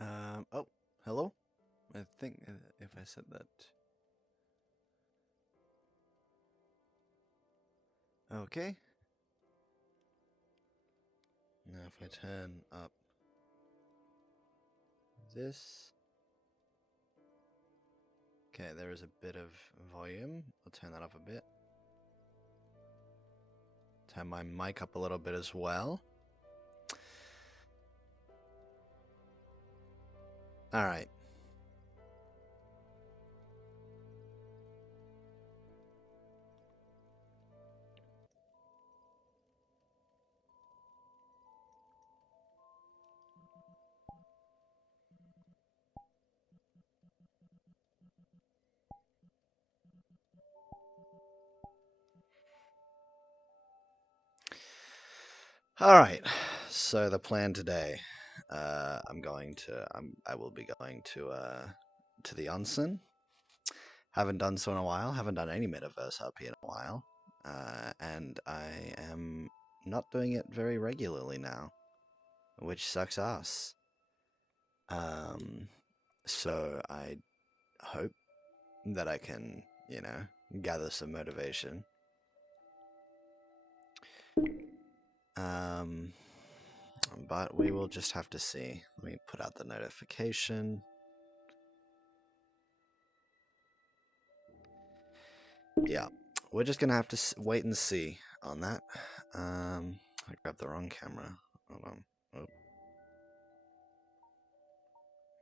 Oh, hello? I think if I said that. Okay. Now if I turn up this. Okay, there is a bit of volume. I'll turn that up a bit. Turn my mic up a little bit as well. All right. All right. So the plan today, I will be going to the onsen. Haven't done so in a while. Haven't done any Metaverse up here in a while, and I am not doing it very regularly now, which sucks ass. So I hope that I can, gather some motivation. But we will just have to see. Let me put out the notification. Yeah, we're just gonna have to wait and see on that. I grabbed the wrong camera. Hold on. Oh.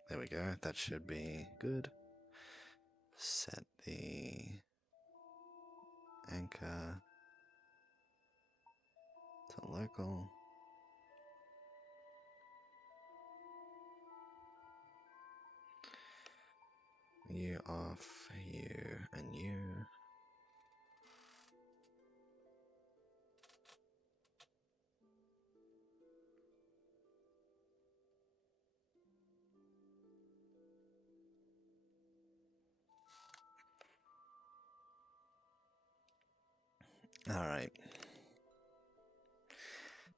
There we go. That should be good. Set the anchor to local. You off, you, and you. All right.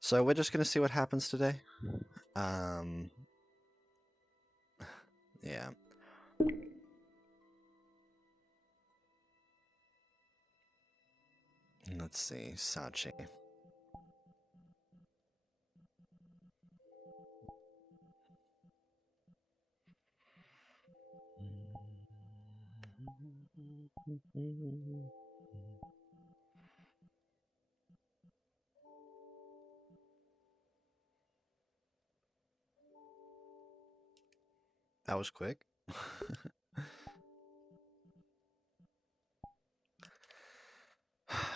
So we're just gonna see what happens today. Yeah. Let's see, Sachi. That was quick.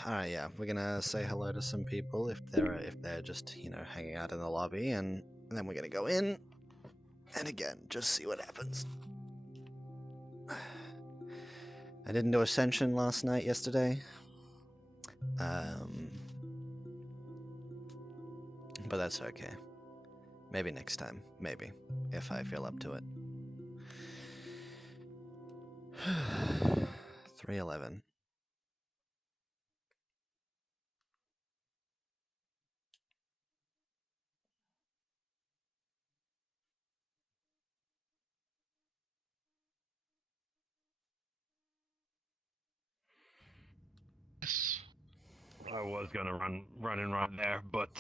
All right, yeah, we're gonna say hello to some people if they're just hanging out in the lobby, and then we're gonna go in, and again just see what happens. I didn't do Ascension yesterday, but that's okay. Maybe next time, maybe if I feel up to it. 311. I was gonna run in right there, but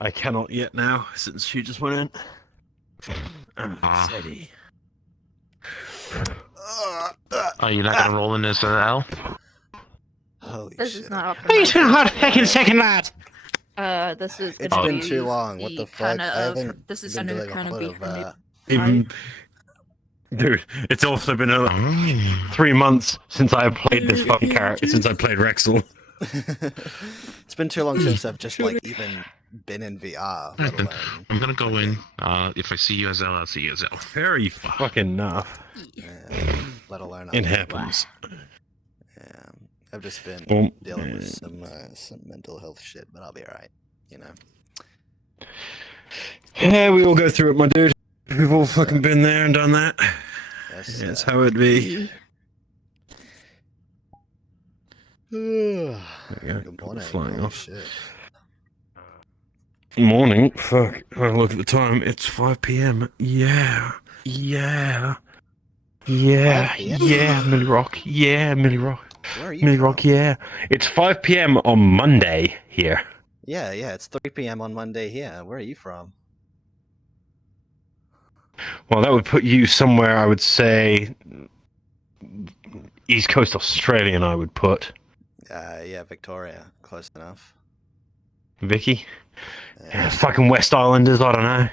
I cannot yet now since she just went in. Eddy. Are you not gonna roll in this L? Holy This shit. is not Are you too hot heckin' second lad? This is. It's been too long. What the fuck? This is been gonna doing a kind of lot be of, Dude, it's also been 3 months since I played this fucking character, since I played Rexel. It's been too long since I've just even been in VR. Let alone, I'm gonna go in. If I see you as L, I'll see you as L. Very fucking enough. let alone. It happens. Yeah, I've just been dealing with some mental health shit, but I'll be alright. Yeah, we all go through it, my dude. We've all fucking been there and done that. Yes, That's how it be. Good morning. Flying Holy off. shit. Morning. Fuck. I look at the time. It's 5 p.m. Yeah. Yeah. Yeah. 5 p.m.? Yeah, Millie Rock. Yeah, Millie Rock. Where are you Millie from? Rock, yeah. It's 5 p.m. on Monday here. Yeah, it's 3 p.m. on Monday here. Where are you from? Well, that would put you somewhere, I would say, East Coast Australian, I would put. Yeah, Victoria. Close enough. Vicky? Yeah, fucking West Islanders, I don't know.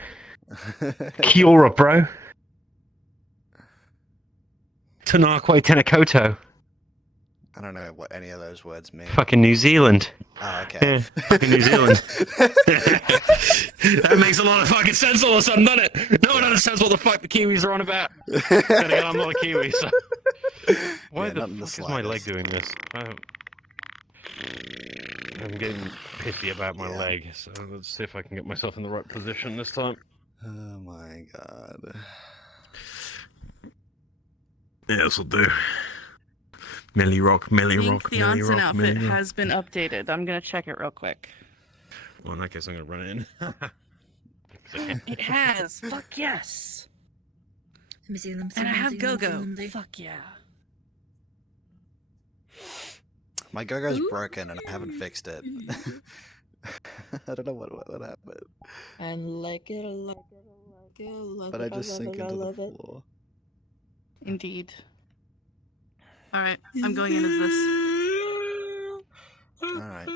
Kia ora, bro. Tanakwe Tenakoto. I don't know what any of those words mean. Fucking New Zealand. Oh, okay. Yeah, fucking New Zealand. That makes a lot of fucking sense all of a sudden, doesn't it? No one understands what the fuck the Kiwis are on about. Then again, I'm not a Kiwi, so... Why Yeah, the not in the fuck is my leg slightest. doing this? I'm getting pissy about my Yeah. leg, so let's see if I can get myself in the right position this time. Oh my god. Yeah, this'll do. Millie Rock, Millie I think Rock, the Millie onsen Rock, outfit Millie Rock. has been updated. I'm gonna check it real quick. Well, in that case, I'm gonna run it in. 'Cause I can't- It has. Fuck yes. Let me see them. And I have Go-Go. Fuck yeah. My go-go's broken and I haven't fixed it. I don't know what happened. And like it, But I just sink into the floor. Indeed. Alright, I'm going in as this. Alright.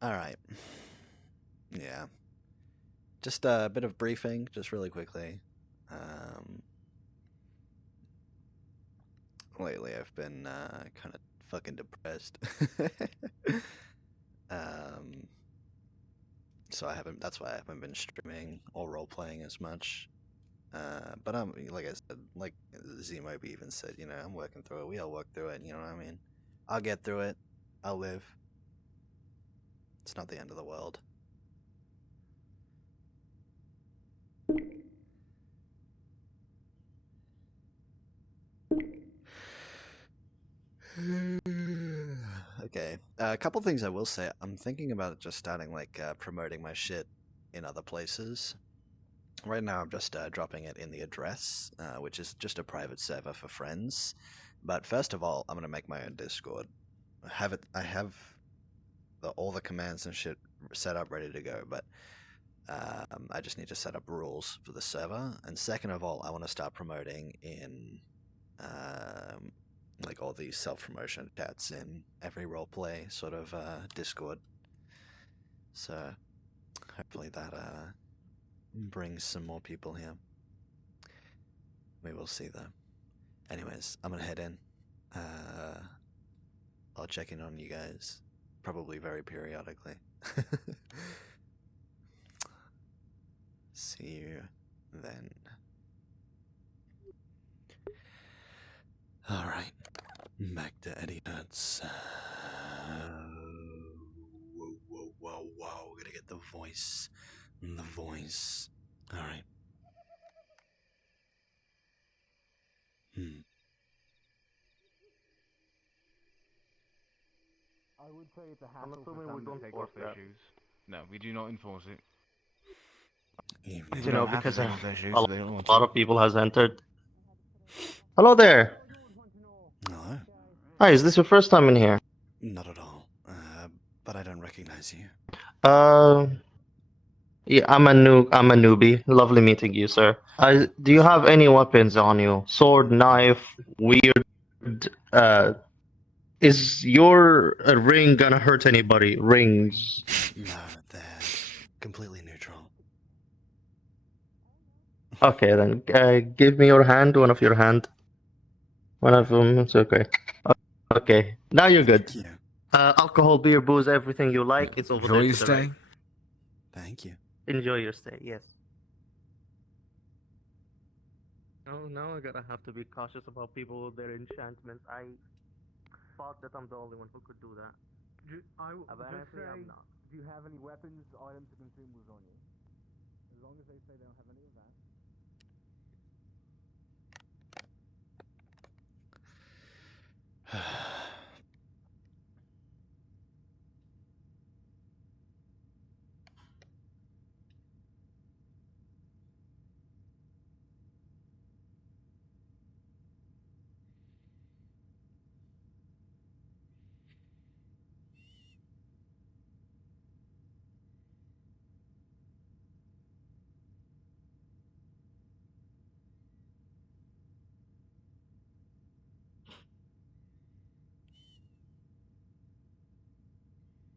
Alright. Yeah. Just a bit of briefing, just really quickly. Lately I've been kind of fucking depressed. So that's why I haven't been streaming or role-playing as much. But like I said, like Z-Moby even said, you know, I'm working through it. We all work through it, you know what I mean? I'll get through it. I'll live. It's not the end of the world. Okay. A couple things I will say. I'm thinking about just starting like promoting my shit in other places. Right now, I'm just dropping it in the address, which is just a private server for friends. But first of all, I'm gonna make my own Discord. I have all the commands and shit set up, ready to go. But I just need to set up rules for the server. And second of all, I want to start promoting in like all these self-promotion chats in every roleplay sort of Discord. So hopefully that brings some more people here. We will see though. Anyways, I'm gonna head in. I'll check in on you guys, probably very periodically. See you then. Alright, back to Eddy Hertz. Whoa. Gotta get the voice. The voice. Alright. I would say it's a hassle for some to take off their shoes. No, we do not enforce it. Evening. You know, don't have to because take off their shoes a if they don't want lot to. of people has entered. Hello there. Hello? Hi, is this your first time in here? Not at all. But I don't recognize you. Yeah, I'm a newbie. Lovely meeting you, sir. Do you have any weapons on you? Sword, knife, weird. Is your ring gonna hurt anybody? Rings. No, they're completely neutral. Okay then. Give me your hand. One of your hand. One of them. It's okay. Okay. Now you're good. Thank you. Alcohol, beer, booze, everything you like. It's over Enjoy there. your to the right. stay. Thank you. Enjoy your stay, yes. No, now I gotta have to be cautious about people with their enchantments. thought that I'm the only one who could do that. Apparently, I'm not. Do you have any weapons, items, or consumables on you? As long as they say they don't have any of that.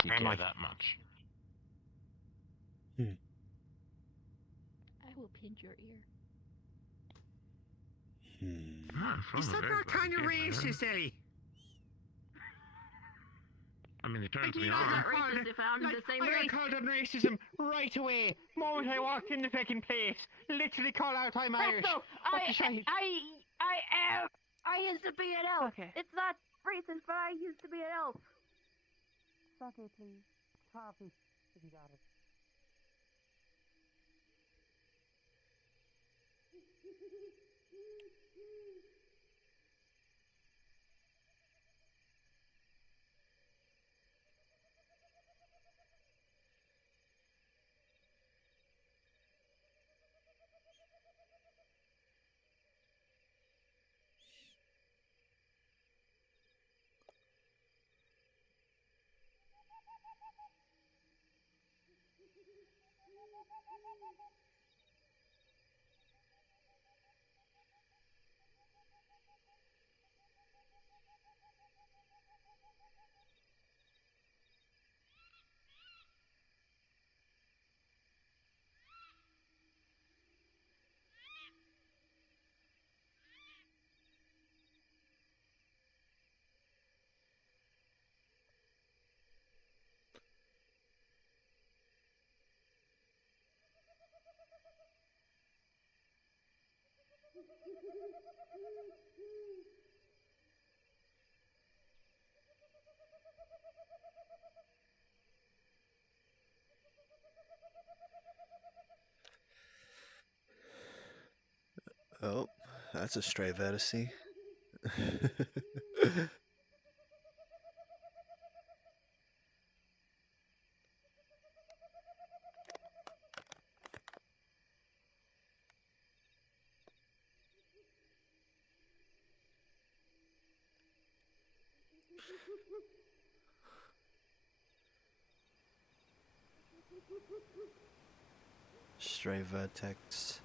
You care that much. I will pinch your ear. Is that not kind of racist, Ellie? I mean, it turns me on. Not racist if I'm the same I race. got called on racism right away. Moment I walked in the fucking place. Literally call out I'm Irish. No, I am. I used to be an elf. Okay. It's not racist, but I used to be an elf. Sake, please. Coffee, if you got it. Oh, that's a stray vertice. Stray vertex.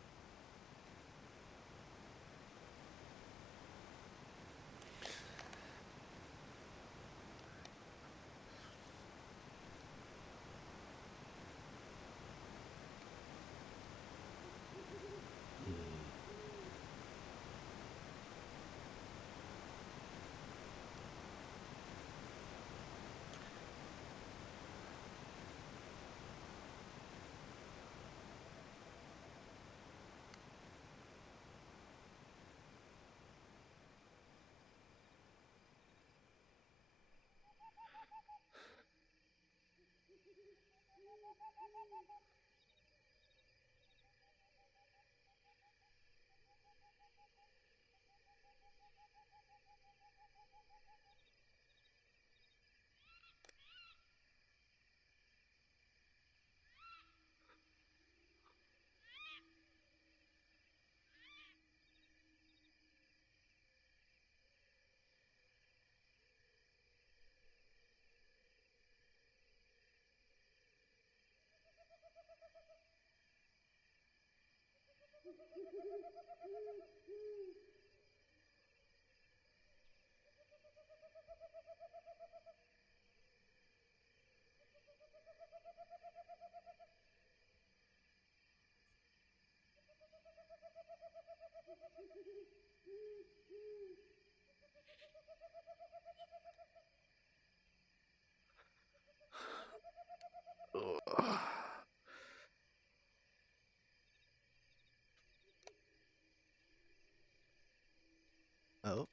Oh.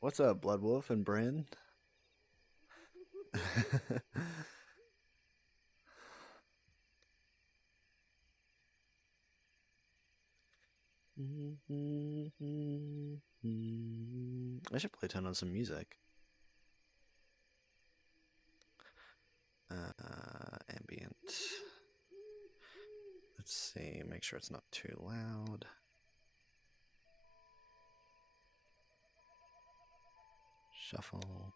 What's up, Blood Wolf and Bryn? I should probably turn on some music. Ambient. Let's see, make sure it's not too loud. Shuffle.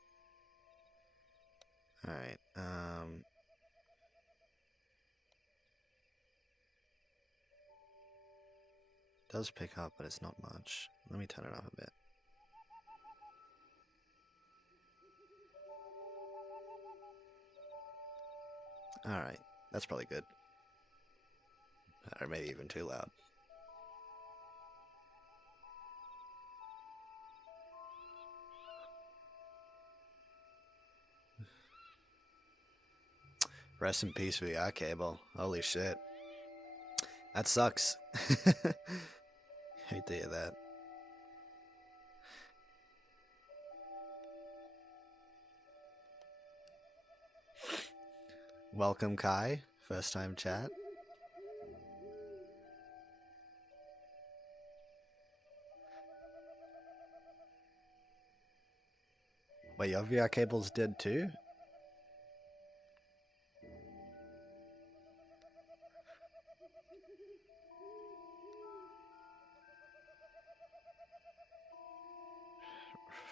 Alright, does pick up, but it's not much. Let me turn it up a bit. Alright, that's probably good. Or maybe even too loud. Rest in peace, VR cable. Holy shit. That sucks. Hate to hear that. Welcome, Kai. First time chat. Wait, your VR cable's dead too?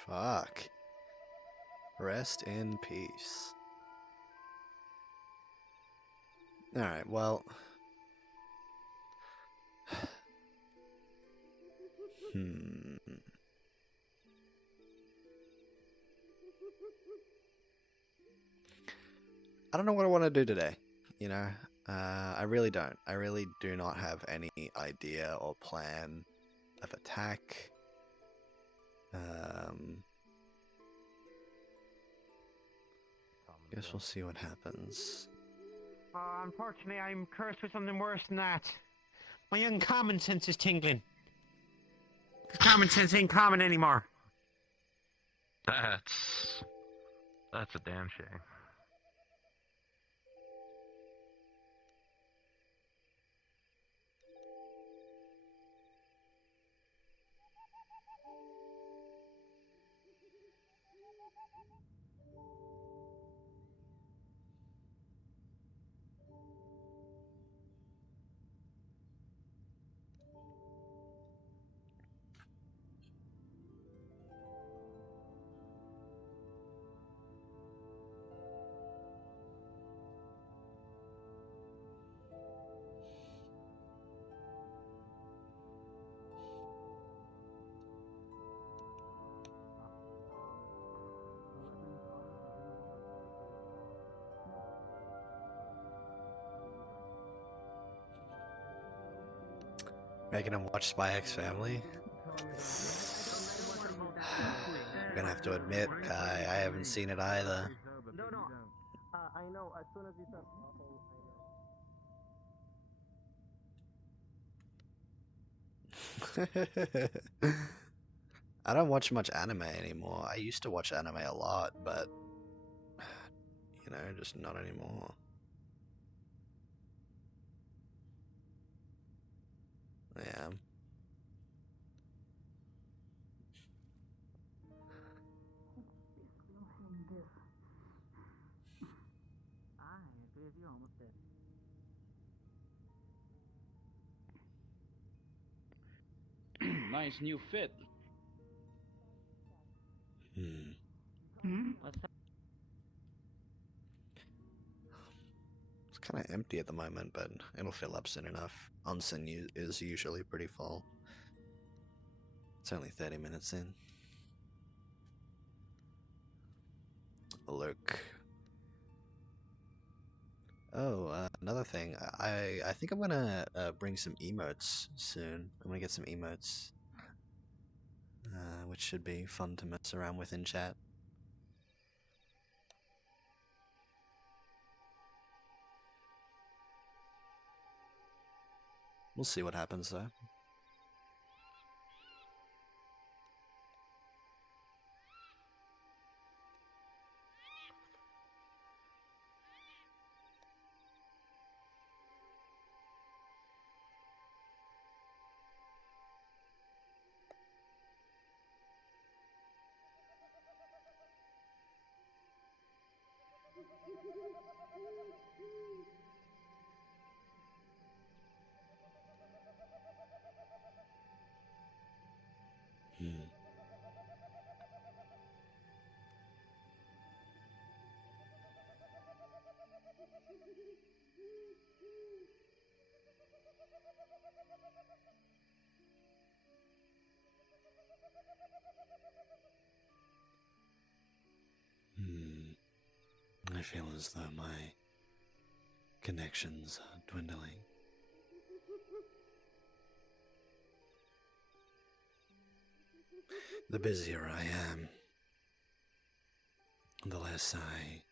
Fuck. Rest in peace. Alright, well. I don't know what I want to do today, you know? I really don't. I really do not have any idea or plan of attack. Guess we'll see what happens. Unfortunately, I'm cursed with something worse than that. My young common sense is tingling. Common sense ain't common anymore. That's a damn shame. Making him watch Spy X Family? I'm gonna have to admit, Kai, I haven't seen it either. No, no. I know. As soon as you said awful, I don't watch much anime anymore. I used to watch anime a lot, but you know, just not anymore. Yeah. Nice new fit. It's kind of empty at the moment, but it'll fill up soon enough. Onsen is usually pretty full. It's only 30 minutes in. Look. Oh, another thing. I think I'm gonna bring some emotes soon. I'm gonna get some emotes, which should be fun to mess around with in chat. We'll see what happens though. Hmm. Hmm. I feel as though my connections are dwindling. The busier I am, the less I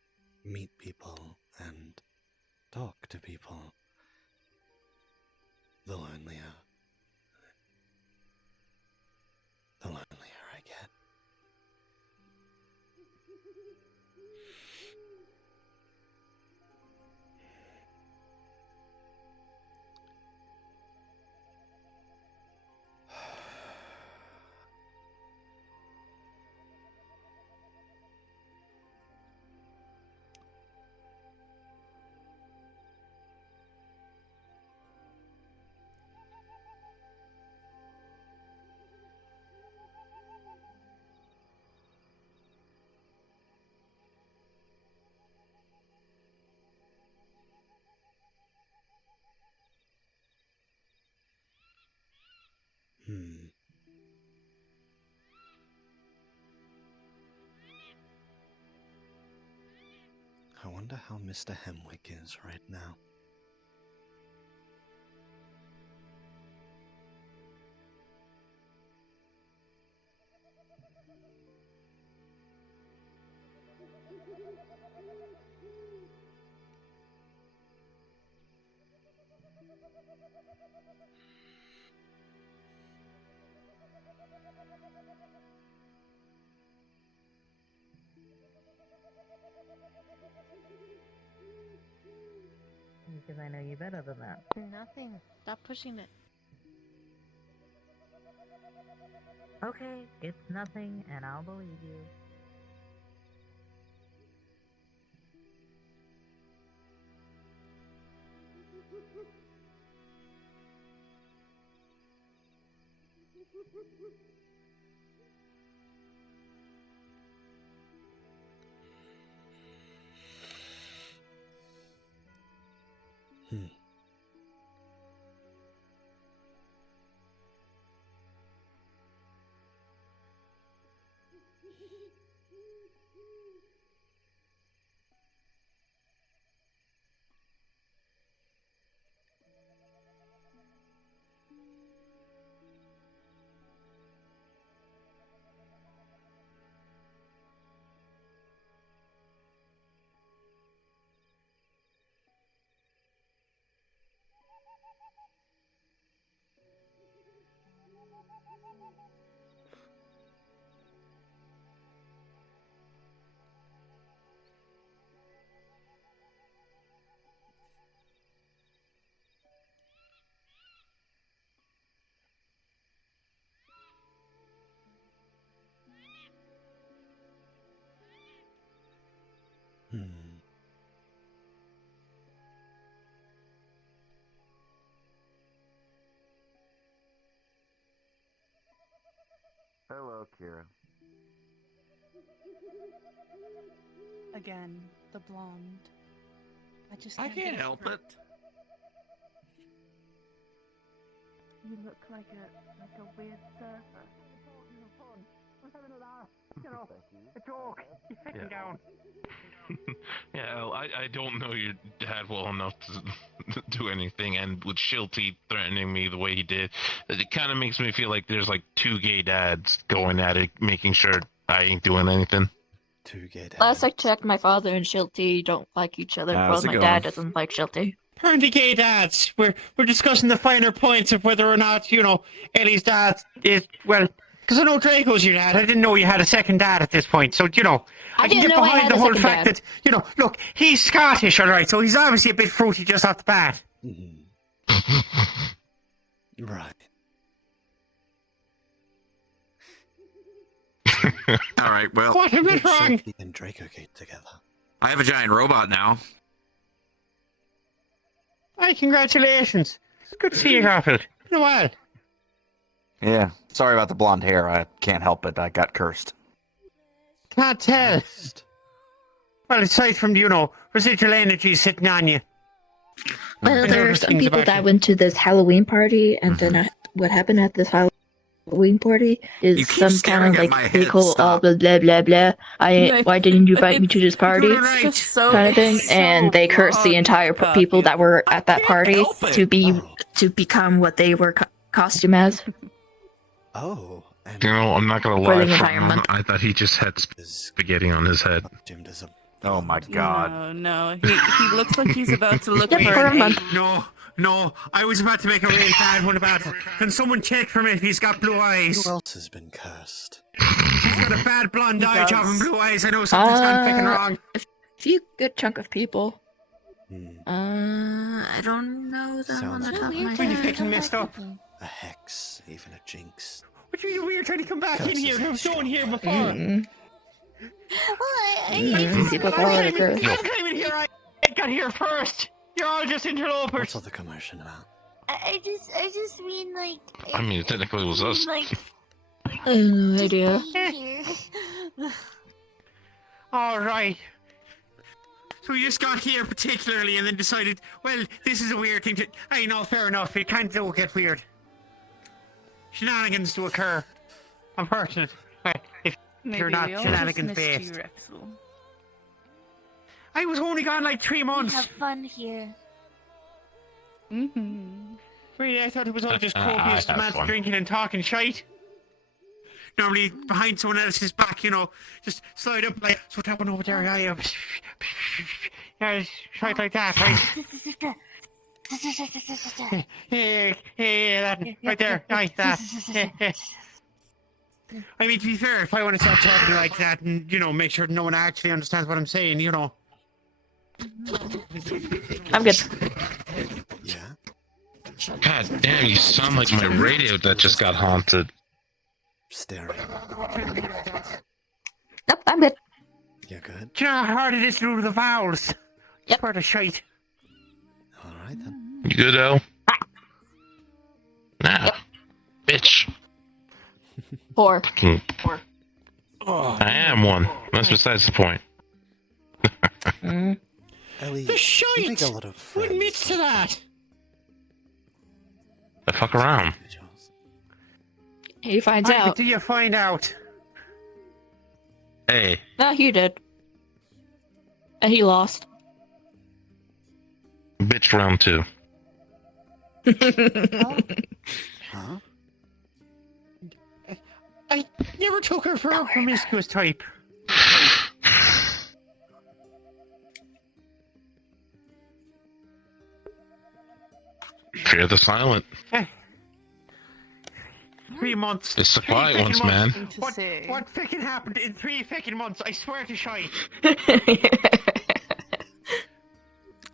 meet people and talk to people, the lonelier I get. I wonder how Mr. Hemwick is right now. Because I know you better than that. Nothing. Stop pushing it. Okay, it's nothing, and I'll believe you. Hello, Kira. Again, the blonde. I Can't can't get help over it. You look like a weird surfer. I'm having a laugh. You know, a joke. You take me down. Yeah, well, I don't know your dad well enough to do anything, and with Shilty threatening me the way he did, it kind of makes me feel like there's like two gay dads going at it, making sure I ain't doing anything. Two gay dads. Last I checked, my father and Shilty don't like each other. How's Well, it my going? dad doesn't like Shilty. Apparently gay dads. We're discussing the finer points of whether or not, you know, Ellie's dad is, well, because I know Draco's your dad. I didn't know you had a second dad at this point. So, you know, I can didn't get know I behind had the a whole second fact dad. that, you know, look, he's Scottish, all right, so he's obviously a bit fruity just off the bat. Right. All right, well, What am I Did wrong? Shilty and Draco get together? I have a giant robot now. Hi, congratulations. It's good to see you, Garfield. Been a while. Yeah, sorry about the blonde hair. I can't help it. I got cursed. Can't tell. Well, aside from, residual energy sitting on you. Well, And there other are some things people about that you. went to this Halloween party, and then what happened at this Halloween party You is keep some staring kind at of my they head, call all stop. the blah blah blah. Why didn't you invite me to this party? It's just so Kind of thing, it's and they cursed the entire people that were at that party help it. to become what they were costume as. Oh, and You know, I'm not gonna For lie. the For entire him, month. I thought he just had is spaghetti on his head. costumed as a Oh my god. No, he looks like he's about to look Yep, for for a an month. No, I was about to make a really bad one about it. Can someone check for me if he's got blue eyes? Who else has been cursed? He's got a bad blonde eye, does. job and blue eyes. I know something's gone fucking wrong. A few good chunk of people. Hmm. I don't know them on Sounds the top of my When you head. picking messed up. A hex, even a jinx. What do you mean we were trying to come back in Curses here? There was no one here strong. before. People call it a curse. I'm claiming here I got here first. You're all just interlopers. What's all the commotion about? I just mean like. I mean, technically it was us. Like, I have no idea. here. All right. So we just got here particularly and then decided, well, this is a weird thing to... I know, fair enough. It can't do get weird. Shenanigans to occur. Unfortunate. Right, if you're not shenanigans based. I was only gone like 3 months. Have fun here. Really, I thought it was all just I copious have amounts of fun. drinking and talking shite. Normally, behind someone else's back, just slide up like, so that one over there, yeah, shite like that, right? Yeah, that, right there, nice, that. I mean, to be fair, if I want to start talking like that and, make sure no one actually understands what I'm saying, I'm good. Yeah? God damn, you sound like my radio that just got haunted. Staring. Nope, I'm good. Yeah, good. Do you know how hard it is to do the vowels? Yep. Part of shite. Alright then. You good, El? Nah. Bitch. 4. Fucking- I am one. That's besides the point. Ellie, The you make a shite! lot of Who friends. admits to that? The fuck around. He finds Alright, but out. do you find out? Hey, No, he did. And he lost. bitch round 2. Huh? I never took her for a promiscuous type. Fear the silent. 3 months. It's the 3 quiet fucking ones, months. man. What fucking happened in 3 fucking months? I swear to shite.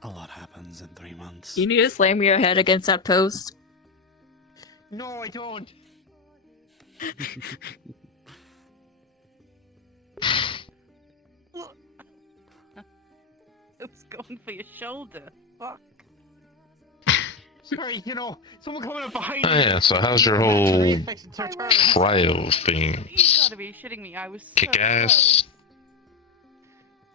A lot happens in 3 months. You need to slam your head against that post. No, I don't. It was going for your shoulder. Fuck. Sorry, someone coming up behind Oh me. yeah, so how's your whole Turn. trial You things? gotta be shitting me. I was so Kick ass?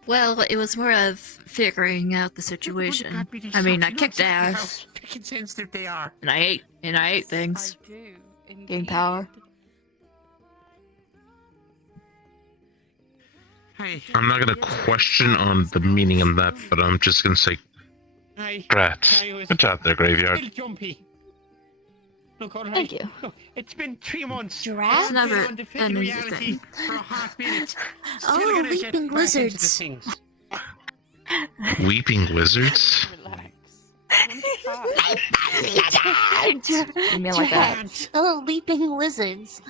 Well, it was more of figuring out the situation. I mean, I kicked ass, Fucking sensitive they are. and I ate close. things. I do. Gain indeed. power. Hey, I'm not gonna question on the meaning of that, but I'm just gonna say hey. congrats. Good job there, Graveyard. Still jumpy. Look, all right. Thank you. Look, it's been 3 months. Giraffe? It's never I've been on an defeating easy reality thing. for a hot minute. Oh, Still gonna get leaping back into the lizards. things. Weeping wizards? Relax. I'm fine. You mean like that? Can't. Oh, leaping lizards.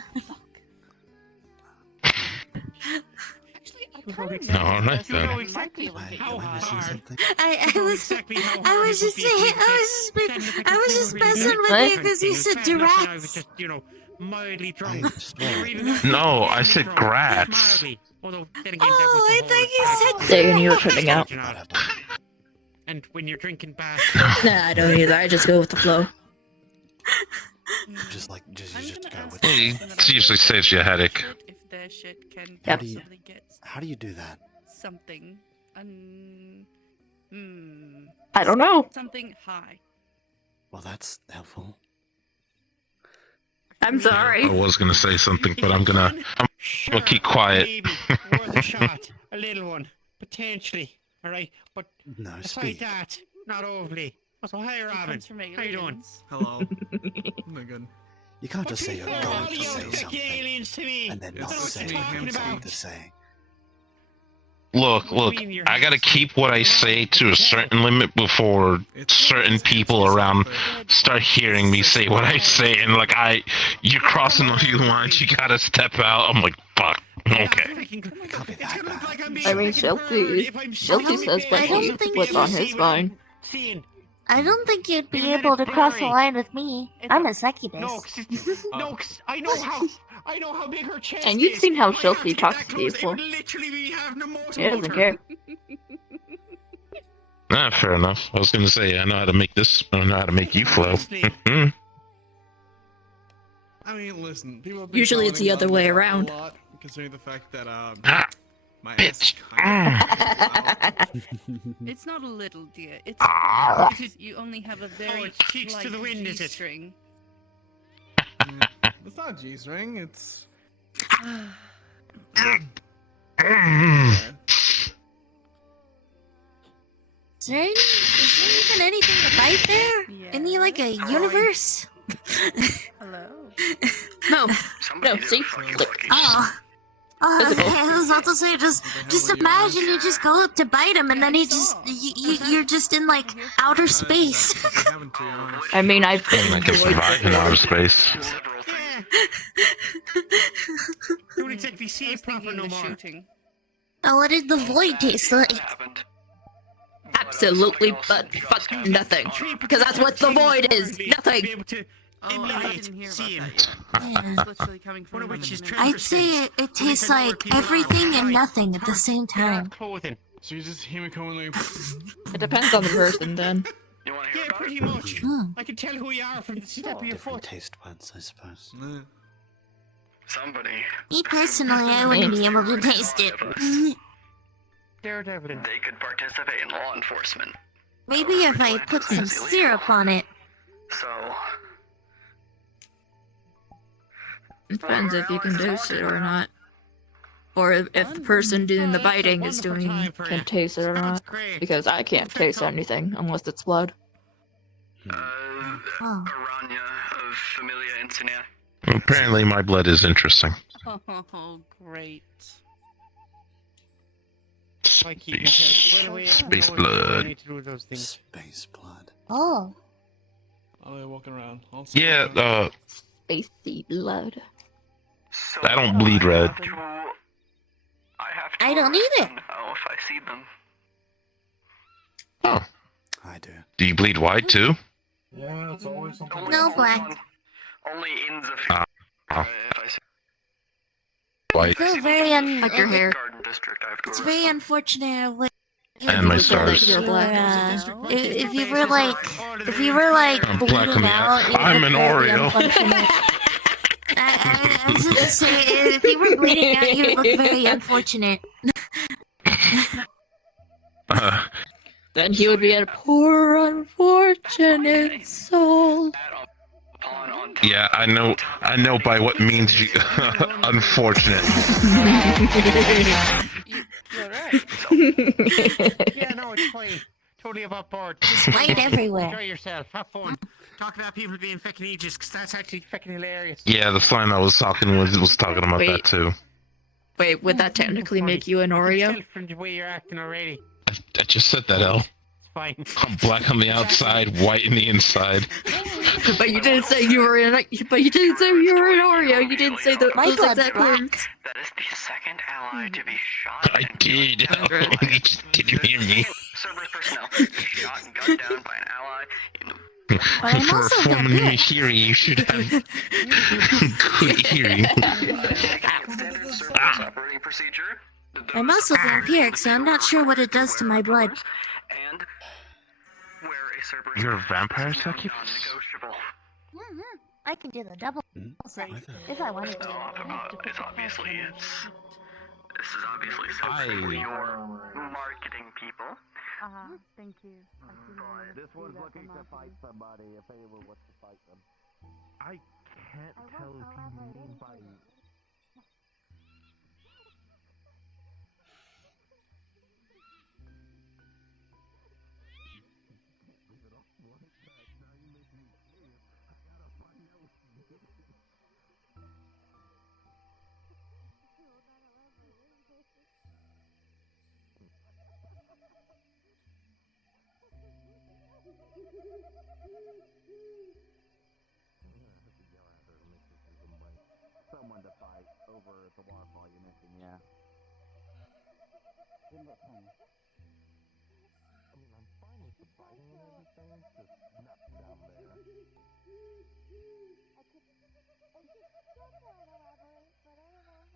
Actually, No, all right You know then. exactly Am I, how am I missing hard. something? I know was exactly how I hard was it would just be saying, if you I was just messing with What? you because you said Fair enough, and I was giraffes. just, mildly drunk. I swear. Or even No, I said drunk. grats. Mildly. Although, then again, Oh, that was I the thought you whole- said There, you were shutting out. And And when you're drinking bad. Nah, I don't either. I just go with the flow. Just go with It it. usually saves you a headache. If their shit can How do you- possibly get How do you do that? something, I don't know. something high. Well, that's helpful. I'm sorry. I was gonna say something, but I'm gonna keep quiet. Maybe worth a shot, a little one, potentially. All right, but No, aside speak. that, not overly. So hi, It Robin. comes from How you doing? aliens. Hello. Oh my god. You can't just say you're All going of to you say look like something aliens to me. and then I not don't know what say you're what talking you're going about. to say. Look, I gotta keep what I say to a certain limit before certain people around start hearing me say what I say, and like you're crossing a few lines, you gotta step out. I'm like, fuck. Okay. I mean, Shelty says that I don't he think what's on his mind. I don't think you'd be able to cross the line with me. I'm a succubus. No, I know how big her chest And you've is. seen how If I got Shelty to talks that to close, people. It would literally be having a motor He doesn't motor. care. Fair enough. I was gonna say I know how to make this. I know how to make you flow. Honestly. I mean, listen. People have been Usually it's calling the other me way out a around. lot, considering the fact that my bitch. ass is It's not a little, dear. It's Ah. because you only have a very it's cheeks to slight the wind, is it? G-string. It's not a G-string. It's. Is there even anything to bite there? Isn't he like a universe? Hello. No. No, see? Look. Oh. Physical. I was about to say, just imagine you just go up to bite him and then he just, you're just in like outer space. I mean, I've And I can survive in outer space. Don't exactly see it proper no more. Shooting. Oh, what did the void taste like? Absolutely, but fuck nothing. Because that's what the void is. Nothing. Oh, I didn't hear Seeing. about that. Yeah. It's literally coming from One of one which is of true. them. I'd say it tastes like everything and nothing at the same time. Clothing. So you just hear me coming like. It depends on the person then. Yeah, pretty much. Hmm. I can tell who you are from the step of your Different foot. taste buds, I suppose. Somebody. Me personally, I wouldn't be able to taste it. Daredevil. They could participate in law enforcement. Maybe if I put some syrup on it. So. Depends if you can dose it or not. Or if the person doing the biting is doing. Can taste it or not. Because I can't taste anything unless it's blood. Oh. Aranya of Familia Insignia. Apparently, my blood is interesting. Oh, great. Space blood. Space blood. Oh. I'll be walking around. Yeah, Spacey blood. So I don't bleed red. I don't either. Oh, if I see them. Oh. I do. Do you bleed white too? Yeah, it's always something. No, black. Only in the Ah. if I see I White. feel very Like your hair. Garden District, I have to It's arrest very them. unfortunate when And my stars. if you were like I'm black on bleeding the out, it I'm would an be very Oreo. unfortunate. I was just say if you were bleeding out, you would look very unfortunate. Then he would be a poor, unfortunate soul. Yeah, I know by what means you unfortunate. You're right. Yeah, no, it's fine. Totally above board. There's white everywhere. Enjoy yourself. Have fun. Talk about people being fucking aegis, because that's actually fucking hilarious. Yeah, the slime I was talking with was talking about that Wait. too. Wait, would that technically make you an Oreo? Tell from the way you're acting already. I just said that, El. It's fine. I'm black on the outside, white in the inside. But you didn't say you were an. But you didn't say you were an Oreo. You didn't say My those blood's exact black. words. That is the second ally to be shot. I did. Andrew. You just didn't hear me. Cerberus personnel shot and gunned down by an ally in the I'm For a also former vampiric. hearing, you should have good hearing. standard Cerberus operating procedure. I'm also vampiric, so I'm not sure what it does to my blood. And Cerberus. You're a vampire This is now succubus? non-negotiable. I can do the double set if I wanted to. This is obviously something for your marketing people. Thank you. This one's looking to fight somebody if they were what to fight them. I can't tell if you mean by. Someone to fight over the waterfall you're missing, yeah. Didn't look funny. I mean, I'm fine with the biting and everything, just not down there. I could try and elaborate, but I don't know if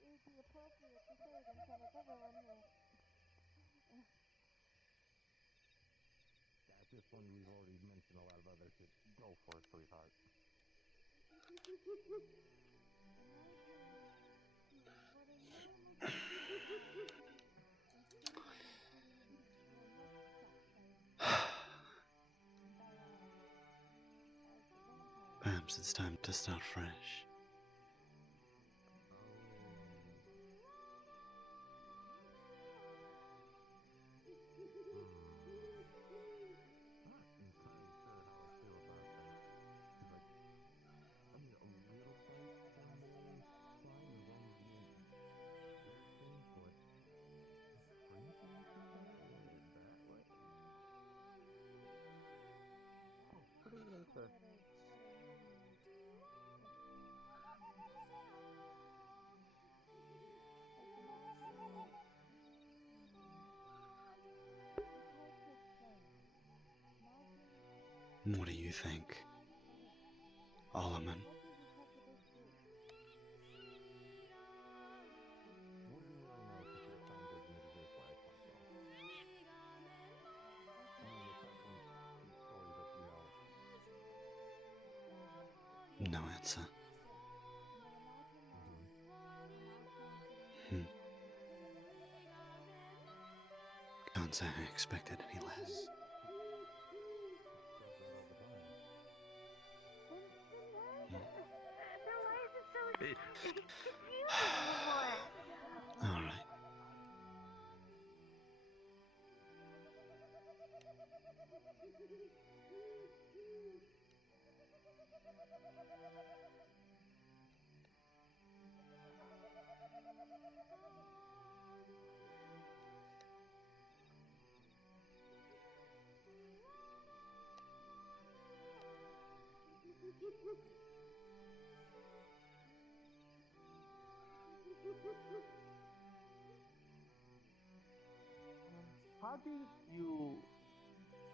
it would be appropriate to say it in front of everyone here. Yeah, at this point, we've already mentioned a lot of other shit. Go for it, sweetheart. Perhaps it's time to start fresh. What do you think, Alleman? No answer. Can't say I expected any less. All right.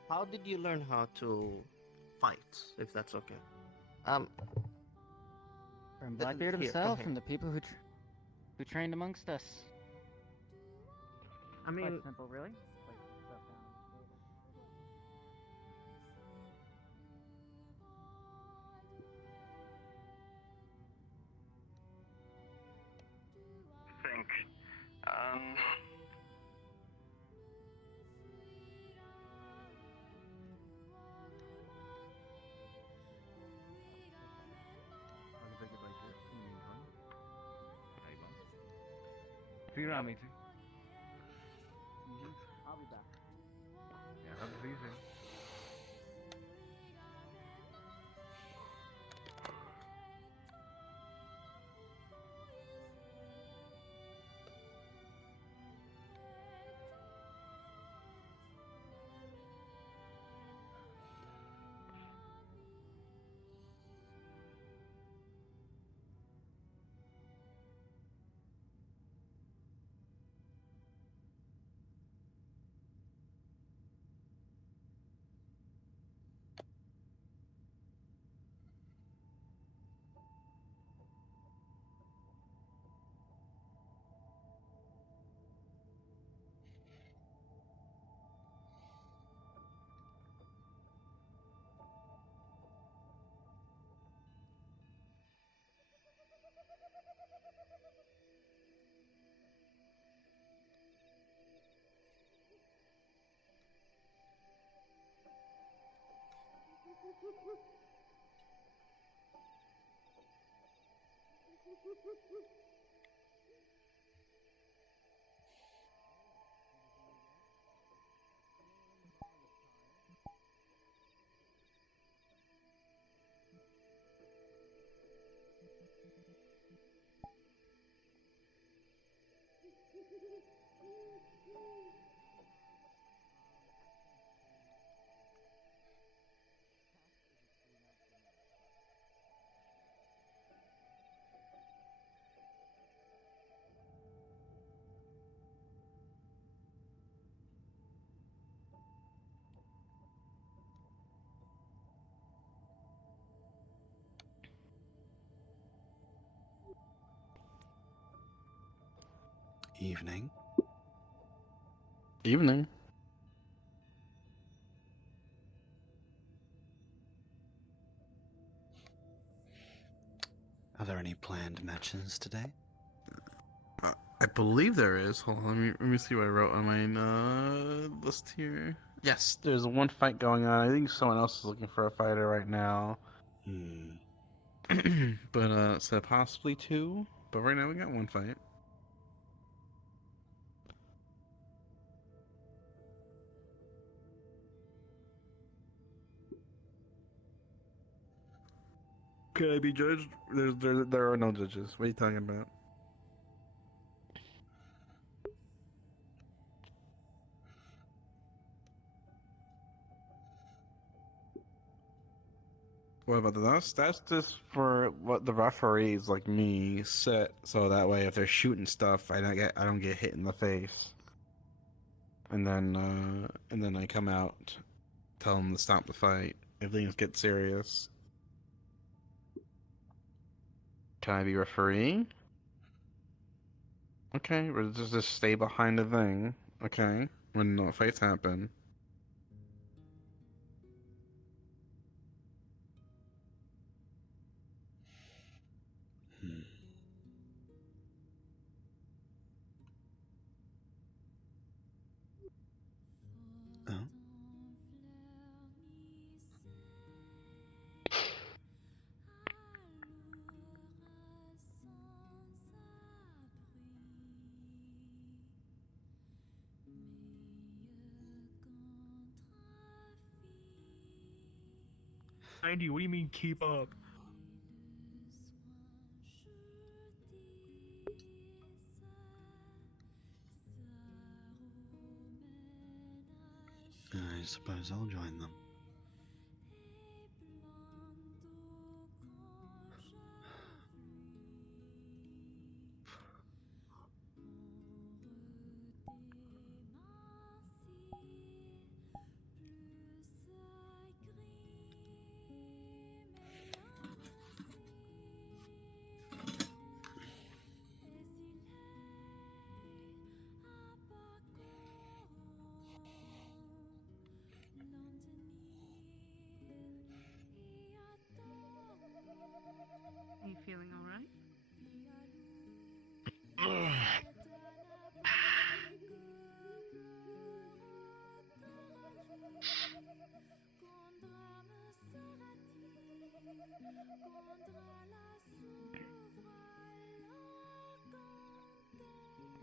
How did you learn how to fight, if that's okay? From Blackbeard here, himself, come from here. the people who trained amongst us. I mean, Quite simple, really. Like, stuff down on the table. Think. See you around, me too. I'll be back. Yeah, hope to see you soon. Evening. Evening. Are there any planned matches today? I believe there is. Hold on, let me see what I wrote on my list here. Yes, there's one fight going on. I think someone else is looking for a fighter right now. But so possibly two. But right now we got one fight. Could I be judged? There are no judges. What are you talking about? What about the that's just for what the referees like me set so that way if they're shooting stuff I don't get hit in the face. And then I come out, tell them to stop the fight if things get serious. Can I be refereeing? Okay, or just stay behind the thing. Okay, when no fights happen. Oh. Andy, what do you mean keep up? I suppose I'll join them. Are you feeling all right?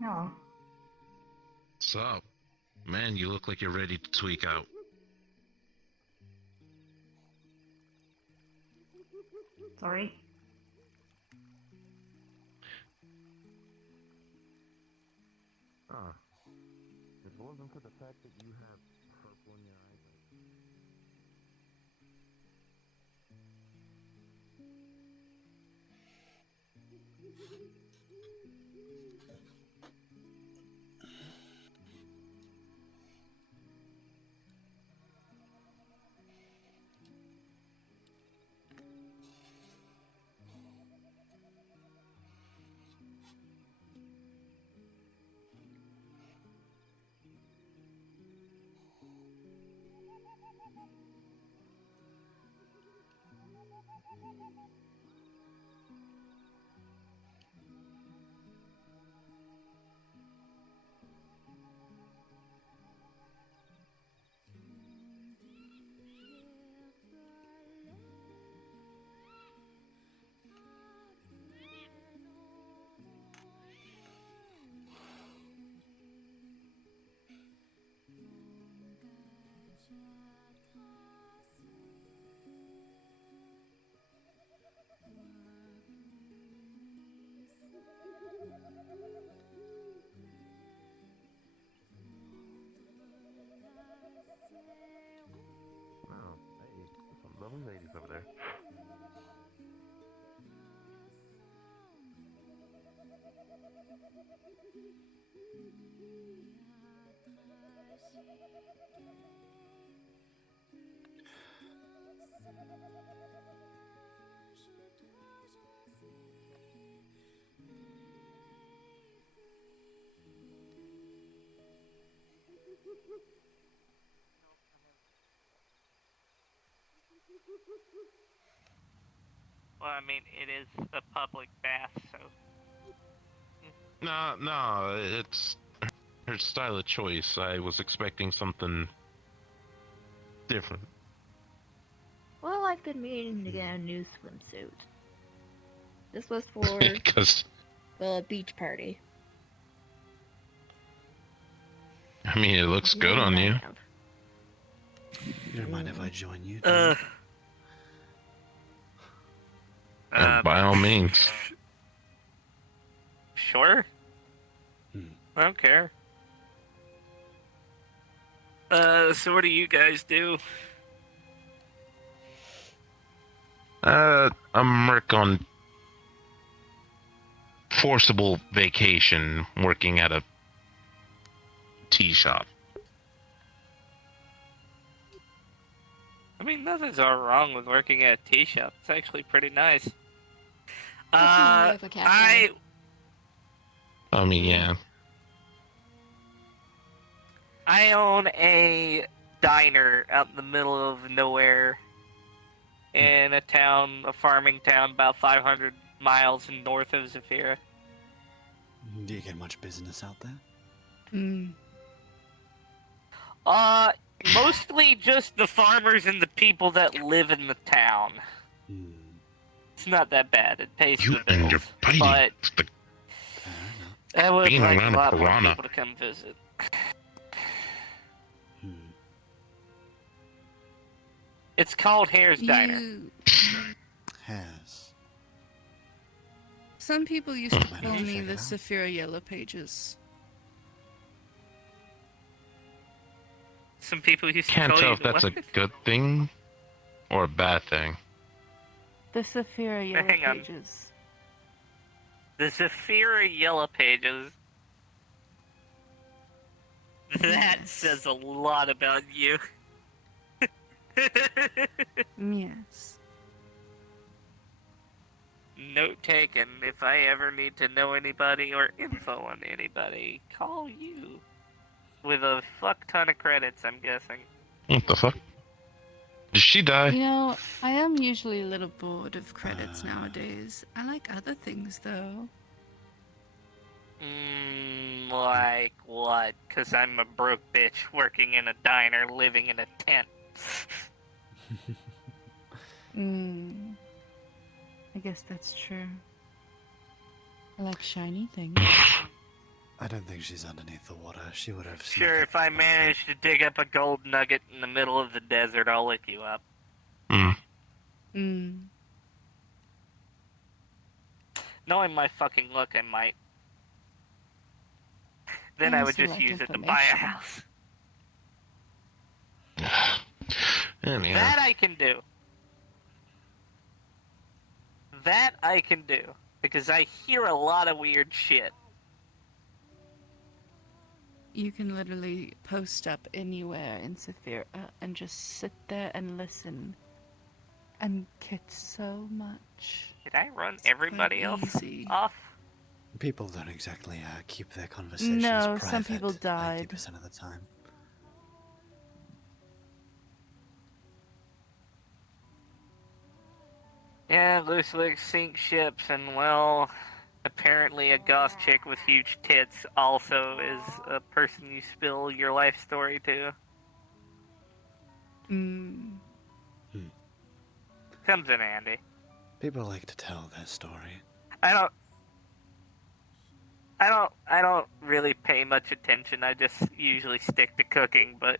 No. What's up? Man, you look like you're ready to tweak out. Sorry. If it wasn't for the fact that you have purple in your eyes. lovely ladies over there. Well, I mean, it is a public bath, so. No, it's her style of choice. I was expecting something different. Well, I've been meaning to get a new swimsuit. This was for Because, the beach party. I mean, it looks good on you. You don't mind if I join you? By all means. Sure. I don't care. So what do you guys do? I'm working on forcible vacation, working at a tea shop. I mean, nothing's all wrong with working at a tea shop. It's actually pretty nice. Have a cafe. I mean, yeah. I own a diner out in the middle of nowhere in a town, a farming town about 500 miles north of Zafira. Do you get much business out there? Mostly just the farmers and the people that live in the town. It's not that bad. It pays the bills. But I would being like a around a lot more piranha. people to come visit. It's called Hare's Diner. Has. Some people used to call me the Saphira Yellow Pages. Some people used to Can't call tell you if that's a what? good thing or a bad thing. The Saphira Yellow Hang on. Pages. The Zafira Yellow Pages. That says a lot about you. Yes. Note taken. If I ever need to know anybody or info on anybody, call you. With a fuck ton of credits, I'm guessing. What the fuck? Did she die? You know, I am usually a little bored of credits nowadays. I like other things, though. Like what? Because I'm a broke bitch working in a diner, living in a tent. I guess that's true. I like shiny things. I don't think she's underneath the water. She would have. Sure, if I manage to dig up a gold nugget in the middle of the desert, I'll lick you up. Knowing my fucking luck, I might. Then I would just use it to buy a house. Anyhow. That I can do. That I can do. Because I hear a lot of weird shit. You can literally post up anywhere in Saphira and just sit there and listen. And get so much. Did I run everybody else easy. off? People don't exactly keep their conversations No, private. some people died. 90% of the time. Yeah, loose legs sink ships, and well, apparently a goth chick with huge tits also is a person you spill your life story to. Comes in handy. People like to tell their story. I don't really pay much attention. I just usually stick to cooking, but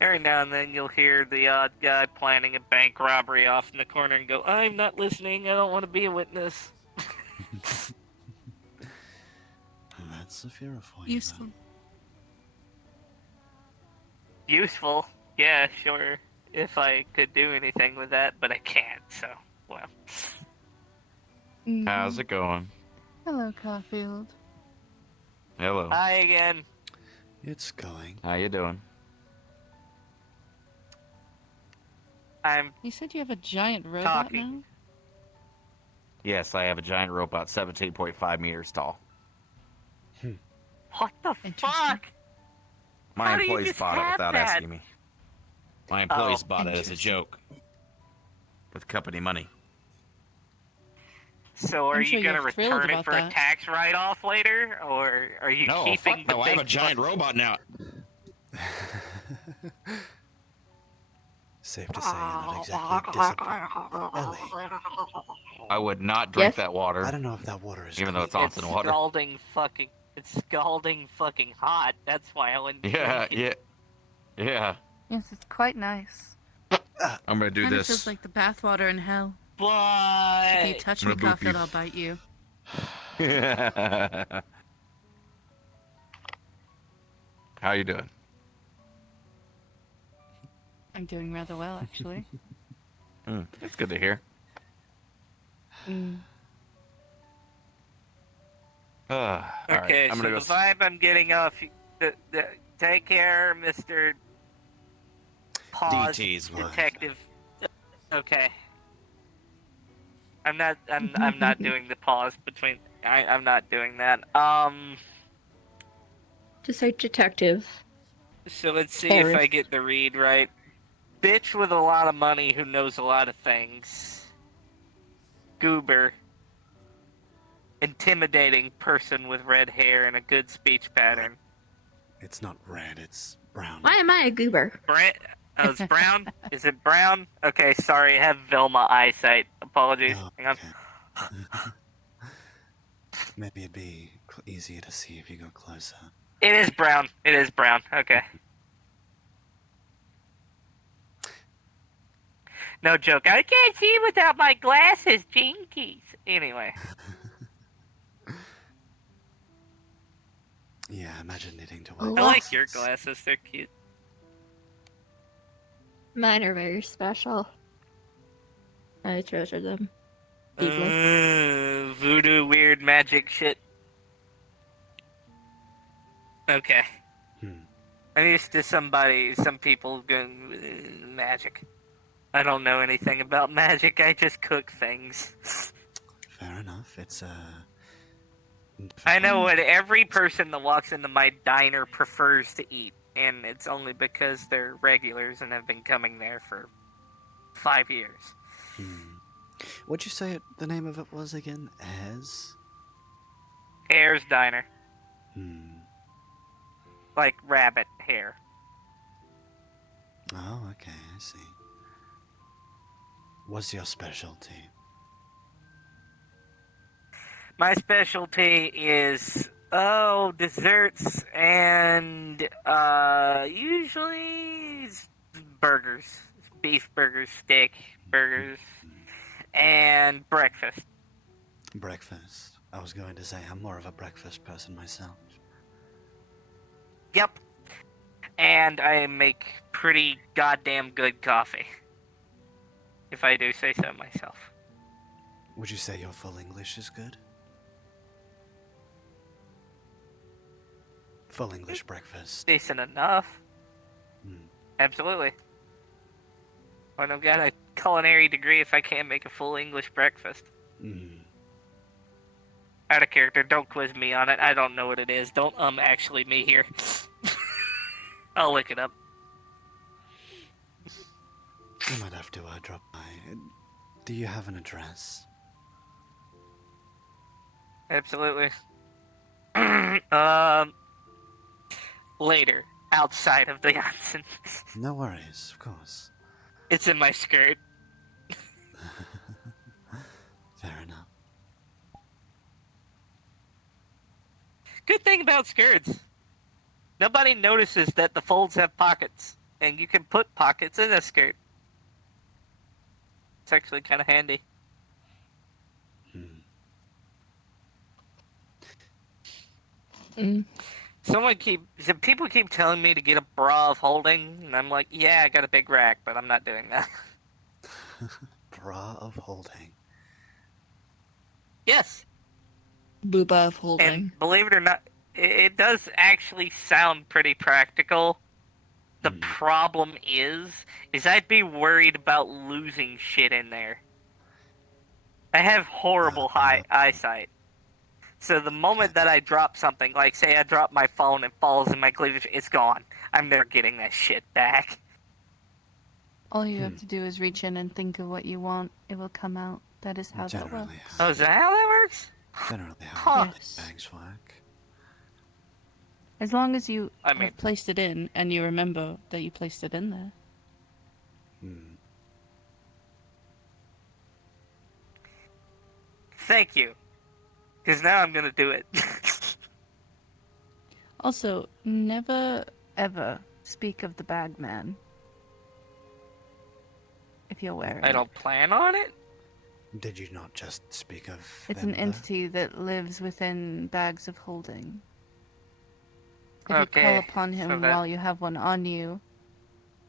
every now and then you'll hear the odd guy planning a bank robbery off in the corner and go, "I'm not listening. I don't want to be a witness." That's Saphira for you. Useful. Useful? Yeah, sure. if I could do anything with that, but I can't, so, well. How's it going? Hello, Caulfield. Hello. Hi again. It's going. How you doing? You said you have a giant robot talking. now? Yes, I have a giant robot, 17.5 meters tall. What the fuck? My How do you employees just bought it have without that? asking me. My employees Oh, bought it as a interesting. joke. With company money. So are I'm you sure gonna you're thrilled return it about for a that. tax write-off later, or are you No, keeping fuck the no, I big have a giant fuck- robot now. Safe to say you're not exactly disappointed. Ellie, I would not drink Yes? that water. I don't know if that water is Even though it's clean. It's onsen water. It's scalding fucking hot. That's why I wouldn't Yeah, drink it. yeah. Yes, it's quite nice. I'm gonna do Kind of this. feels like the bathwater in hell. But If you touch me, I'm gonna boop Caulfield, you. I'll bite you. How you doing? I'm doing rather well, actually. That's good to hear. All right, okay, I'm so gonna the go. vibe I'm getting off, take care, Mr. Pause DT's what? Detective. Okay. I'm not doing the pause between. I'm not doing that. Just say detective. So let's see if I Harris. get the read right. Bitch with a lot of money who knows a lot of things. Goober. Intimidating person with red hair and a good speech pattern. It's not red, it's brown. Why am I a goober? Oh, it's brown? Is it brown? Okay, sorry, I have Velma eyesight. Apologies. Oh, Hang on. Maybe it'd be easier to see if you go closer. It is brown. It is brown. Okay. No joke. I can't see without my glasses, jinkies. Anyway. Yeah, imagine needing to Oh, wear I like your glasses. glasses. They're cute. Mine are very special. I treasure them deeply. Voodoo weird magic shit. Okay. I'm used to some people going magic. I don't know anything about magic. I just cook things. Fair enough. It's I know what every person that walks into my diner prefers to eat, and it's only because they're regulars and have been coming there for 5 years. What'd you say the name of it was again? Hare's Diner. Hmm. Like rabbit hair. Oh, okay, I see. What's your specialty? My specialty is desserts and usually burgers, beef burgers, steak burgers, and breakfast. Breakfast. I was going to say I'm more of a breakfast person myself. Yep. And I make pretty goddamn good coffee. If I do say so myself. Would you say your full English is good? Full English breakfast. Decent enough. Absolutely. I don't got a culinary degree if I can't make a full English breakfast. Out of character, don't quiz me on it. I don't know what it is. Don't actually me here. I'll look it up. I might have to drop by. Do you have an address? Absolutely. Later, outside of the onsen. No worries, of course. It's in my skirt. Fair enough. Good thing about skirts. Nobody notices that the folds have pockets, and you can put pockets in a skirt. It's actually kind of handy. People keep telling me to get a bra of holding, and I'm like, yeah, I got a big rack, but I'm not doing that. Bra of holding. Yes. Booba of holding. And believe it or not, it does actually sound pretty practical. The problem is I'd be worried about losing shit in there. I have horrible eyesight. So the moment that I drop something, like say I drop my phone and falls in my cleavage, it's gone. I'm never getting that shit back. All you have to do is reach in and think of what you want. It will come out. That is how that works. Oh, is that how that works? Generally how Yes. bags work. As long as you I mean- have placed it in and you remember that you placed it in there. Thank you. Because now I'm gonna do it. Also, never ever speak of the bag man. If you're wearing I it. don't plan on it? Did you not just speak of It's them, an though? entity that lives within bags of holding. If you Okay, call upon him so that- while you have one on you,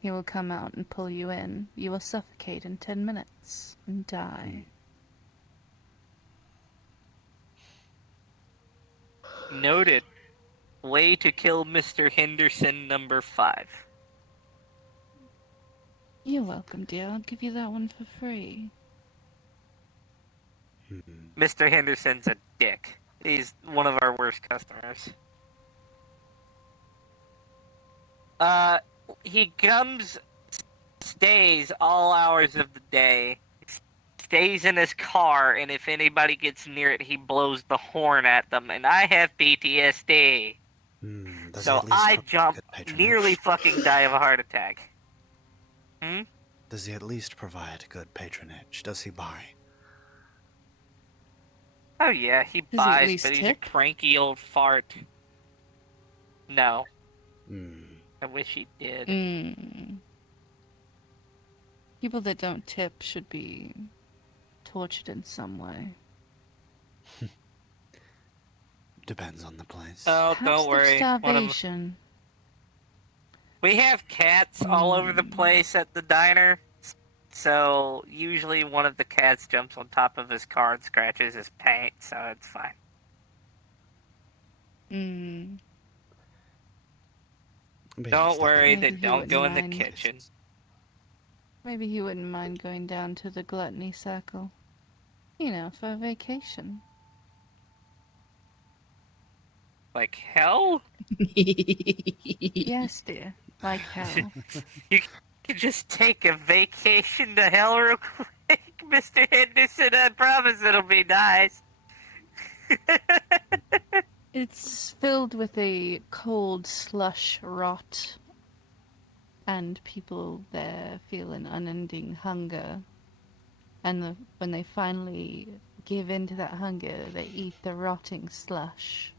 he will come out and pull you in. You will suffocate in 10 minutes and die. Noted. Way to kill Mr. Henderson number 5. You're welcome, dear. I'll give you that one for free. Mr. Henderson's a dick. He's one of our worst customers. He comes, stays all hours of the day, stays in his car, and if anybody gets near it, he blows the horn at them, and I have PTSD. Does he So at least I provide jump, good patronage? nearly fucking die of a heart attack. Does he at least provide good patronage? Does he buy? Oh yeah, he Does he at buys, least but he's tip? a cranky old fart. No. Hmm. I wish he did. People that don't tip should be tortured in some way. Depends on the place. Oh, Perhaps don't of worry. One of- starvation. We have cats all over the place at the diner, so usually one of the cats jumps on top of his car and scratches his paint, so it's fine. Don't worry, they Maybe he don't go in the wouldn't mind. kitchen. Maybe he wouldn't mind going down to the gluttony circle. You know, for a vacation. Like hell? Yes, dear. Like hell. You can just take a vacation to hell real quick, Mr. Henderson. I promise it'll be nice. It's filled with a cold slush rot, and people there feel an unending hunger. And when they finally give in to that hunger, they eat the rotting slush.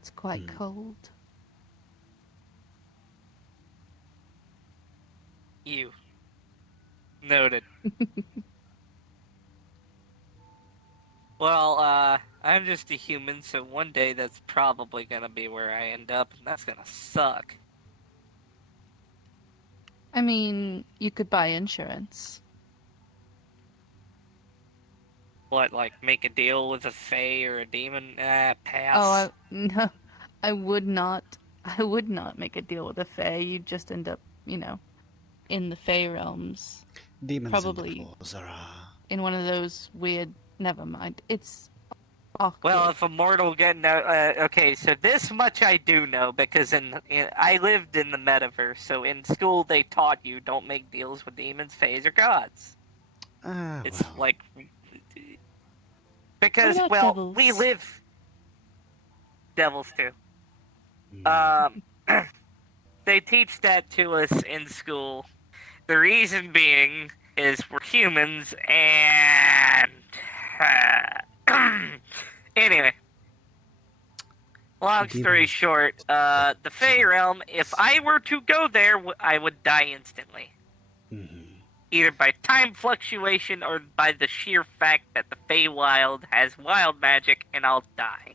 It's quite cold. You. Noted. Well, I'm just a human, so one day that's probably gonna be where I end up, and that's gonna suck. I mean, you could buy insurance. What, like, make a deal with a fae or a demon? Pass. Oh, no. I would not make a deal with a fae. You'd just end up, you know, in the fae realms. Demons Probably and dwarves are, in one of those weird... Never mind. It's awkward. Well, if a mortal getting out, okay, so this much I do know because I lived in the Metaverse, so in school they taught you don't make deals with demons, fays, or gods. It's like because What about well, devils? we live devils too. They teach that to us in school. The reason being is we're humans and. Anyway, long story short, the Fey realm, if I were to go there, I would die instantly. Either by time fluctuation or by the sheer fact that the Feywild has wild magic and I'll die.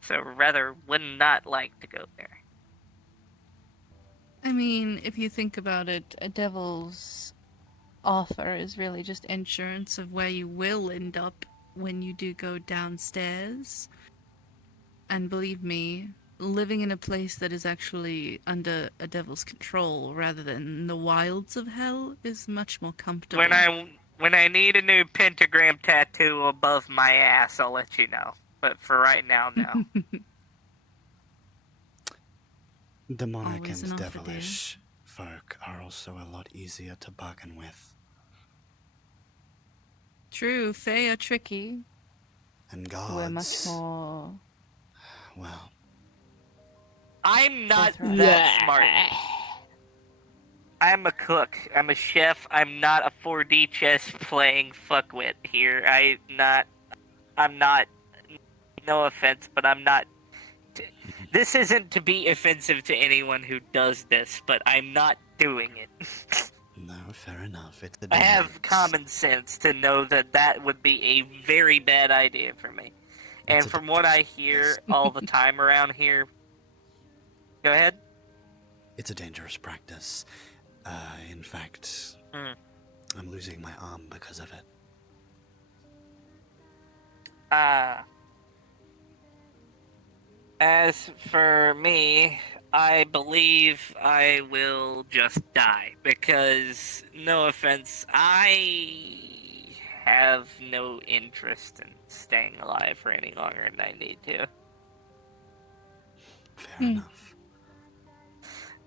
So rather would not like to go there. I mean, if you think about it, a devil's offer is really just Insurance of where you will end up when you do go downstairs. And believe me, living in a place that is actually under a devil's control rather than the wilds of hell is much more comfortable. When I need a new pentagram tattoo above my ass, I'll let you know. But for right now, no. Demonic Always and an offer, dear. devilish folk are also a lot easier to bargain with. True, Fae are tricky. And gods. We're much more. Well. I'm not Forthright. that smart. I'm a cook. I'm a chef. I'm not a 4D chess playing fuckwit here. I'm not. No offense, but I'm not. This isn't to be offensive to anyone who does this, but I'm not doing it. No, fair enough. It's I have common sense to know that that would be a very bad idea for me. And from what I hear all the time around here... Go ahead. It's a dangerous practice. In fact, I'm losing my arm because of it. As for me, I believe I will just die because, no offense, I have no interest in staying alive for any longer than I need to. Fair enough.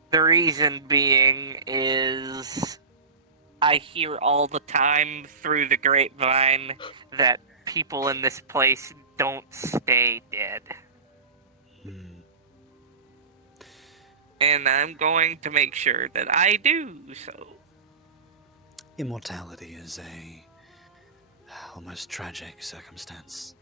The reason being is I hear all the time through the grapevine that people in this place don't stay dead. And I'm going to make sure that I do so. Immortality is a almost tragic circumstance.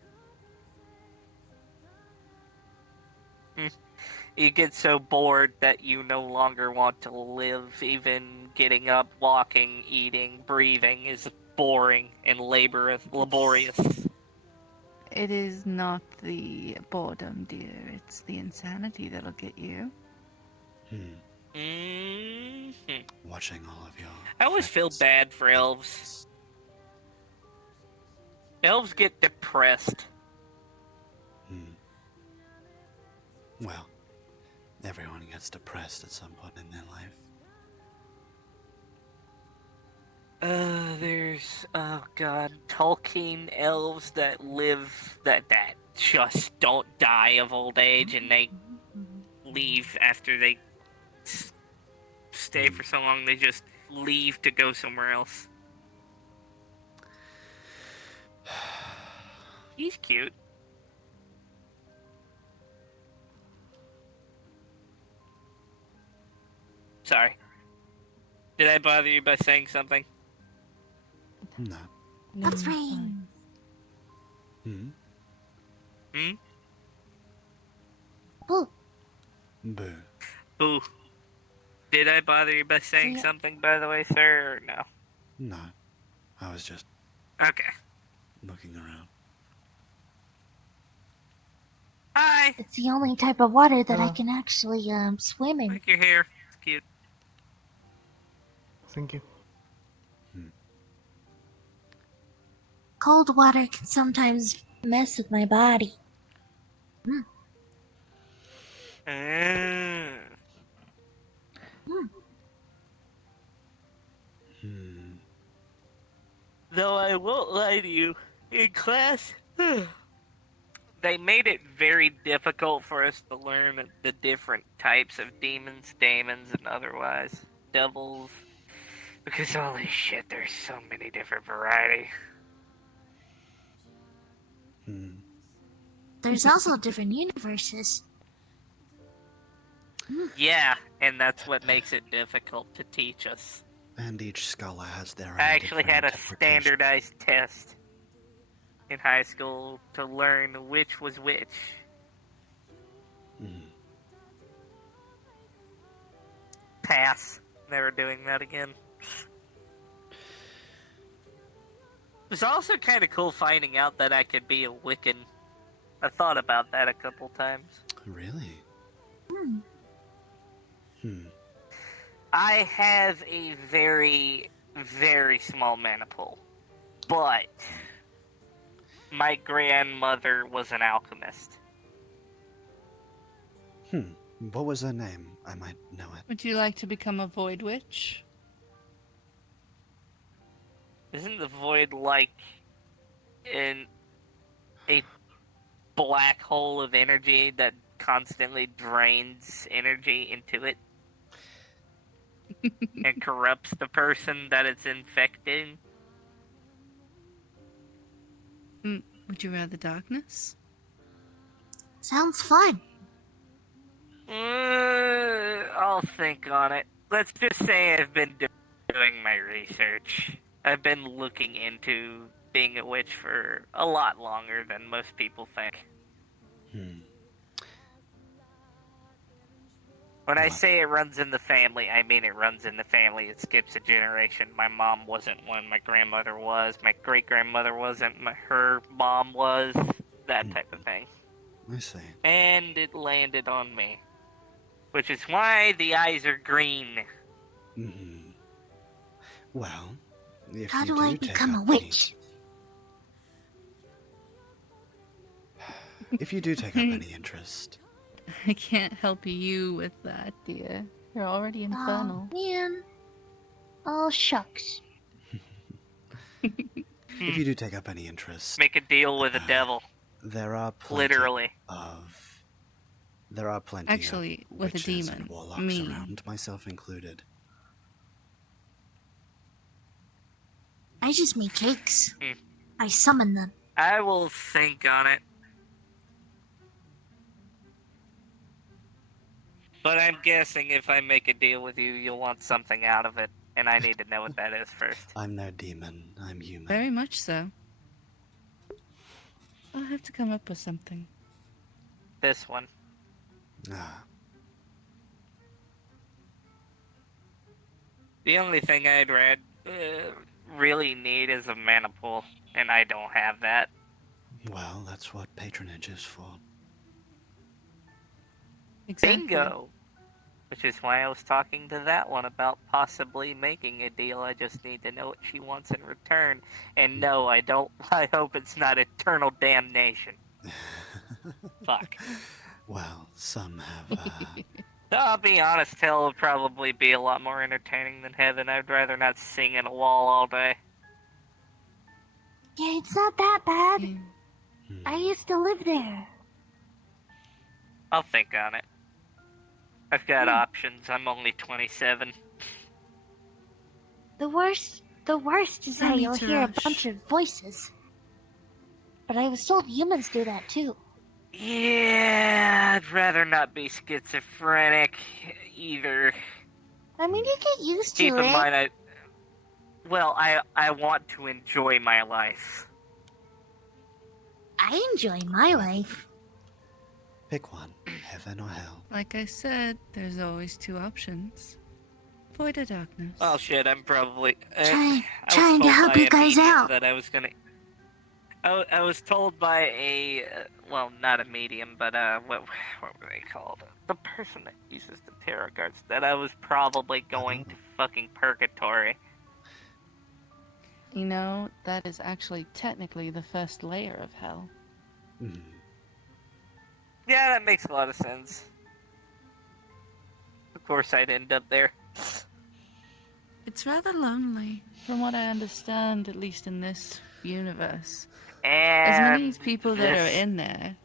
You get so bored that you no longer want to live. Even getting up, walking, eating, breathing is boring and laborious. It is not the boredom, dear. It's the insanity that'll get you. Watching all of your... I always feel bad for elves. Elves get depressed. Well, everyone gets depressed at some point in their life. There's, oh god, Tolkien elves that live, that just don't die of old age and they leave after they stay for so long, they just leave to go somewhere else. He's cute. Sorry. Did I bother you by saying something? No. That's right. Hmm? Boo. Boo. Boo. Did I bother you by saying something, by the way, sir, or no? No. I was just... Okay. looking around. Hi! It's the only type of water that I can actually swim in. Like your hair. It's cute. Thank you. Cold water can sometimes mess with my body. Though I won't lie to you, in class, they made it very difficult for us to learn the different types of demons, daemons, and otherwise devils. Because holy shit, there's so many different variety. There's also different universes. Yeah, and that's what makes it difficult to teach us. And each scholar has their own I actually had a different standardized test in high school to learn which was which. Pass. Never doing that again. It was also kind of cool finding out that I could be a Wiccan. I thought about that a couple times. Really? I have a very, very small mana pool, but my grandmother was an alchemist. What was her name? I might know it. Would you like to become a Void Witch? Isn't the void like a black hole of energy that constantly drains energy into it and corrupts the person that it's infecting? Would you rather darkness? Sounds fun. I'll think on it. Let's just say I've been doing my research. I've been looking into being a witch for a lot longer than most people think. When I say it runs in the family, I mean it runs in the family. It skips a generation. My mom wasn't one. My grandmother was. My great-grandmother wasn't. Her mom was. That type of thing. I see. And it landed on me. Which is why the eyes are green. Well, if How you do I take become a up witch? If you do take up any interest, I can't help you with that. Dear, you're already infernal. Oh, man. Oh, shucks. if you do take up any interest, Make a deal with the devil. there are plenty Literally. Actually, of with a witches demon, and warlocks me. around, myself included. I just make cakes. I summon them. I will think on it. But I'm guessing if I make a deal with you, you'll want something out of it. And I need to know what that is first. I'm no demon. I'm human. Very much so. I'll have to come up with something. This one. The only thing I'd really need is a mana pool. And I don't have that. Well, that's what patronage is for. Exactly. Bingo! Which is why I was talking to that one about possibly making a deal. I just need to know what she wants in return. And no, I don't. I hope it's not eternal damnation. Fuck. Well, some have. I'll be honest, hell would probably be a lot more entertaining than heaven. I'd rather not sing in a wall all day. Yeah, it's not that bad. I used to live there. I'll think on it. I've got options. I'm only 27. The worst is how need you'll to hear rush. a bunch of voices. But I was told humans do that too. Yeah, I'd rather not be schizophrenic either. I mean, you get used to Keep in it. mind, I want to enjoy my life. I enjoy my life. Pick one, heaven or hell. Like I said, there's always two options. Void or darkness. Oh shit, I'm probably Trying I was to told help by you a guys medium out. that I was gonna. I was told by a well, not a medium, but what were they called? The person that uses the tarot cards. That I was probably going to fucking purgatory. You know, that is actually technically the first layer of hell. Yeah, that makes a lot of sense. Of course, I'd end up there. It's rather lonely. From what I understand, at least in this universe, And as many people that are this- in there,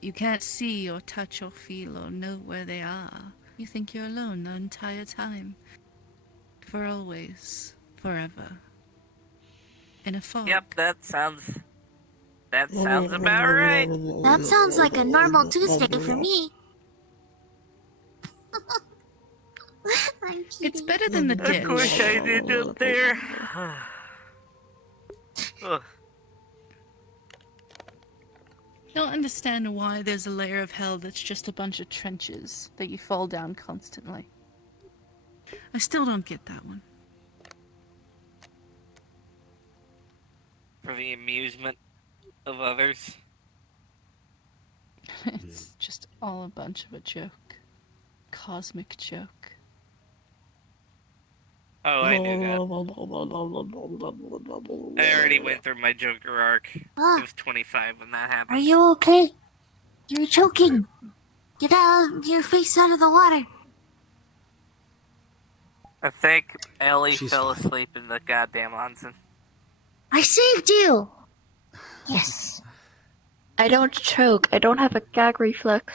You can't see or touch or feel or know where they are. You think you're alone the entire time. For always. Forever. In a fog. Yep, that sounds about right. That sounds like a normal Tuesday for me. I'm kidding. It's better than the ditch. Of course, I'd end up there. Ugh. don't understand why there's a layer of hell that's just a bunch of trenches that you fall down constantly. I still don't get that one. For the amusement of others. It's just all a bunch of a joke. Cosmic joke. Oh, I knew that. I already went through my Joker arc. Ah. It was 25 when that happened. Are you okay? You're choking. Get your face out of the water. I think Ellie She's fell fine. asleep in the goddamn onsen. I saved you. Yes. I don't choke. I don't have a gag reflex.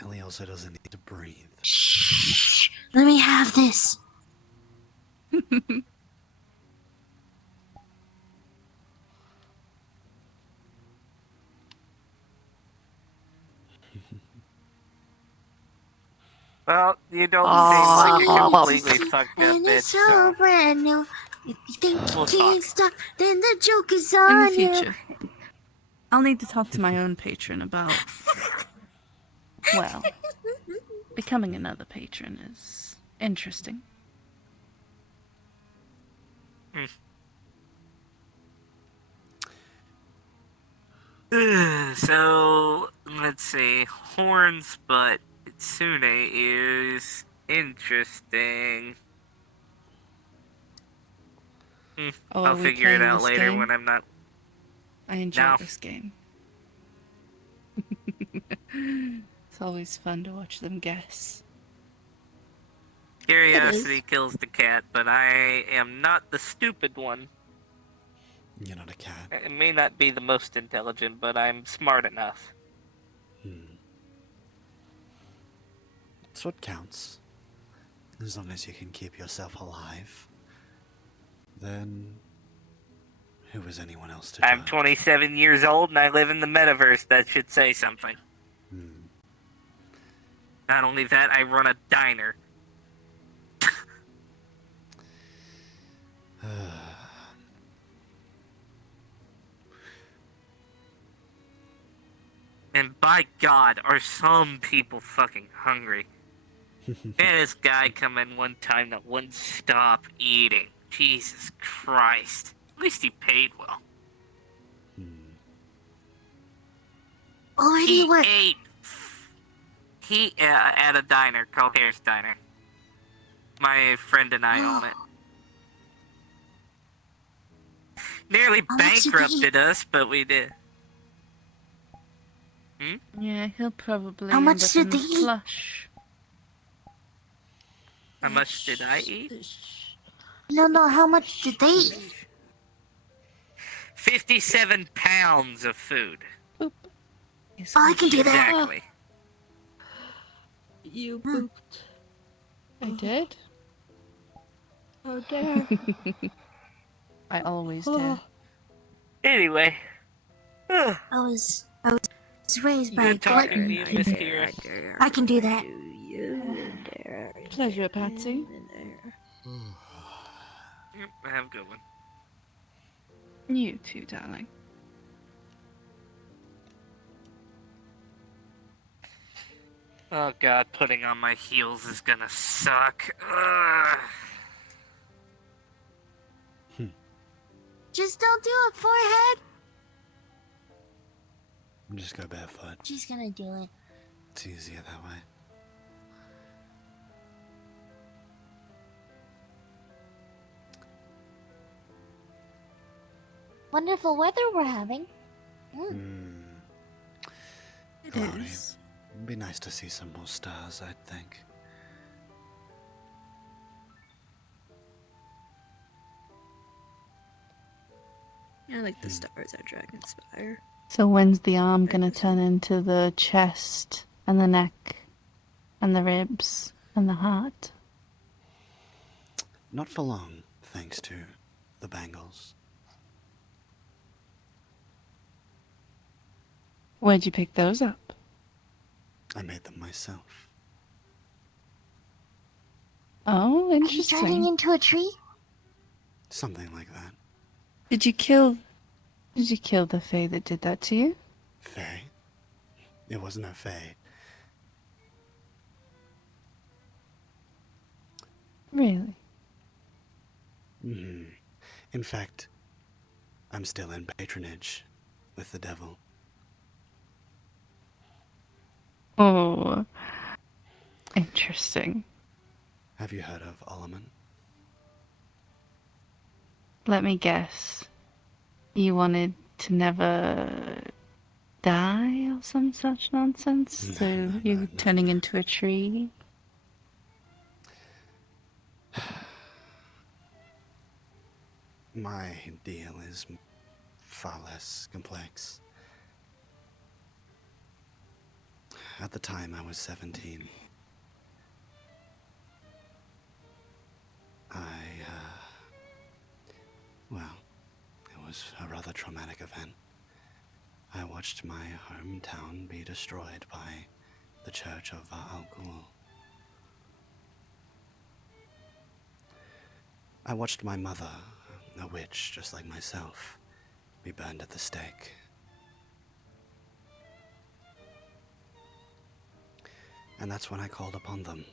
Ellie also doesn't need to breathe. Shh. Let me have this. Well, you don't seem like a completely fucked up And bitch, it's so so brand new. If you think We'll you can't talk. stop, then the joke is In on the you. future. I'll need to talk to my own patron about, well, becoming another patron is interesting. So, let's see. Horns, but Kitsune is interesting. Oh, I'll are we figure it playing out this later game? when I'm not. I enjoy No. this game. It's always fun to watch them guess. Curiosity kills the cat, but I am not the stupid one. You're not a cat. I may not be the most intelligent, but I'm smart enough. That's what counts. As long as you can keep yourself alive, then who is anyone else to I'm judge? 27 years old and I live in the Metaverse. That should say something. Not only that, I run a diner. And by God, are some people fucking hungry. And this guy come in one time that wouldn't stop eating. Jesus Christ. At least he paid well. Already He work. ate. He at a diner called Hair's Diner. My friend and I own it. Nearly How much did they bankrupted us, but we did. Yeah, he'll probably How end much up did in they the eat? plush. How much did I eat? No, how much did they eat? 57 pounds of food. Yes, Oh, I can do that. Exactly. You pooped. I did? Oh, dare. I always did. Anyway. I was raised by a Good talking to glutton. you, Miss Kira. I can do that. Pleasure, Patsy. Have a good one. You too, darling. Oh God, putting on my heels is gonna suck. Ugh. Just don't do it, forehead. Just go barefoot. She's gonna do it. It's easier that way. Wonderful weather we're having. It Cloudy. is. It'd be nice to see some more stars, I think. I like the stars at Dragonspire. So when's the arm gonna turn into the chest and the neck and the ribs and the heart? Not for long, thanks to the bangles. Where'd you pick those up? I made them myself. Oh, Are you turning interesting. into a tree? Something like that. Did you kill the Fae that did that to you? Fae? It wasn't a Fae. Really? In fact, I'm still in patronage with the devil. Oh, interesting. Have you heard of Olaman? Let me guess. You wanted to never die or some such nonsense? So you're turning into a tree? My deal is far less complex. At the time, I was 17. Well, it was a rather traumatic event. I watched my hometown be destroyed by the Church of Al Ghul. I watched my mother, a witch just like myself, be burned at the stake. And that's when I called upon them.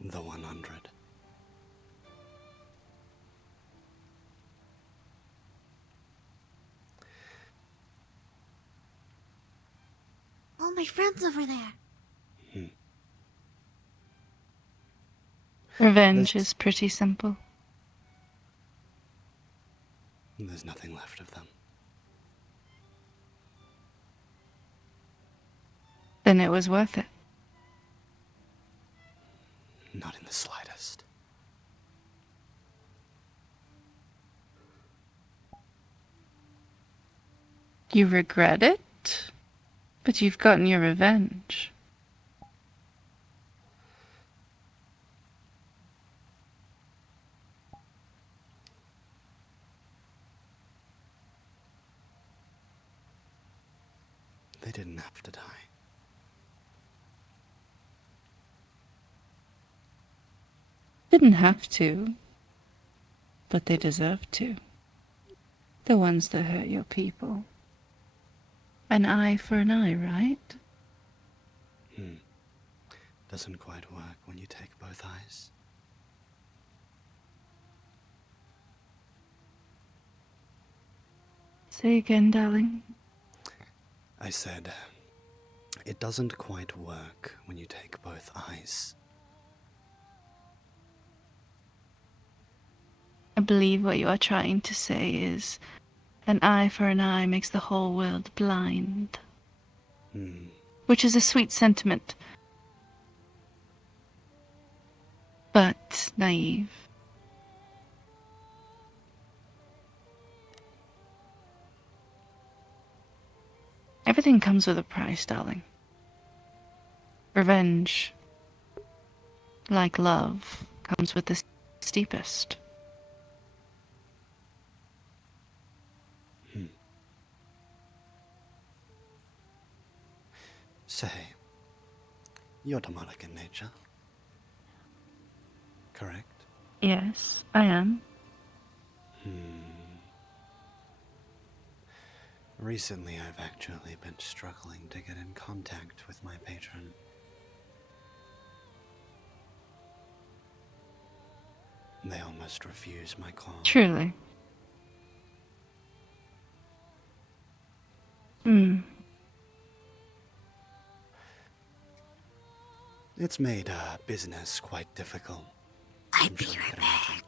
The 100. All my friends over there. Revenge is pretty simple. There's nothing left of them. Then it was worth it. Not in the slightest. You regret it? But you've gotten your revenge. They didn't have to die. Didn't have to. But they deserve to. The ones that hurt your people. An eye for an eye, right? Doesn't quite work when you take both eyes. Say again, darling. I said, it doesn't quite work when you take both eyes. I believe what you are trying to say is an eye for an eye makes the whole world blind. Which is a sweet sentiment. But naive. Everything comes with a price, darling. Revenge, like love, comes with the steepest. Say, you're demonic in nature. Correct? Yes, I am. Recently, I've actually been struggling to get in contact with my patron. They almost refuse my call. Truly. It's made business quite difficult. I'm sure you can imagine.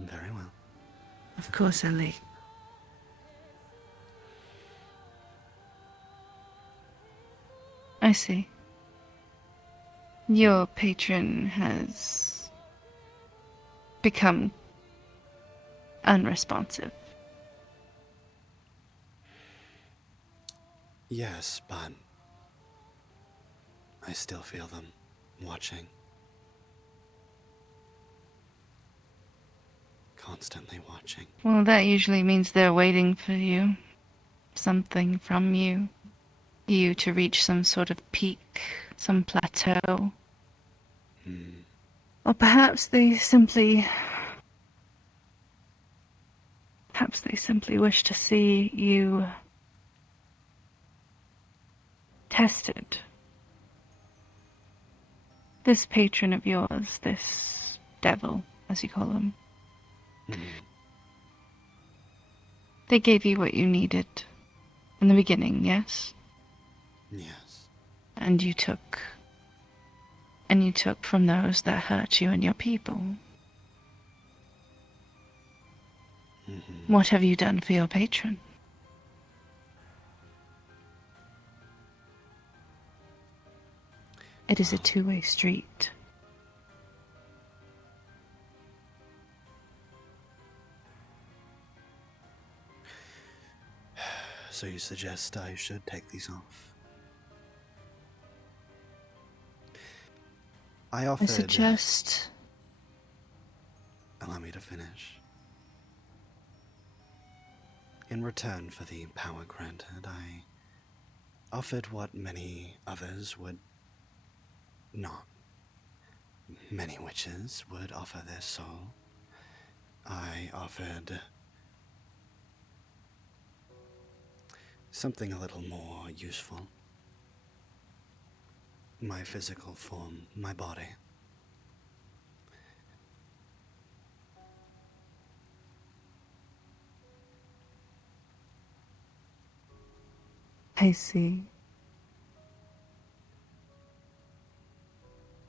Very well. Of course, Ellie. I see. Your patron has become unresponsive. Yes, but I still feel them watching. Constantly watching. Well, that usually means they're waiting for you. Something from you. You to reach some sort of peak, some plateau. Or perhaps they simply wish to see you tested. This patron of yours, this devil, as you call him. They gave you what you needed in the beginning, yes? Yes. And you took from those that hurt you and your people. What have you done for your patron? It is a two-way street. So you suggest I should take these off? I offered... I suggest... Allow me to finish. In return for the power granted, I offered what many others would not. Many witches would offer their soul. I offered something a little more useful. My physical form, my body. I see.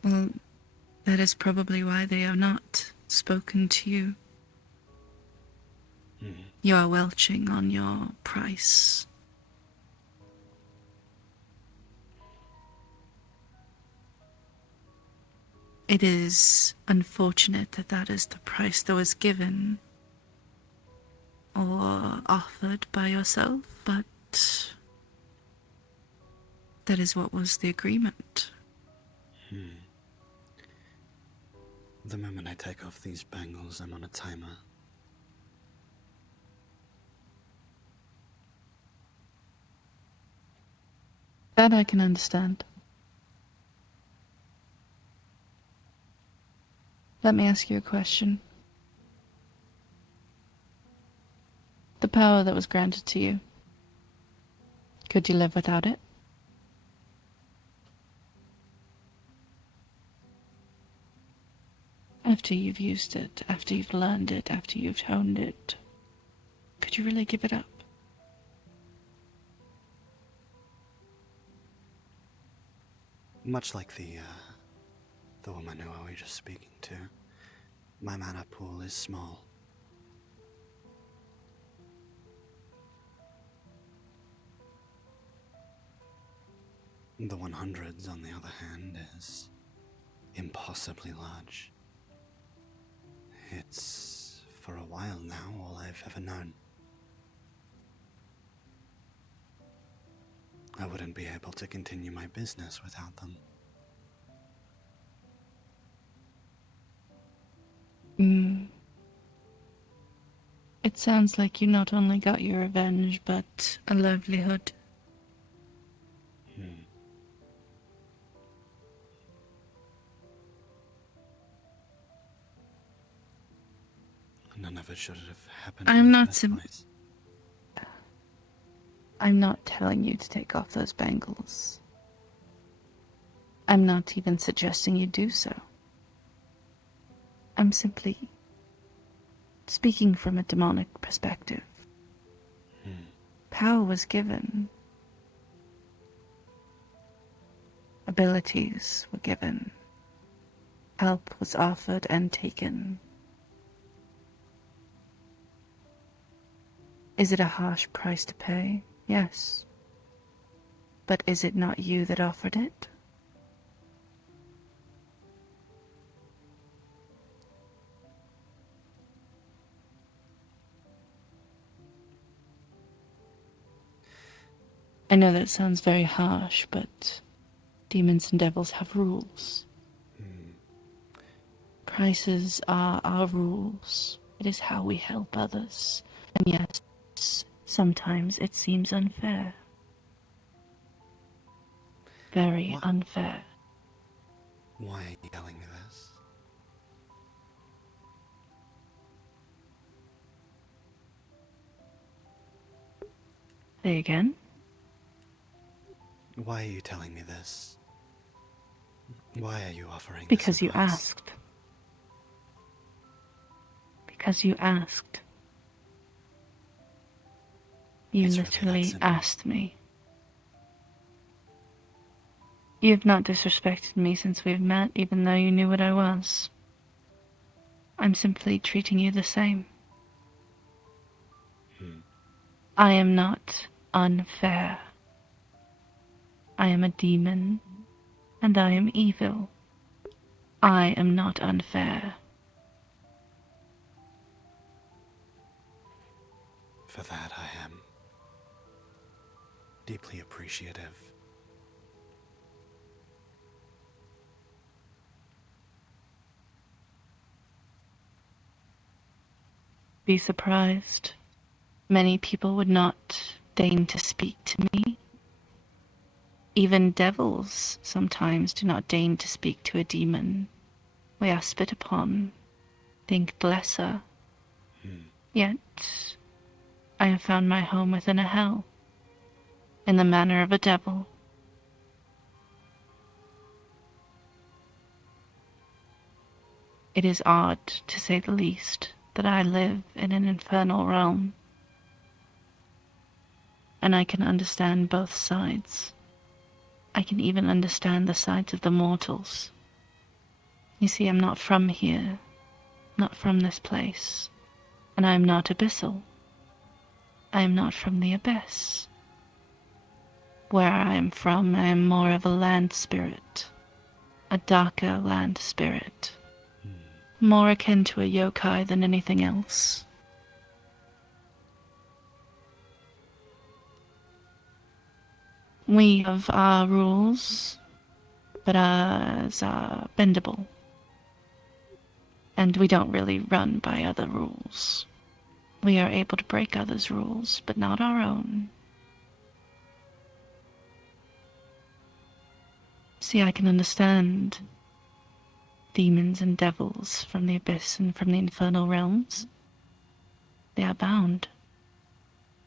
Well, that is probably why they have not spoken to you. You are welching on your price. It is unfortunate that that is the price that was given or offered by yourself, but that is what was the agreement. The moment I take off these bangles, I'm on a timer. That I can understand. Let me ask you a question. The power that was granted to you, could you live without it? After you've used it, after you've learned it, after you've honed it, could you really give it up? Much like the woman who I was just speaking to, my mana pool is small. The 100s, on the other hand, is impossibly large. It's, for a while now, all I've ever known. I wouldn't be able to continue my business without them. It sounds like you not only got your revenge, but a livelihood. None of it should have happened. I'm not I'm not telling you to take off those bangles. I'm not even suggesting you do so. I'm simply speaking from a demonic perspective. Power was given. Abilities were given. Help was offered and taken. Is it a harsh price to pay? Yes. But is it not you that offered it? I know that sounds very harsh, but demons and devils have rules. Prices are our rules. It is how we help others. And yes, sometimes it seems unfair. Very unfair. Why are you telling me this? Say again? Why are you telling me this? Why are you offering Because this you advice? asked. Because you asked. You It's really literally that simple. asked me. You've not disrespected me since we've met, even though you knew what I was. I'm simply treating you the same. I am not unfair. I am a demon, and I am evil. I am not unfair. For that, I am deeply appreciative. Be surprised. Many people would not deign to speak to me. Even devils sometimes do not deign to speak to a demon. We are spit upon, think lesser. Yet, I have found my home within a hell, in the manner of a devil. It is odd, to say the least, that I live in an infernal realm, and I can understand both sides. I can even understand the sides of the mortals. You see, I'm not from here, not from this place, and I am not abyssal. I am not from the abyss. Where I am from, I am more of a land spirit, a darker land spirit, more akin to a yokai than anything else. We have our rules, but ours are bendable. And we don't really run by other rules. We are able to break others' rules, but not our own. See, I can understand demons and devils from the abyss and from the infernal realms. They are bound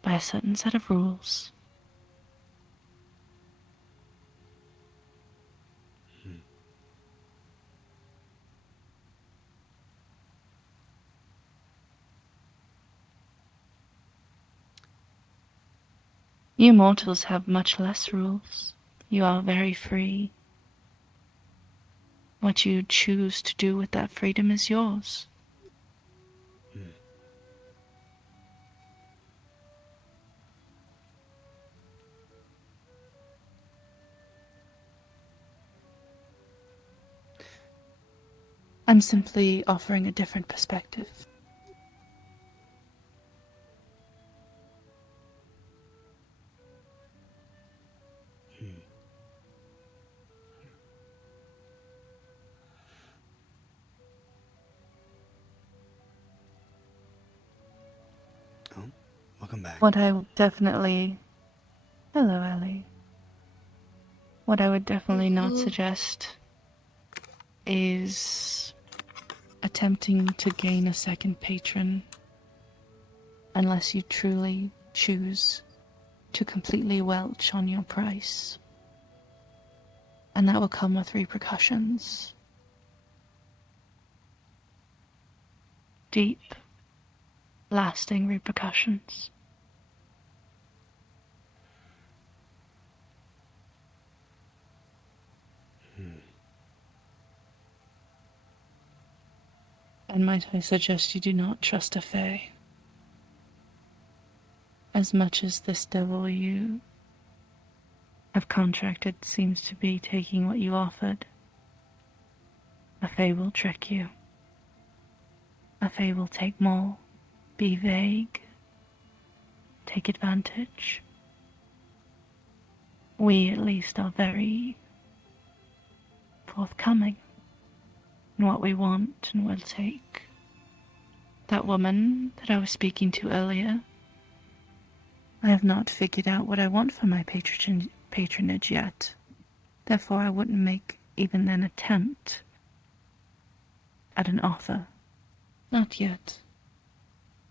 by a certain set of rules. You mortals have much less rules. You are very free. What you choose to do with that freedom is yours. I'm simply offering a different perspective. Welcome back. What I would definitely... Hello, Ellie. What I would definitely not suggest is attempting to gain a second patron unless you truly choose to completely welch on your price. And that will come with repercussions. Deep, lasting repercussions. And might I suggest you do not trust a fae? As much as this devil you have contracted seems to be taking what you offered, a fae will trick you. A fae will take more, be vague, take advantage. We, at least, are very forthcoming in what we want and will take. That woman that I was speaking to earlier, I have not figured out what I want for my patronage yet. Therefore, I wouldn't make even an attempt at an offer. Not yet.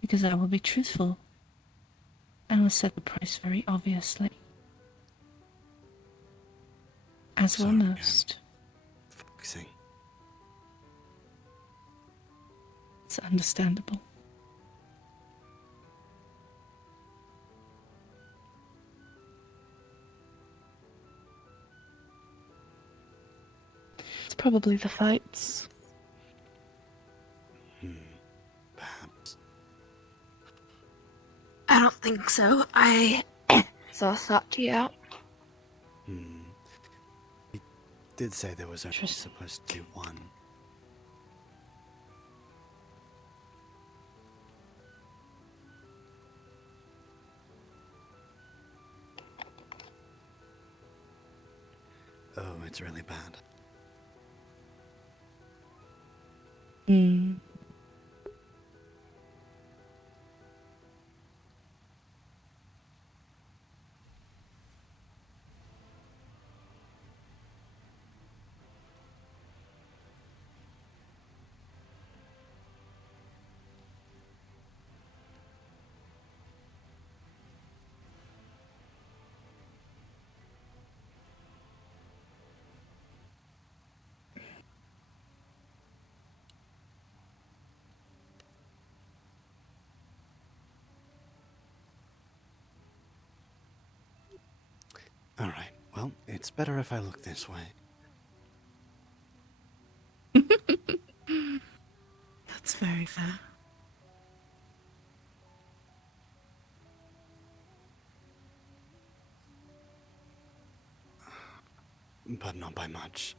Because I will be truthful. I will set the price very obviously. As will most. Focusing. It's understandable. Probably the fights. Perhaps. I don't think so. I saw Sati out. He did say there was only supposed to be one. Oh, it's really bad. Hmm. All right. Well, it's better if I look this way. That's very fair. But not by much.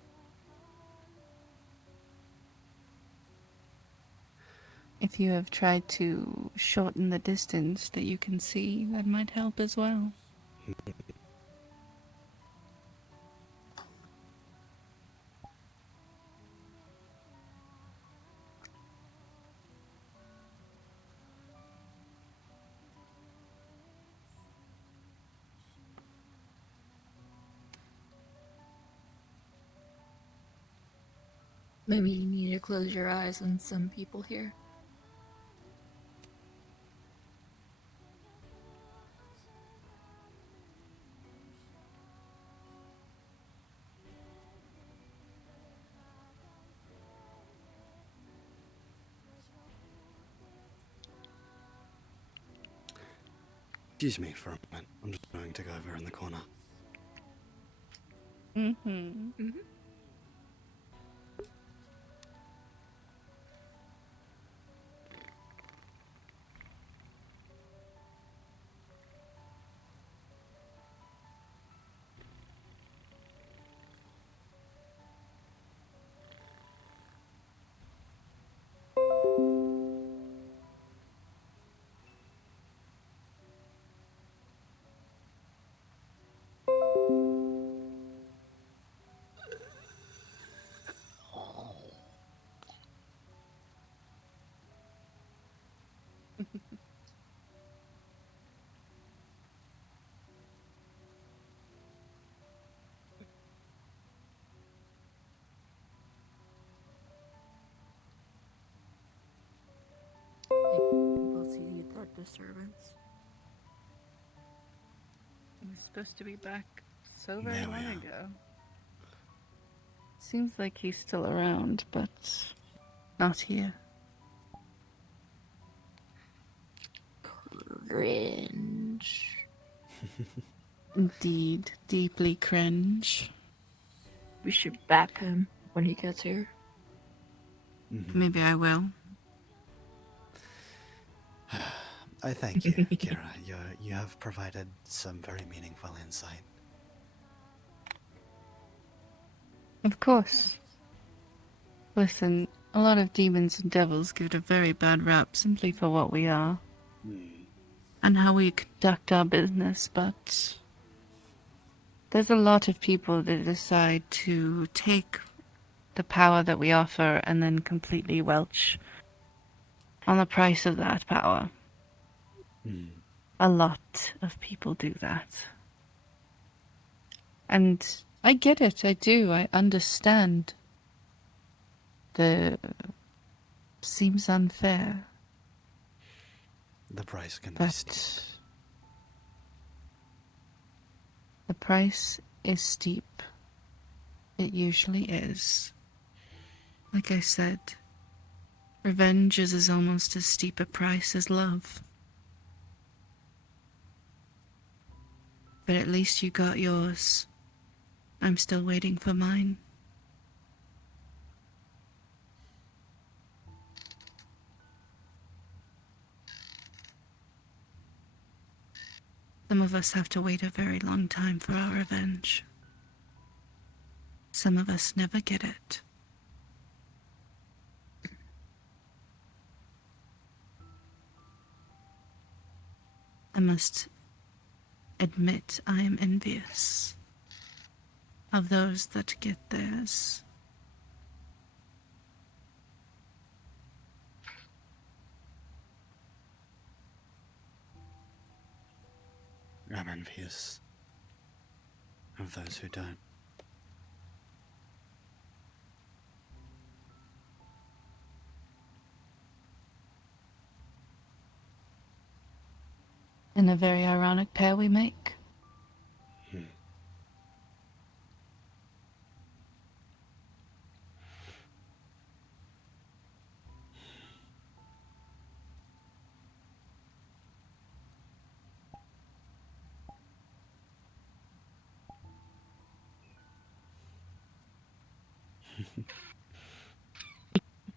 If you have tried to shorten the distance that you can see, that might help as well. Maybe you need to close your eyes on some people here. Excuse me for a moment. I'm just going to go over in the corner. Mm-hmm. We'll see that disturbance. He was supposed to be back so very There we long are. ago. Seems like he's still around, but not here. Cringe. Indeed, deeply cringe. We should back him when he gets here. Maybe I will. I thank you, Kira. You have provided some very meaningful insight. Of course. Listen, a lot of demons and devils Give it a very bad rap simply for what we are. and how we Conduct our business, but there's a lot of people that decide to take the power that we offer and then completely welch on the price of that power. A lot of people do that. And I get it, I do, I understand. Seems unfair. The price can be But steep. the price is steep. It usually is. Like I said, revenge is as almost as steep a price as love. But at least you got yours. I'm still waiting for mine. Some of us have to wait a very long time for our revenge. Some of us never get it. I must admit I am envious of those that get theirs. I'm envious of those who don't. And a very ironic pair we make.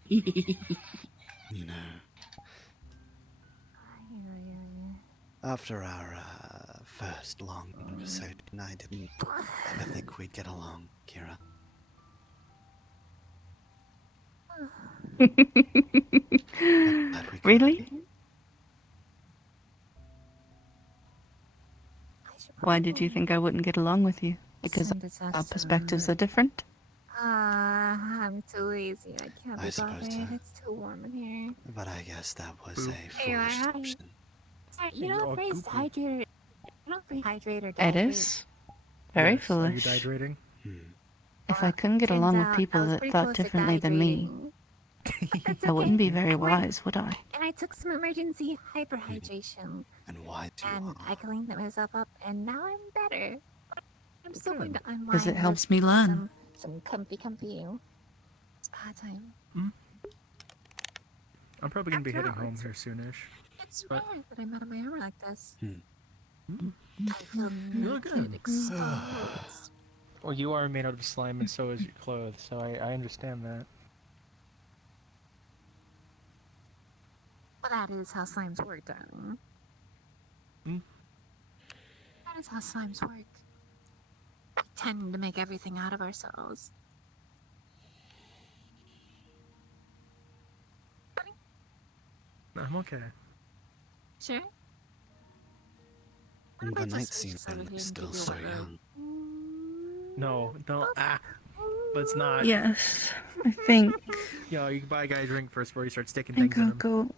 You know, after our first long conversation, I didn't ever think we'd get along, Kira. Really? Why did you think I wouldn't get along with you? Because our perspectives are different? I'm too lazy. I can't I be suppose bothered. so. It's too warm in here. But I guess that was a Hey, foolish option. You You're know, all phrase goopy. hydrate. You know, phrase hydrate or It dehydrate. is. Very Yes, foolish. Are you dehydrating? If I couldn't get Turns along with out I people was that pretty thought close to differently than me, dehydrating. That's I wouldn't be okay. very I went wise, would I? and I took some emergency hyperhydration. And why do And I cleaned myself up, and now I'm better. I'm still going to unwind. Because it helps with me learn. Some comfy spa time. I'm probably gonna be After heading home hours. here soonish. It's But- rare that I'm out of my armor like this. You I feel look naked, good. exposed. Well, you are made out of slime, and so is your clothes, so I understand that. Well, that is how slimes work, darling. That is how slimes work. We tend to make everything out of ourselves. I'm okay. Sure? The about night just we seems just over here and still give you so a- young. No, don't. But it's not. Yes, I think. Yo, you can buy a guy a drink first before you start sticking I think things in I'll him. go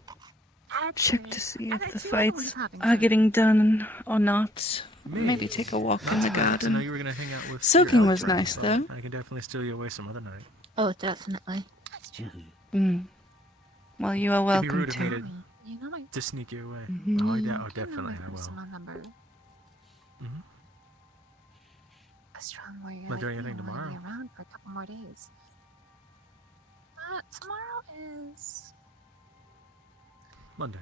check to see if the two other ones fights having are fun. getting done or not. Me? Maybe take a walk in the I know garden. you were gonna hang out with. Soaking your was friends, nice, but though. I can definitely steal you away some other night. Oh, definitely. That's true. Well, you are It'd be welcome rude of me to. You know my to sneak you away. Mhm. Oh, definitely I will. personal number. Mhm. A strong warrior Not doing like me anything will only be tomorrow. around for a couple more days. Tomorrow is Monday.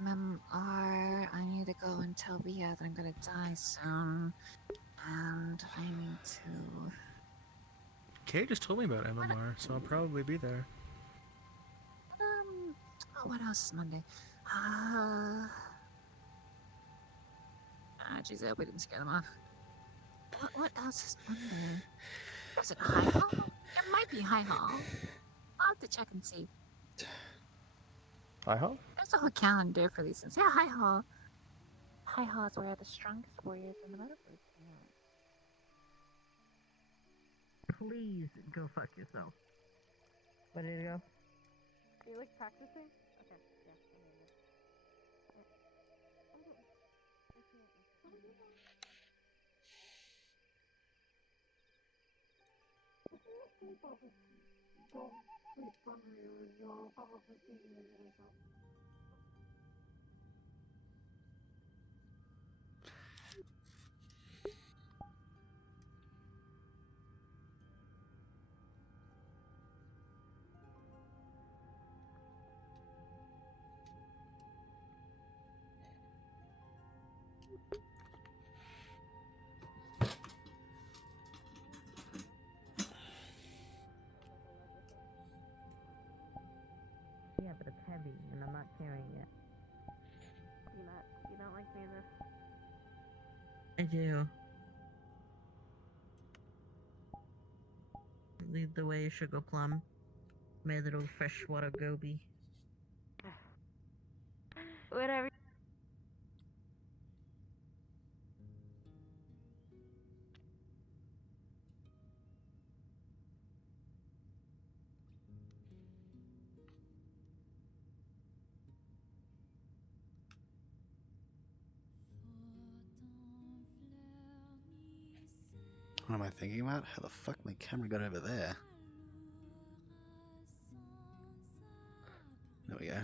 MMR. I need to go and tell Bia that I'm gonna die soon, and I need to. Kay just told me about MMR, so I'll probably be there. Oh, what else is Monday? Jeez, I hope we didn't scare them off. What else is Monday? Is it High Hall? It might be High Hall. I'll have to check and see. Hi ho. There's a whole calendar for these things. Yeah, High Hall. High Hall is where the strongest warriors in the Metaverse hang out. Please go fuck yourself. Where did it go? Are you like practicing? Okay, yeah. Yeah, but it's heavy, and I'm not carrying it. You don't like me this? I do. Lead the way, Sugar Plum. My little freshwater goby. Whatever. What am I thinking about? How the fuck my camera got over there? There we go.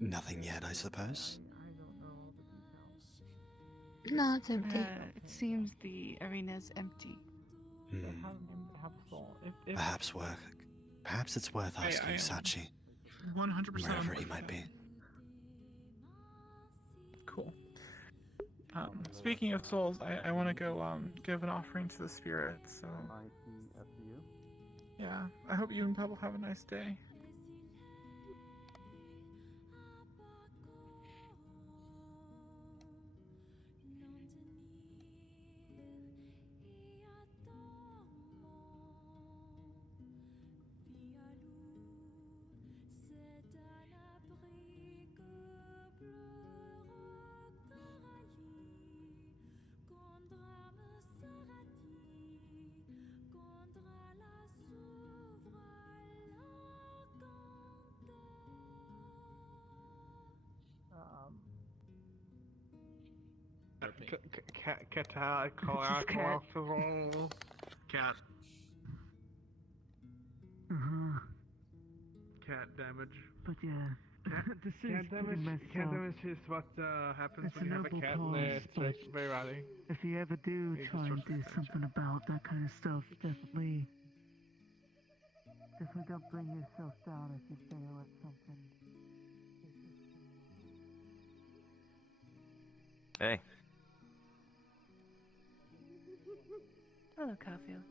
Nothing yet, I suppose. No, it's empty. It seems the arena's empty. Perhaps it's worth asking Sachi. 100% Wherever he might be. Cool. Speaking of souls, I want to go give an offering to the spirits. So yeah, I hope you and Pebble have a nice day. Cat. Uh-huh. Cat damage. But yeah, this is Cat damage is what happens It's when a you have a noble cat in there. cause, It's like but very rowdy. if you ever do It's try just and do something about that kind of stuff, definitely don't bring yourself down if you fail at something. Hey. Hello, Garfield.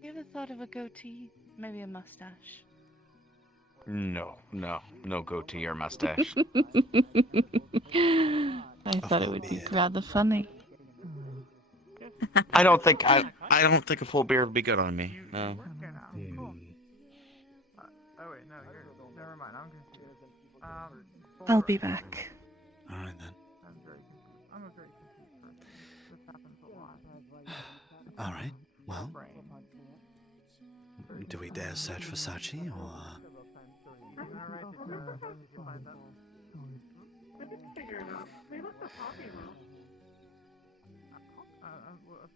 You ever thought of a goatee? Maybe a mustache? No goatee or mustache. I thought it would be rather funny. I don't think a full beard would be good on me. No. Oh wait, no, never mind. I'm confused. I'll be back. Alright then. I'm a very confused person. This happens a lot. Alright, well. Do we dare search for Sachi, or...?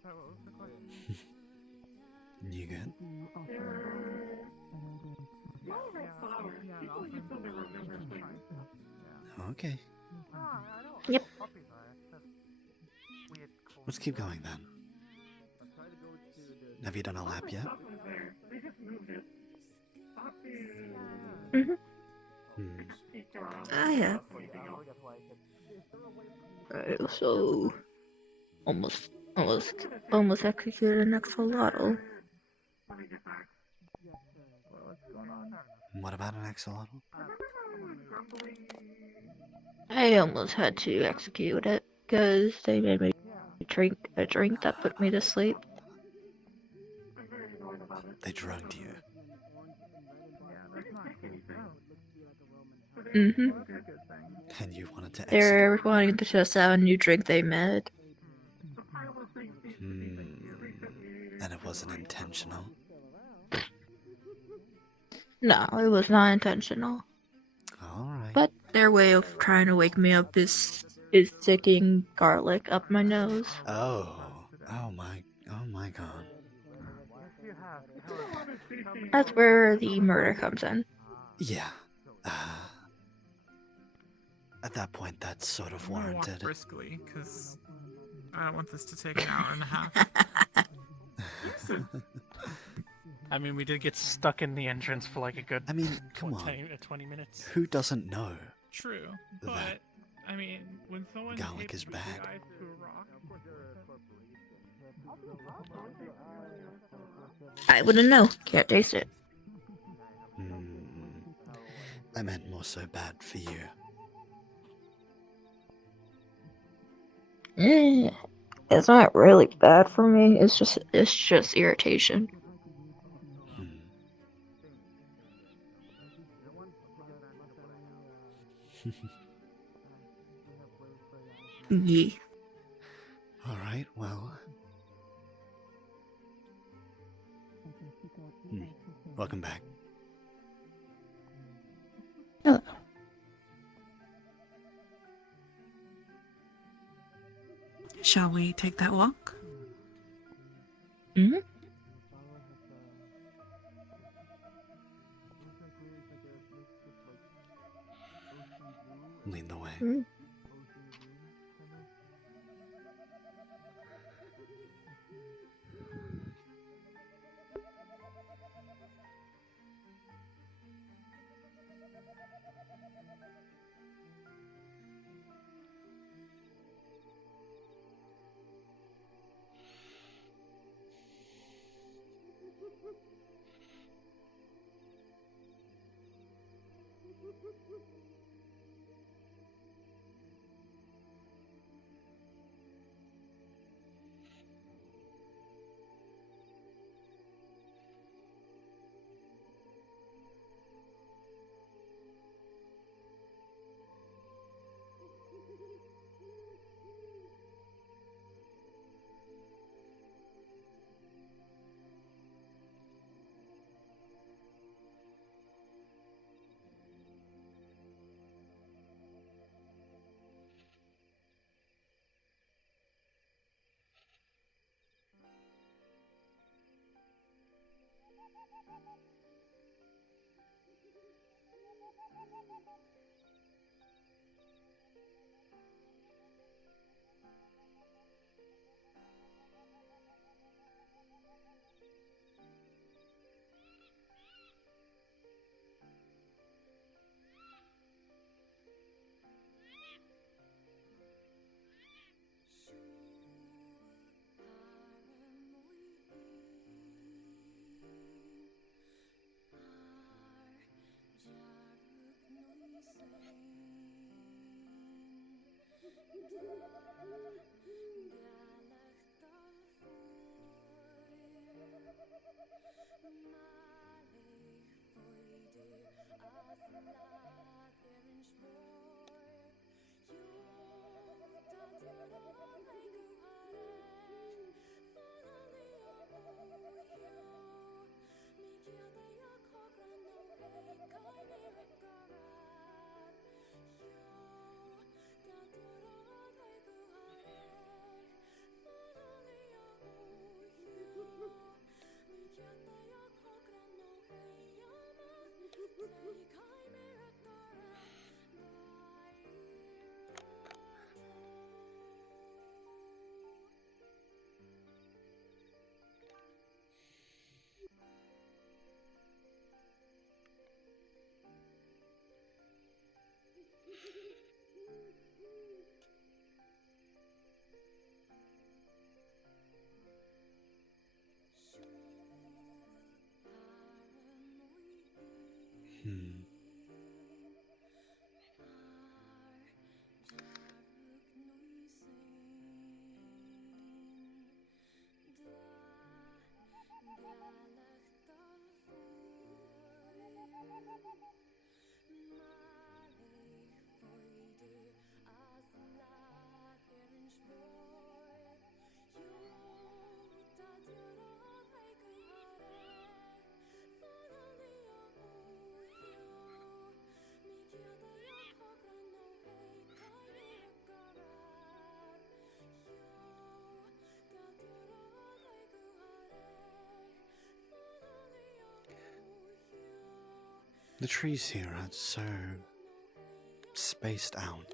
What was the question? You good? Okay. Yep. Let's keep going then. Have you done a lap yet? Mm-hmm. I have. Right, so almost executed an axolotl. What about an axolotl? I almost had to execute it because they made me drink a drink that put me to sleep. They drugged you. Mm-hmm. And you wanted to They're wanting to test out a new drink they made. And it wasn't intentional. No, it was not intentional. Alright. But their way of trying to wake me up is sticking garlic up my nose. Oh my god. That's where the murder comes in. Yeah. At that point, that's sort of I'm gonna walk warranted. briskly, because I don't want this to take an hour and a half. I mean, we did get stuck in the entrance for like a good. I mean, come on. 20 minutes. Who doesn't know? True, but that I mean, when someone garlic hits is the bad? eyes to a rock. I wouldn't know. Can't taste it. I meant more so bad for you. It's not really bad for me. It's just irritation. Yeah. All right, well. Welcome back. Hello. Shall we take that walk? Mm-hmm. Lead the way. The trees here are so spaced out.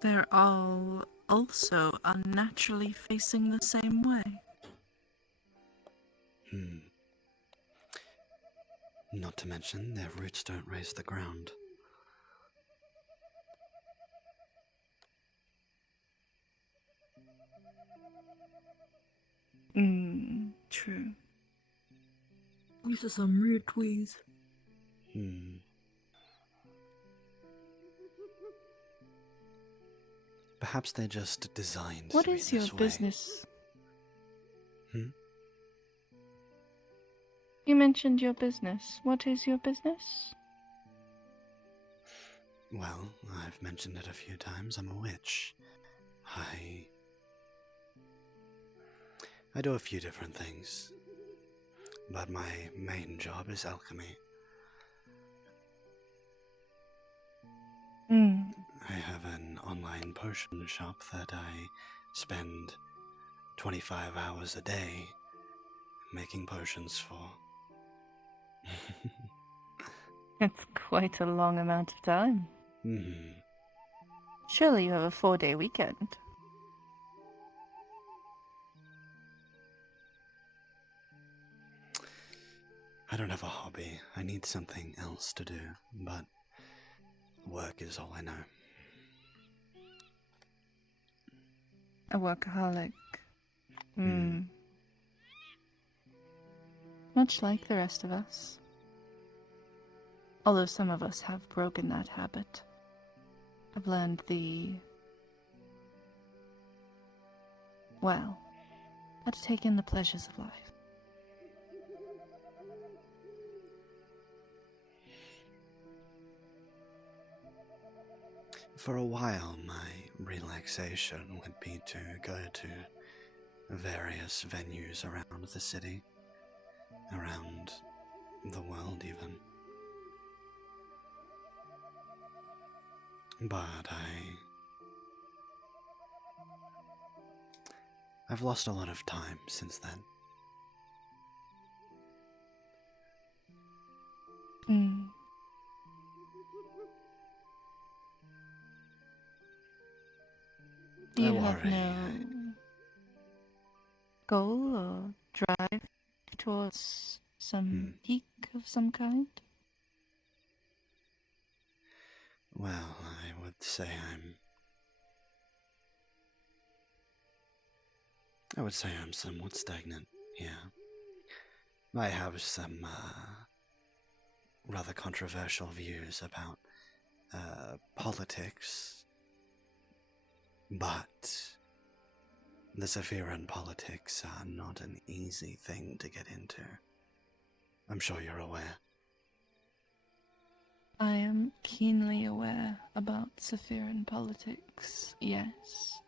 They're all also unnaturally facing the same way. Not to mention, their roots don't raise the ground. True. These are some weird tweez. Perhaps they're just designed What to be is your this way. business? Hmm? You mentioned your business. What is your business? Well, I've mentioned it a few times. I'm a witch. I do a few different things, but my main job is alchemy. I have an online potion shop that I spend 25 hours a day making potions for. It's quite a long amount of time. Surely you have a 4-day weekend. I don't have a hobby. I need something else to do, but work is all I know. A workaholic. Much like the rest of us. Although some of us have broken that habit. Have learned how to take in the pleasures of life. For a while, my relaxation would be to go to various venues around the city, around the world even. But I've lost a lot of time since then. Do you have no goal or drive towards some peak of some kind? Well, I would say I'm somewhat stagnant, yeah. I have some rather controversial views about politics, but the Zephyran politics are not an easy thing to get into. I'm sure you're aware. I am keenly aware about Zephyran politics, yes.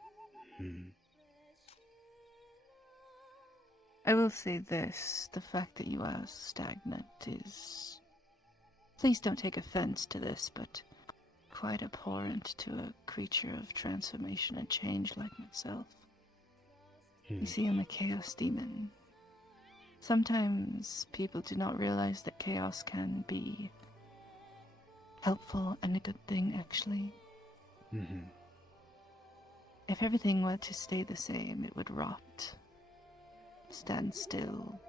I will say this, the fact that you are stagnant is... Please don't take offense to this, but quite abhorrent to a creature of transformation and change like myself. You see, I'm a chaos demon. Sometimes people do not realize that chaos can be helpful and a good thing, actually. If everything were to stay the same, it would rot, stand still,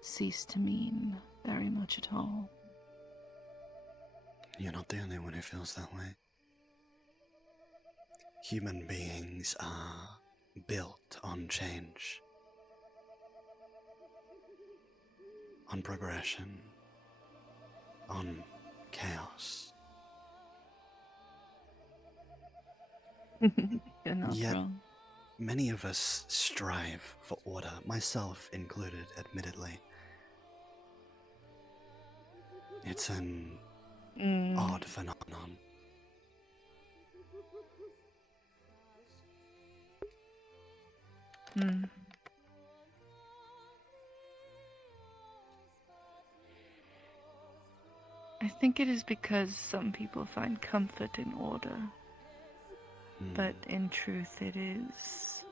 cease to mean very much at all. You're not the only one who feels that way. Human beings are built on change, on progression, on chaos. You're not Yet, wrong. many of us strive for order, myself included, admittedly. It's an odd phenomenon. I think it is because some people find comfort in order. But in truth it is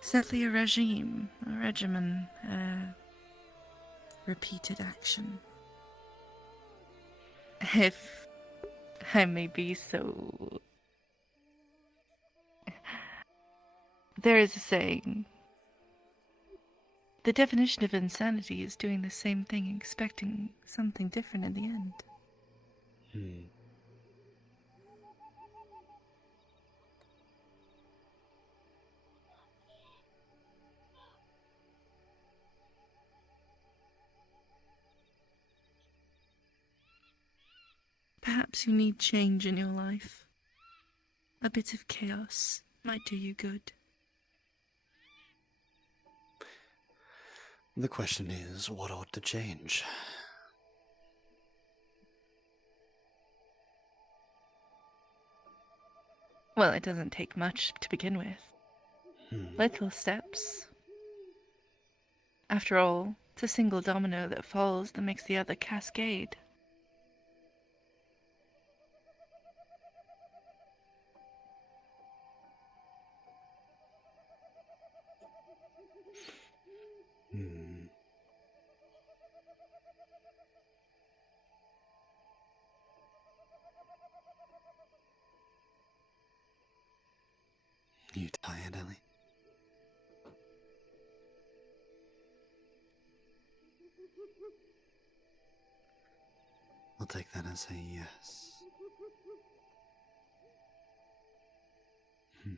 simply a regime, a regimen, repeated action. If I may be so There is a saying. The definition of insanity is doing the same thing and expecting something different in the end. Hmm. Perhaps you need change in your life. A bit of chaos might do you good. The question is, what ought to change? Well, it doesn't take much to begin with. Little steps. After all, it's a single domino that falls that makes the other cascade. Hmm. You tired, Ellie? I'll take that as a yes. Hmm.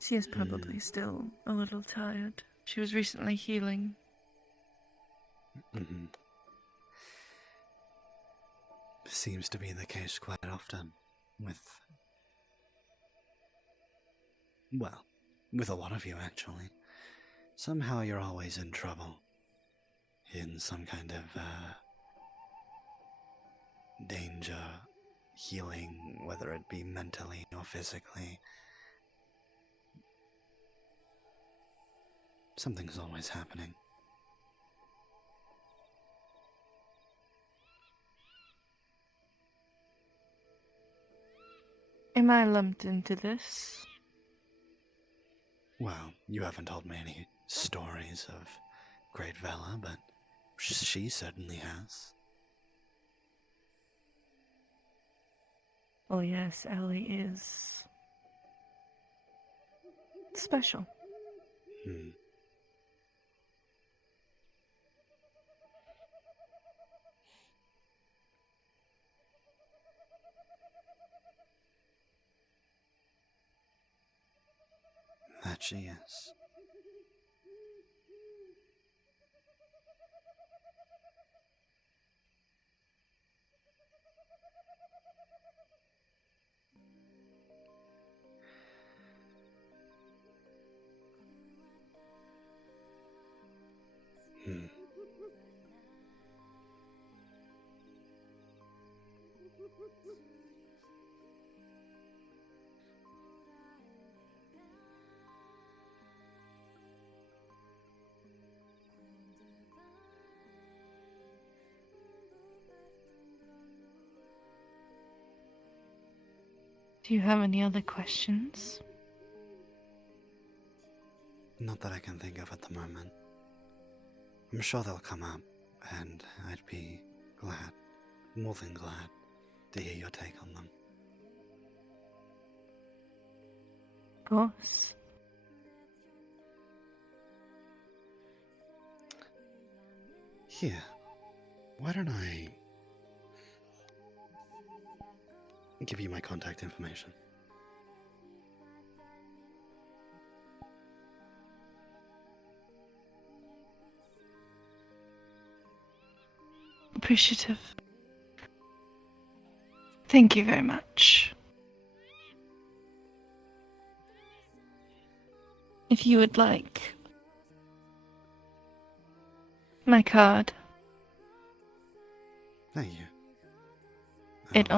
She is probably still a little tired. She was recently healing. Mm-hmm. Seems to be the case quite often with, well, with a lot of you actually. Somehow you're always in trouble. In some kind of, danger, healing, whether it be mentally or physically. Something's always happening. Am I lumped into this? Well, you haven't told me any stories of great valor, but she certainly has. Oh yes, Ellie is special. Hmm. That she is. Hmm. Do you have any other questions? Not that I can think of at the moment. I'm sure they'll come up, and I'd be glad, more than glad, to hear your take on them. Of course. Here, why don't I give you my contact information? Appreciative. Thank you very much. If you would like my card. Thank you. It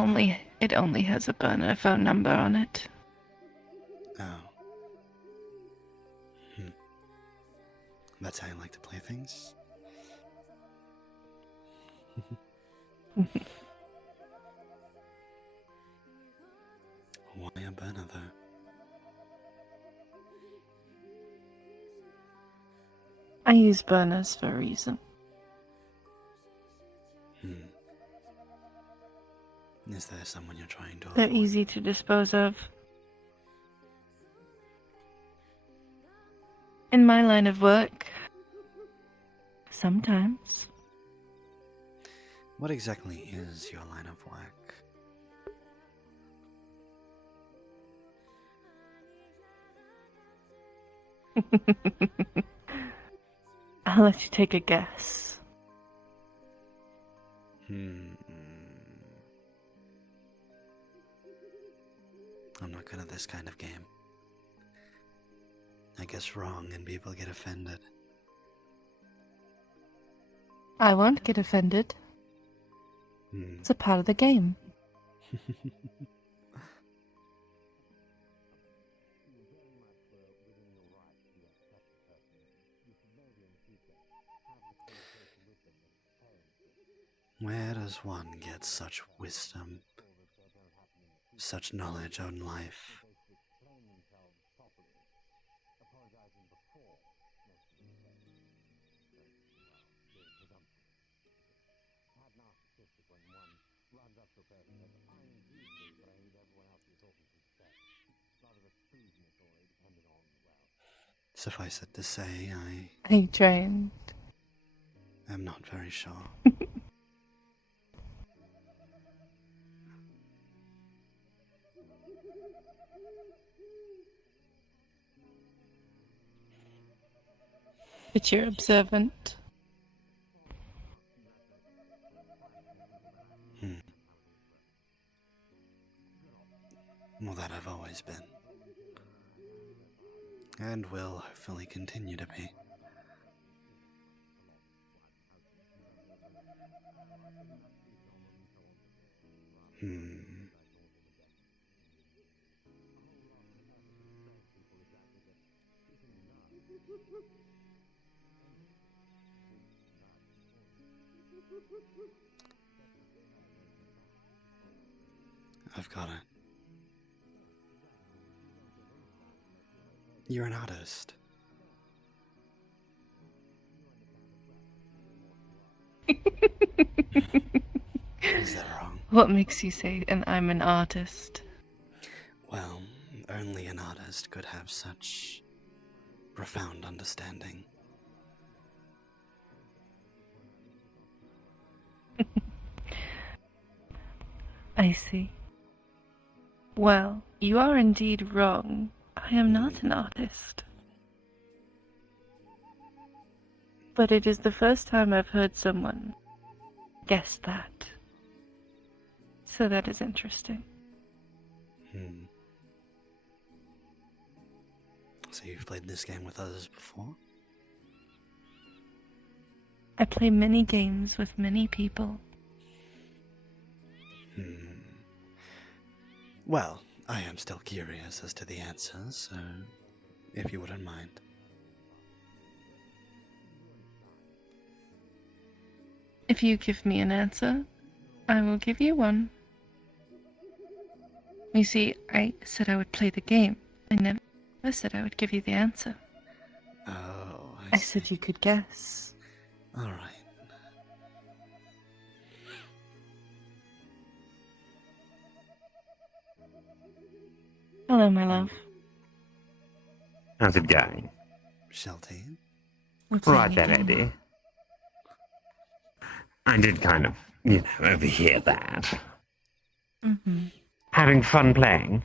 only has a burner phone number on it. Oh. That's how you like to play things? Why a burner, though? I use burners for a reason. Is there someone you're trying to They're avoid? easy to dispose of. In my line of work, sometimes. What exactly is your line of work? I'll let you take a guess. I'm not good at this kind of game. I guess wrong and people get offended. I won't get offended. It's a part of the game. Where does one get such wisdom, such knowledge on life? Suffice it to say, I trained. am not very sure. But you're observant. Well, that I've always been. And will hopefully continue to be. I've got it. You're an artist. Is that wrong? What makes you say and I'm an artist? Well, only an artist could have such profound understanding. I see. Well, you are indeed wrong. I am not an artist. But it is the first time I've heard someone guess that. So that is interesting. So you've played this game with others before? I play many games with many people. Well, I am still curious as to the answers, so if you wouldn't mind. If you give me an answer, I will give you one. You see, I said I would play the game. I never said I would give you the answer. Oh, I said you could guess. All right. Hello, my love. How's it going? Shelty? Right then, Eddie. I did kind of, overhear that. Mm-hmm. Having fun playing?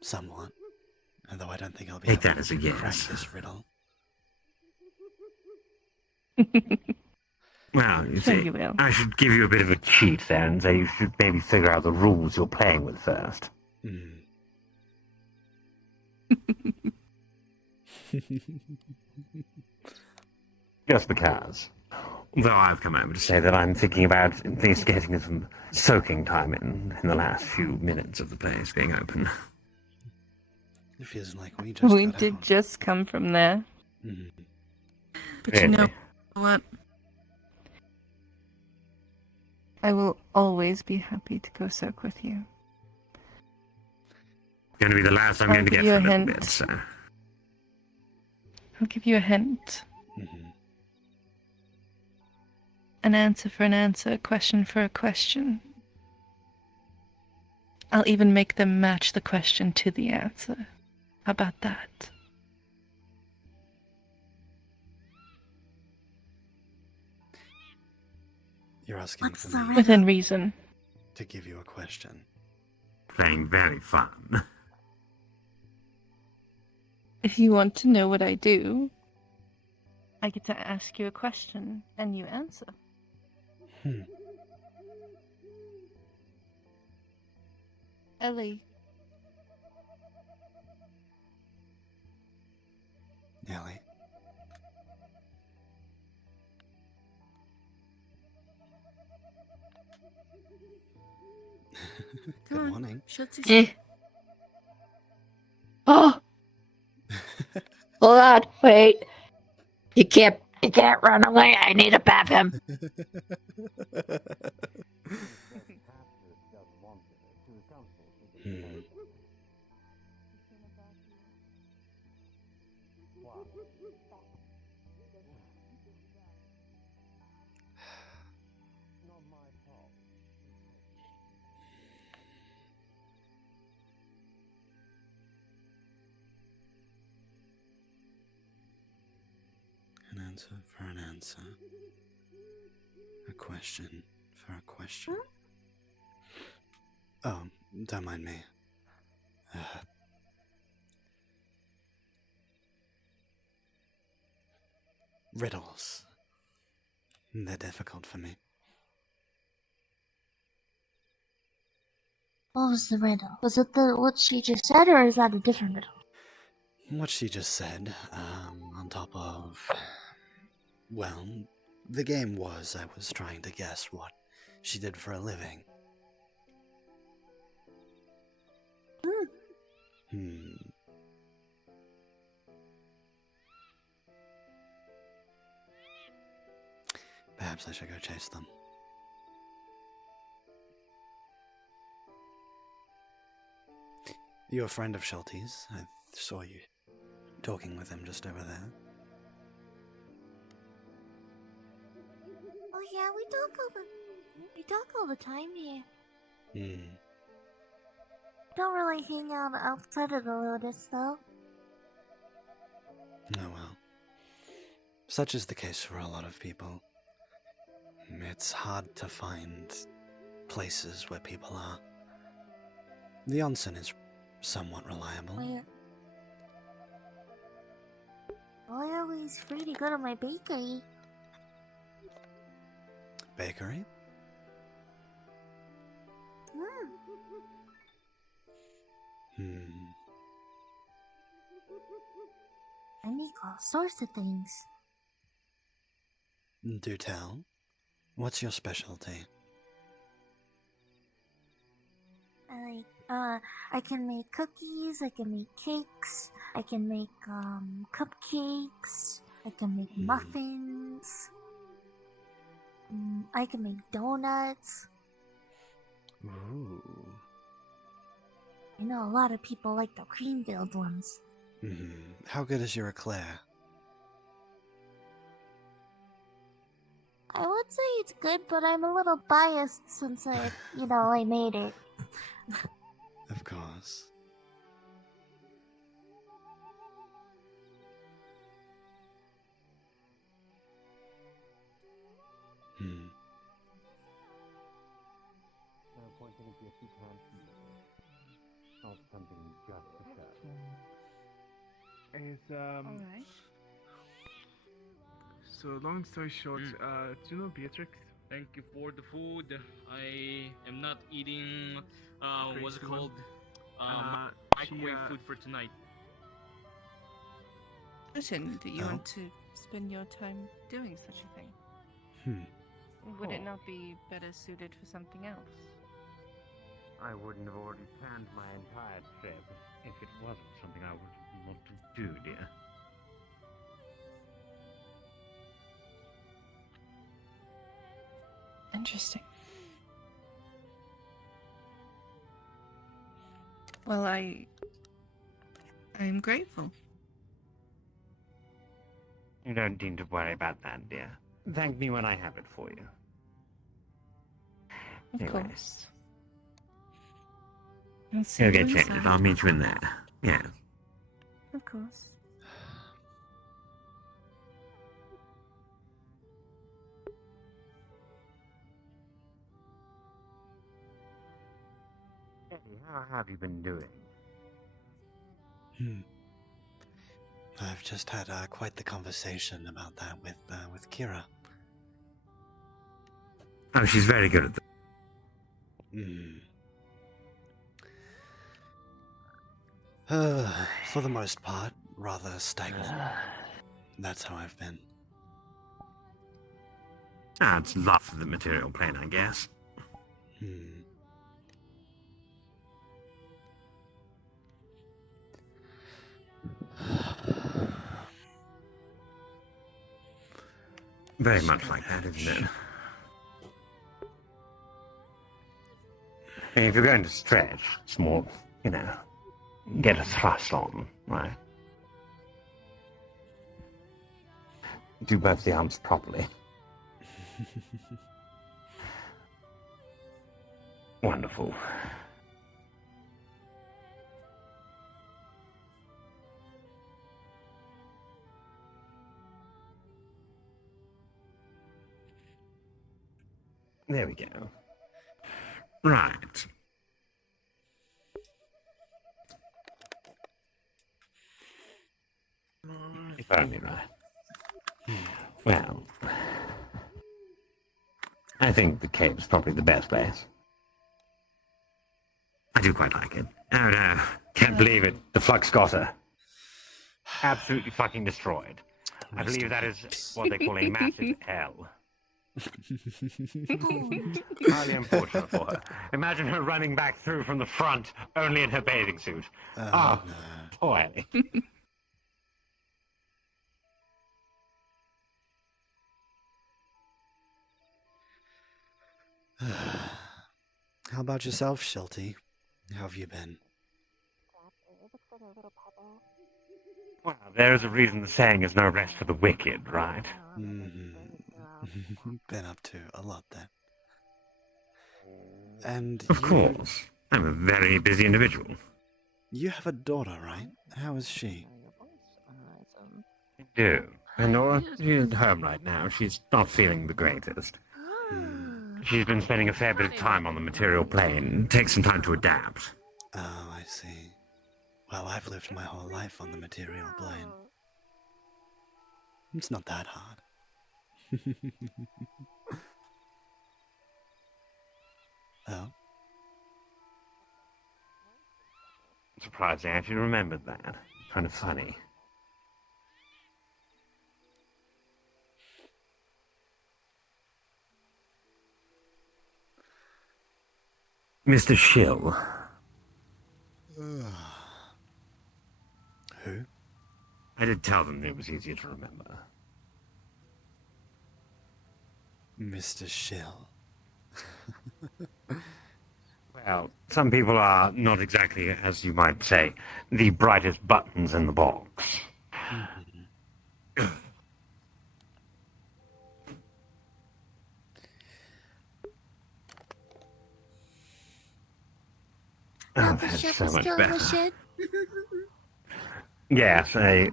Somewhat. Although I don't think I'll be Take able that as to a yes. crack this riddle. Well, you Sure see, you will. I should give you a bit of a cheat there and say you should maybe figure out the rules you're playing with first. Just because. Though I've come over to say that I'm thinking about at least getting some soaking time in the last few minutes of the place being open. It feels like we just We got did out. just come from there. But you know what? I will always be happy to go soak with you. Going to be the last I'm I'll going to give get you for a a little hint. bit, so. I'll give you a hint. Mm-hmm. An answer for an answer, a question for a question. I'll even make them match the question to the answer. How about that? You're asking What's for the me riddle? Within reason. to give you a question. Playing very fun. If you want to know what I do, I get to ask you a question and you answer. Ellie. Ellie. Good morning. Oh! Hold on, wait. You can't run away. I need a bathroom. An answer for an answer. A question for a question. Oh, don't mind me. Riddles. They're difficult for me. What was the riddle? Was it what she just said, or is that a different riddle? What she just said, on top of... Well, the game was I was trying to guess what she did for a living. Perhaps I should go chase them. You're a friend of Shelty's. I saw you talking with him just over there. Oh yeah, we talk all the time here. Don't really hang out outside of the Lotus though. Oh well. Such is the case for a lot of people. It's hard to find places where people are. The onsen is somewhat reliable. We're always free to go to my bakery. Bakery? I make all sorts of things. Do tell. What's your specialty? I can make cookies, I can make cakes, I can make cupcakes, I can make muffins, I can make donuts. Ooh. I know a lot of people like the cream-filled ones. How good is your eclair? I would say it's good, but I'm a little biased since I made it. Of course. Alright. So long story short, do you know Beatrix? Thank you for the food. I am not eating, what's it Crazy called? one. Microwave food for tonight. Listen, that you Oh. want to spend your time doing such a thing. Would it not be better suited for something else? I wouldn't have already planned my entire trip if it wasn't something I would want to do, dear. Interesting. Well, I'm grateful. You don't need to worry about that, dear. Thank me when I have it for you. Of Anyway. course. I'll see Go you get changed. inside. I'll meet you in there. Yeah. Of course. Eddie, how have you been doing? I've just had quite the conversation about that with Kira. Oh, she's very good at that. For the most part, rather stagnant. That's how I've been. Ah, it's love for the material plane, I guess. Very much like that, isn't it? I mean, if you're going to stretch, it's more, you know, get a thrust on, right? Do both the arms properly. Wonderful. There we go. Right. If only right. Well, I think the cave's probably the best place. I do quite like it. Oh no, can't believe it. The flux got her. Absolutely fucking destroyed. I believe that is what they call a massive L. Highly unfortunate for her. Imagine her running back through from the front, only in her bathing suit. Oh, no. Poor Ellie. How about yourself, Shelty? How have you been? Well, there is a reason the saying is no rest for the wicked, right? Been up to a lot then. And Of course. I'm a very busy individual. You have a daughter, right? How is she? I do. And Nora, she's at home right now. She's not feeling the greatest. She's been spending a fair bit of time on the material plane. Takes some time to adapt. Oh, I see. Well, I've lived my whole life on the material plane. It's not that hard. Oh? Surprised I actually remembered that. Kind of funny. Mr. Schill. Who? I did tell them it was easier to remember. Mr. Schill. Well, some people are not exactly, as you might say, the brightest buttons in the box. Oh, that's so much better. Yes, a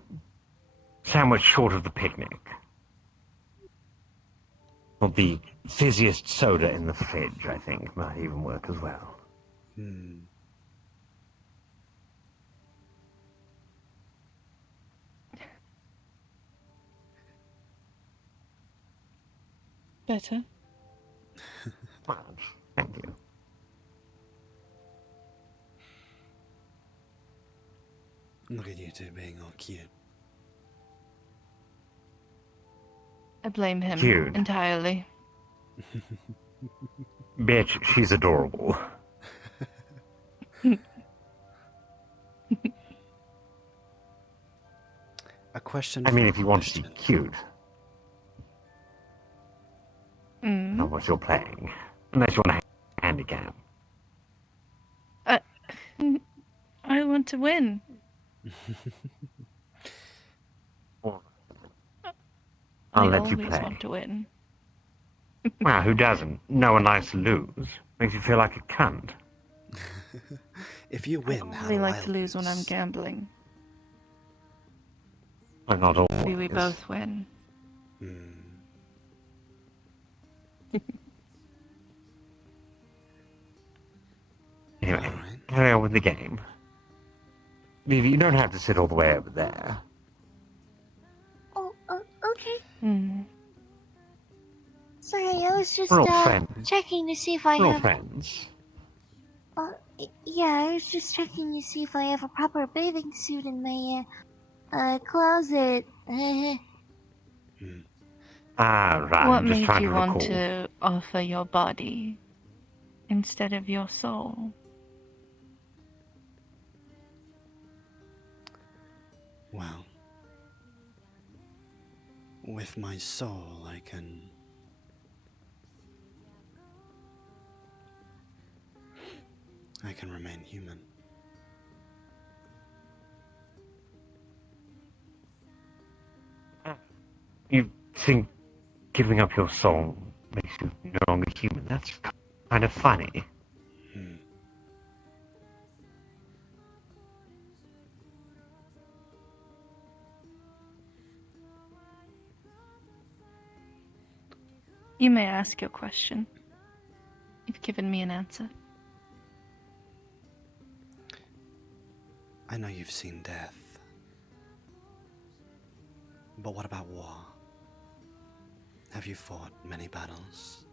sandwich short of the picnic. Or the fizziest soda in the fridge, I think, might even work as well. Better. Thank you. Look at you two being all cute. I blame him Cute. entirely. Bitch, she's adorable. A question. I mean, for if you want to be cute, not what you're playing. Unless you want to handicap. I want to win. I'll I let you always play. want to win. Well, who doesn't? No one likes to lose. Makes you feel like a cunt. If you win, I how only do like I to lose when I'm lose? gambling. But not always. Maybe we both win. Anyway, carry on with the game. Vivi, you don't have to sit all the way over there. Oh, okay. Hmm. Sorry, I was just We're all friends. checking to see if I We're all have. friends. Yeah, I was just checking to see if I have a proper bathing suit in my closet. Ah, right. What I'm just made trying you to want recall. to offer your body instead of your soul? Well, with my soul, I can remain human. You think giving up your soul makes you no longer human? That's kind of funny. You may ask your question. You've given me an answer. I know you've seen death. But what about war? Have you fought many battles?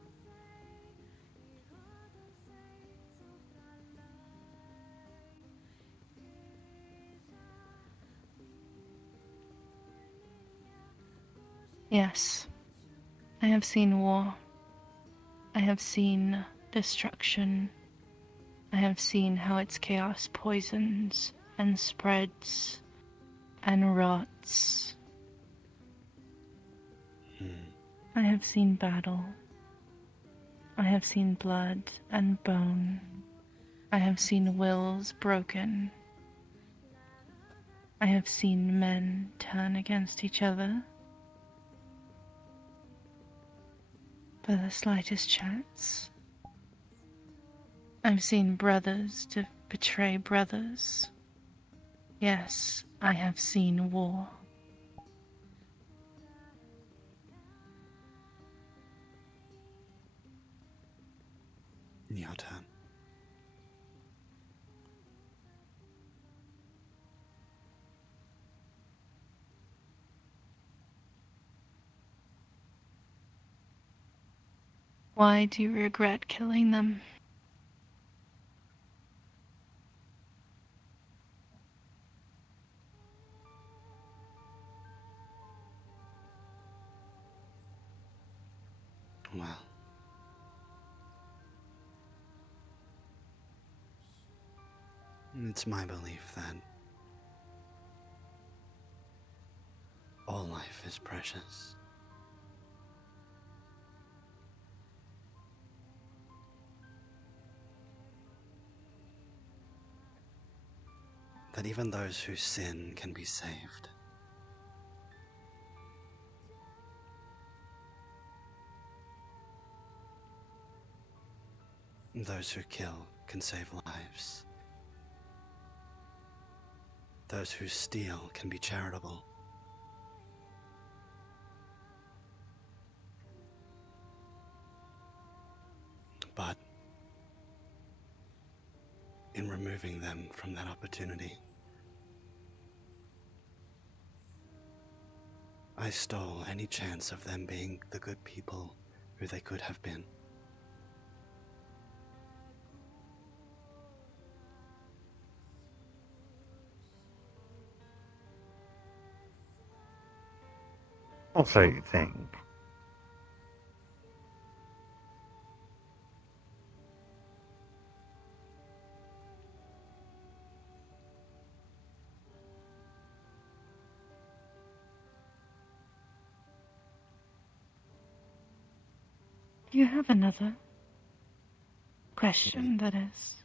Yes. I have seen war. I have seen destruction. I have seen how its chaos poisons and spreads and rots. I have seen battle. I have seen blood and bone. I have seen wills broken. I have seen men turn against each other for the slightest chance. I've seen brothers to betray brothers. Yes, I have seen war. Your turn. Why do you regret killing them? Well, it's my belief that all life is precious. That even those who sin can be saved. Those who kill can save lives. Those who steal can be charitable. But in removing them from that opportunity, I stole any chance of them being the good people who they could have been. Also, you think. Do you have another question, that is?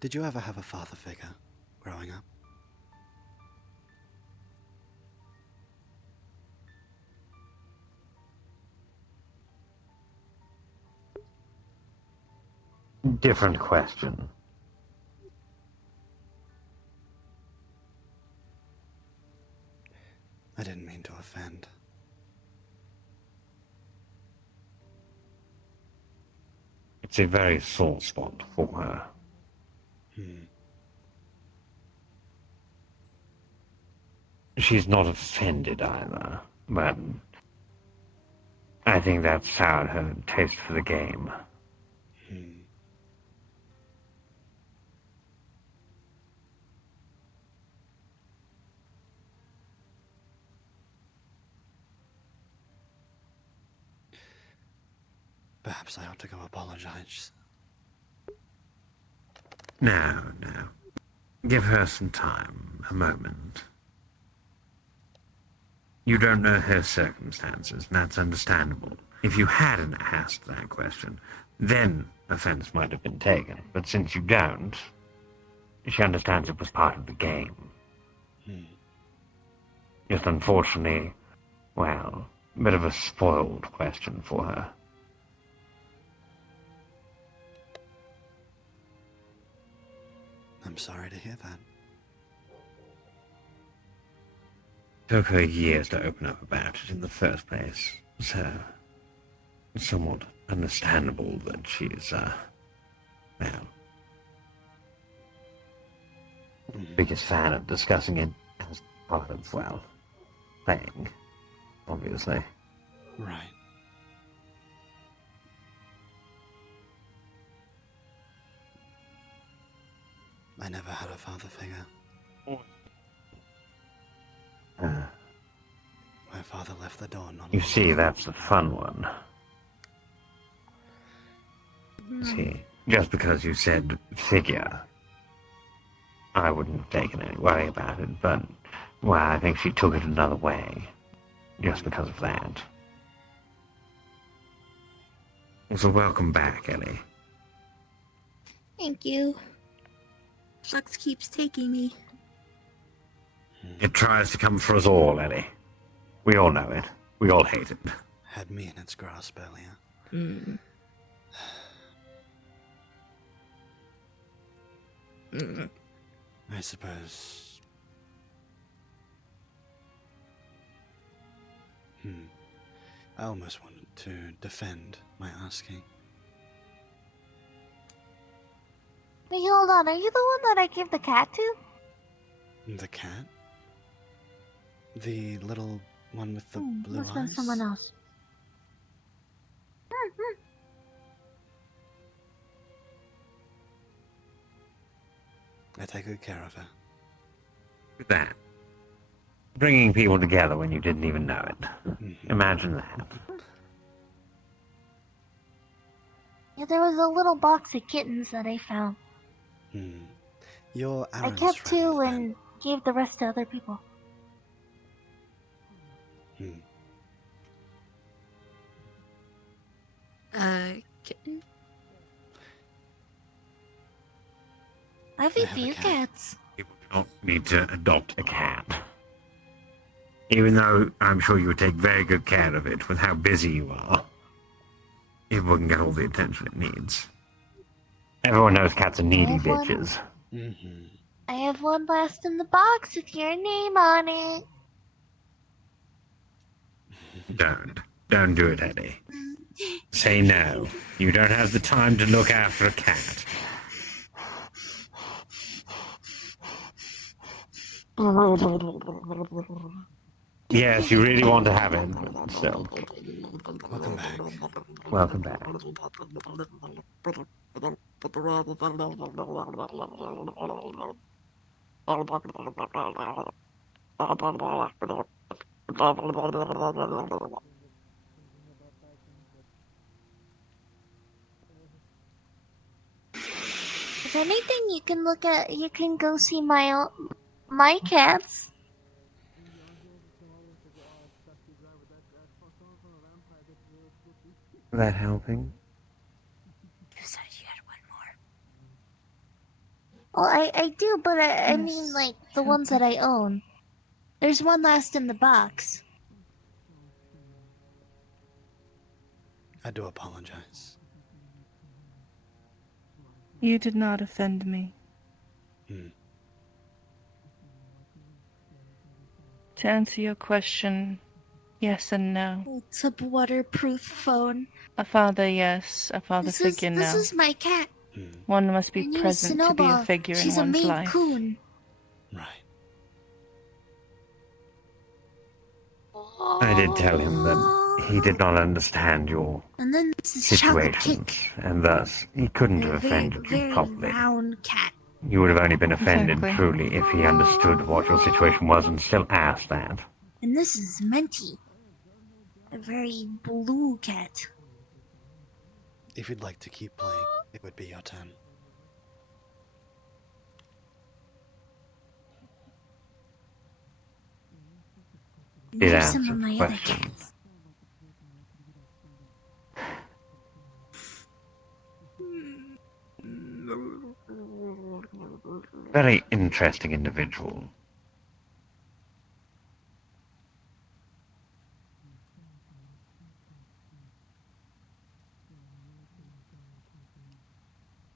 Did you ever have a father figure growing up? Different question. I didn't mean to offend. It's a very sore spot for her. She's not offended either, but I think that's soured her taste for the game. Perhaps I ought to go apologize. No. Give her some time, a moment. You don't know her circumstances, and that's understandable. If you hadn't asked that question, then offense might have been taken. But since you don't, she understands it was part of the game. Just unfortunately, well, a bit of a spoiled question for her. I'm sorry to hear that. Took her years to open up about it in the first place, so it's somewhat understandable that she's, biggest fan of discussing it as part of, well, playing, obviously. Right. I never had a father figure. My father left the door not You long see, ago. that's the fun one. See, just because you said figure, I wouldn't have taken any worry about it, but, well, I think she took it another way, just because of that. So welcome back, Ellie. Thank you. Flux keeps taking me. It tries to come for us all, Ellie. We all know it. We all hate it. Had me in its grasp earlier. I suppose. I almost wanted to defend my asking. Wait, hold on. Are you the one that I gave the cat to? The cat? The little one with the blue Must have been eyes? someone else. I take good care of her. That. Bringing people together when you didn't even know it. Imagine that. Yeah, there was a little box of kittens that I found. You're I Aaron's kept friend, two and gave the rest to other people. Kitten? I have a few cats. People don't need to adopt a cat. Even though I'm sure you would take very good care of it with how busy you are. It wouldn't get all the attention it needs. Everyone knows cats are needy have one. bitches. I have one last in the box with your name on it. Don't do it, Eddie. Say no. You don't have the time to look after a cat. Yes, you really want to have it. Still. Welcome back. Welcome back. If anything, you can look at. You can go see my cats. That helping? You said you had one Well, I do, but I mean, Yes, like, the ones that I own. There's one last in the box. I do apologize. You did not offend me. To answer your question, yes and no. It's a waterproof phone. A father, yes. A father figure, This no. is my cat. One must be Her name is present to be a Snowball. figure in She's a one's Maine life. Coon. I did tell him that he did not understand your And then this is Chocolate situations, Cake. and thus he couldn't have A very, offended you very properly. round cat. You would have only been offended Exactly. truly if he understood what your situation was and still asked that. And this is Minty. A very blue cat. If you'd like to keep playing, it would be your turn. And Did here's some answer of the my other question. cats. Very interesting individual.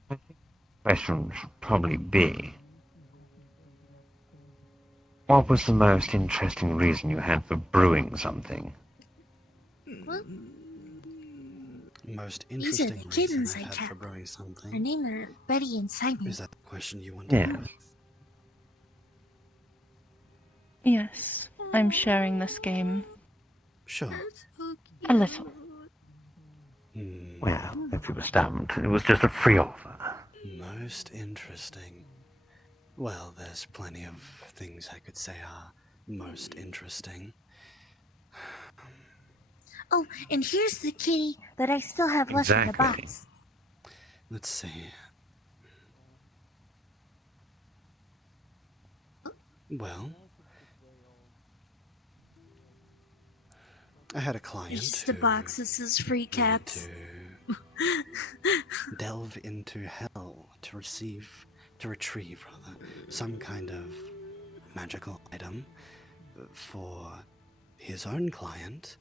I think the question should probably be, what was the most interesting reason you had for brewing something? What? Most These are interesting the reason kittens I've I had kept. for brewing Their something. name are Betty and Simon. Is that the question you wanted? Yes. Yes, I'm sharing this game. Sure. A little. Well, if you were stumped, it was just a free offer. Most interesting. Well, there's plenty of things I could say are most interesting. Oh, and here's the kitty that I still have left in the Exactly. box. Let's see. Well, I had a client It's just a box that says free cats. delve into hell to retrieve some kind of magical item for his own client,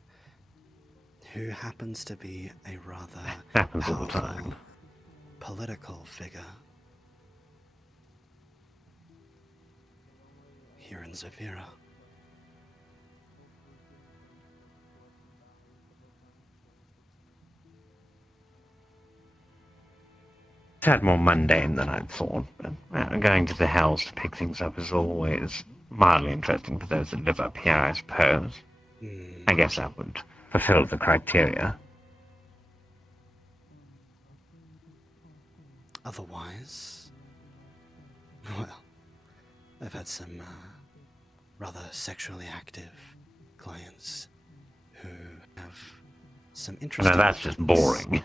who happens to be a rather Happens all the powerful time. political figure here in Zafira. It's had more mundane than I'd thought, but going to the hells to pick things up is always mildly interesting for those that live up here, I suppose. I guess that would fulfill the criteria. Otherwise, well, I've had some rather sexually active clients who have some interesting... Now that's just boring.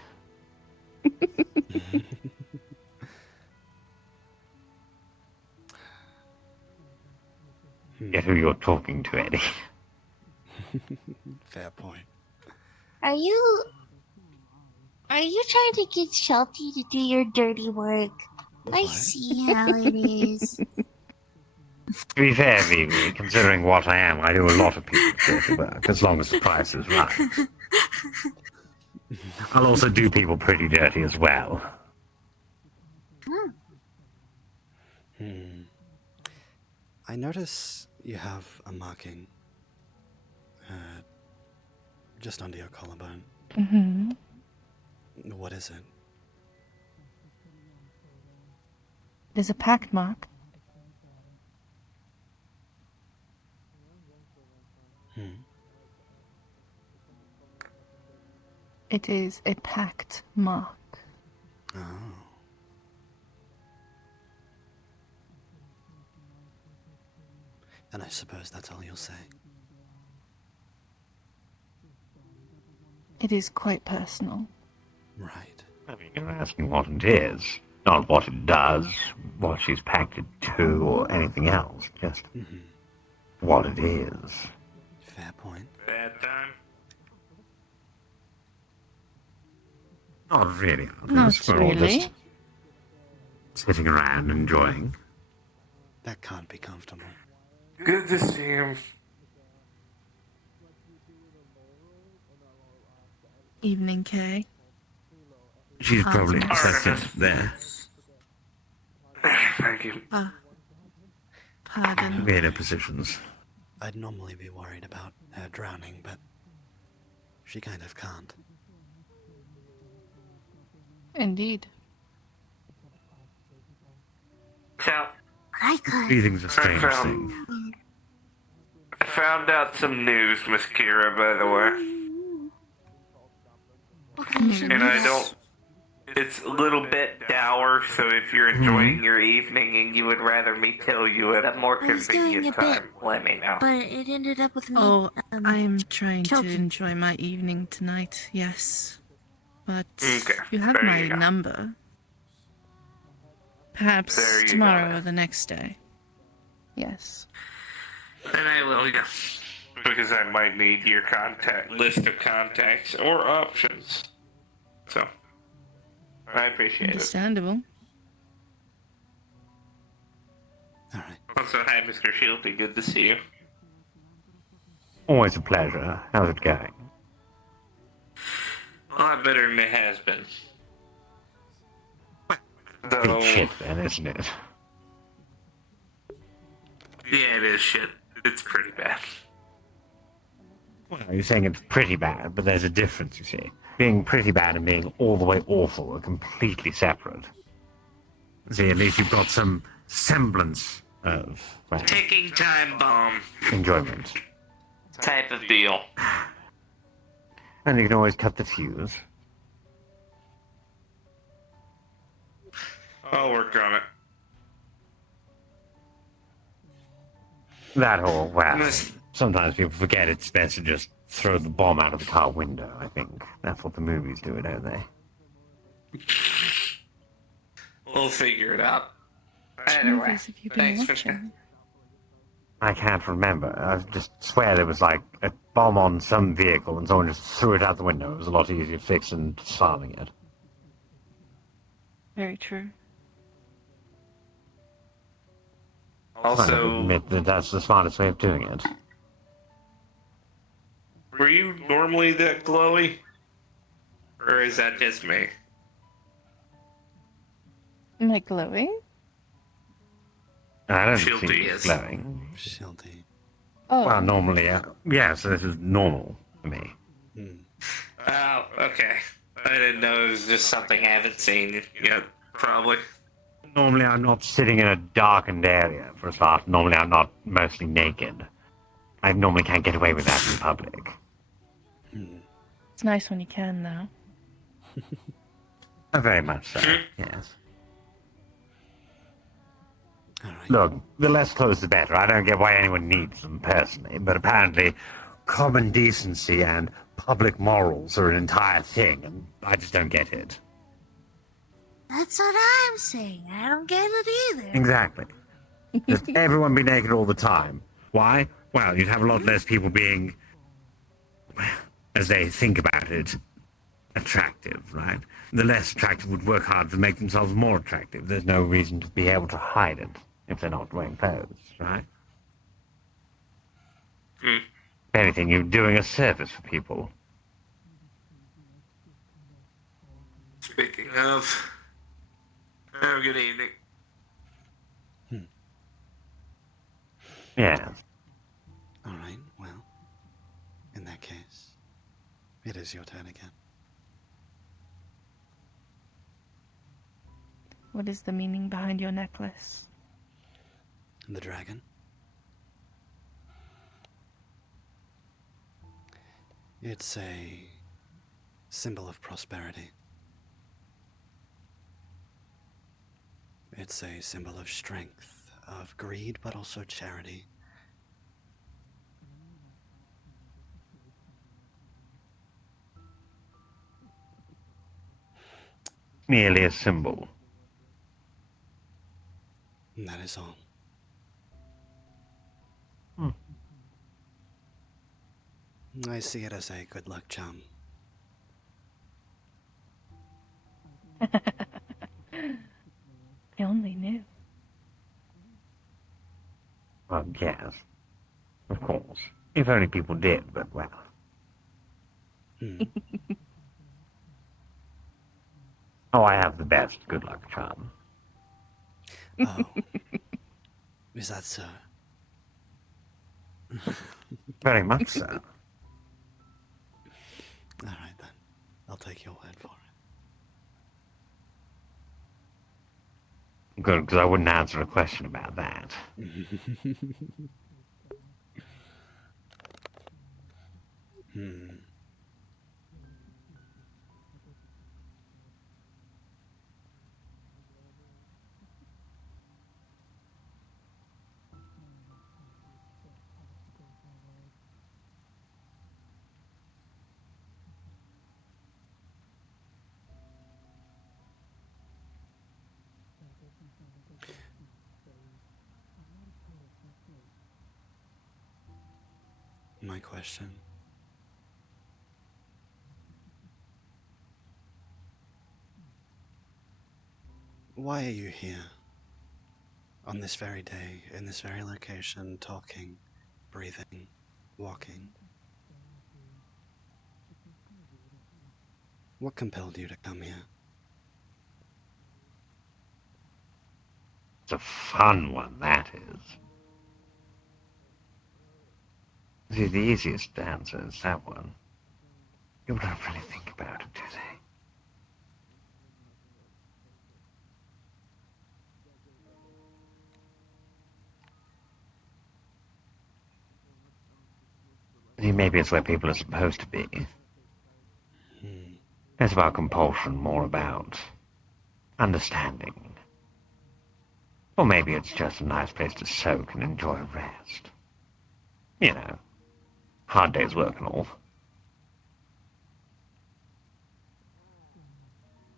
Get who you're talking to, Eddie. Fair point. Are you trying to get Shelty to do your dirty work? I see how it is. To be fair, Vivi, considering what I am, I do a lot of people's dirty work, as long as the price is right. I'll also do people pretty dirty as well. I notice you have a marking just under your collarbone. Mm-hmm. What is it? There's a pact mark. It is a pact mark. Oh. And I suppose that's all you'll say. It is quite personal. Right. I mean, you're asking what it is, not what it does, what she's packed it to, or anything else. Just what it is. Fair point. Bad time. Not really. Not really. sitting around enjoying. That can't be comfortable. Good to see him. Evening, Kay. She's probably Artemis. expected there. Thank you. Pardon. Weirder positions. I'd normally be worried about her drowning, but she kind of can't. Indeed. So, I could. Breathing's a strange thing. I found out some news, Miss Kira, by the way. And I don't. It's a little bit dour, so if you're enjoying your evening and you would rather me tell you at a more I was doing convenient a bit, time, let me know. but it ended up with me. Oh, I'm trying to choking. enjoy my evening tonight, yes. But Okay, you have there my you go. number. Perhaps There you tomorrow go. or the next day. Yes. Then I will go. Because I might need your contact list of contacts or options. So, I appreciate it. Understandable. Also, hi, Mr. Shieldy. Good to see you. Always a pleasure. How's it going? A lot better than it has been. Big Though, shit then, isn't it? yeah, it is shit. It's pretty bad. Well, you're saying it's pretty bad, but there's a difference, you see. Being pretty bad and being all the way awful are completely separate. See, at least you've got some semblance of, well, Ticking time bomb enjoyment. type of deal. And you can always cut the fuse. I'll work on it. That or, well, Miss- sometimes people forget it's best to just throw the bomb out of the car window, I think. That's what the movies do, don't they? We'll figure it out. Which Anyway, movies have you been thanks for watching? I can't remember. I just swear there was like a bomb on some vehicle and someone just threw it out the window. It was a lot easier to fix than disarming it. Very true. I Also, admit that that's the smartest way of doing it. were you normally that glowy? Or is that just me? Am I glowing? I don't Shieldy think is. it's glowing. Shieldy. Oh. Well, normally, yeah, so this is normal for me. Oh, okay. I didn't know it was just something I haven't seen yet, probably. Normally I'm not sitting in a darkened area, for a start. Normally I'm not mostly naked. I normally can't get away with that in public. It's nice when you can, though. Very much so, yes. Look, the less clothes the better. I don't get why anyone needs them, personally, but apparently common decency and public morals are an entire thing, and I just don't get it. That's what I'm saying. I don't get it either. Exactly. Just everyone be naked all the time. Why? Well, you'd have a lot less people being, well, as they think about it, attractive, right? The less attractive would work hard to make themselves more attractive. There's no reason to be able to hide it if they're not wearing clothes, right? If anything, you're doing a service for people. Speaking of, have a good evening. Yeah. All right, well, in that case, it is your turn again. What is the meaning behind your necklace? The dragon. It's a symbol of prosperity. It's a symbol of strength, of greed, but also charity. Merely a symbol. And that is all. I see it as a good luck charm. I only knew. Well, yes. Of course. If only people did, but well. Oh, I have the best good luck charm. Oh. Is that so? Very much so. Alright then. I'll take your word for Good, because I wouldn't answer a question about that. it. My question. Why are you here? On this very day, in this very location, talking, breathing, walking? What compelled you to come here? It's a fun one, that is. See, the easiest answer is that one. People don't really think about it, do they? See, maybe it's where people are supposed to be. Less about compulsion, more about understanding. Or maybe it's just a nice place to soak and enjoy rest. You know, hard day's work and all.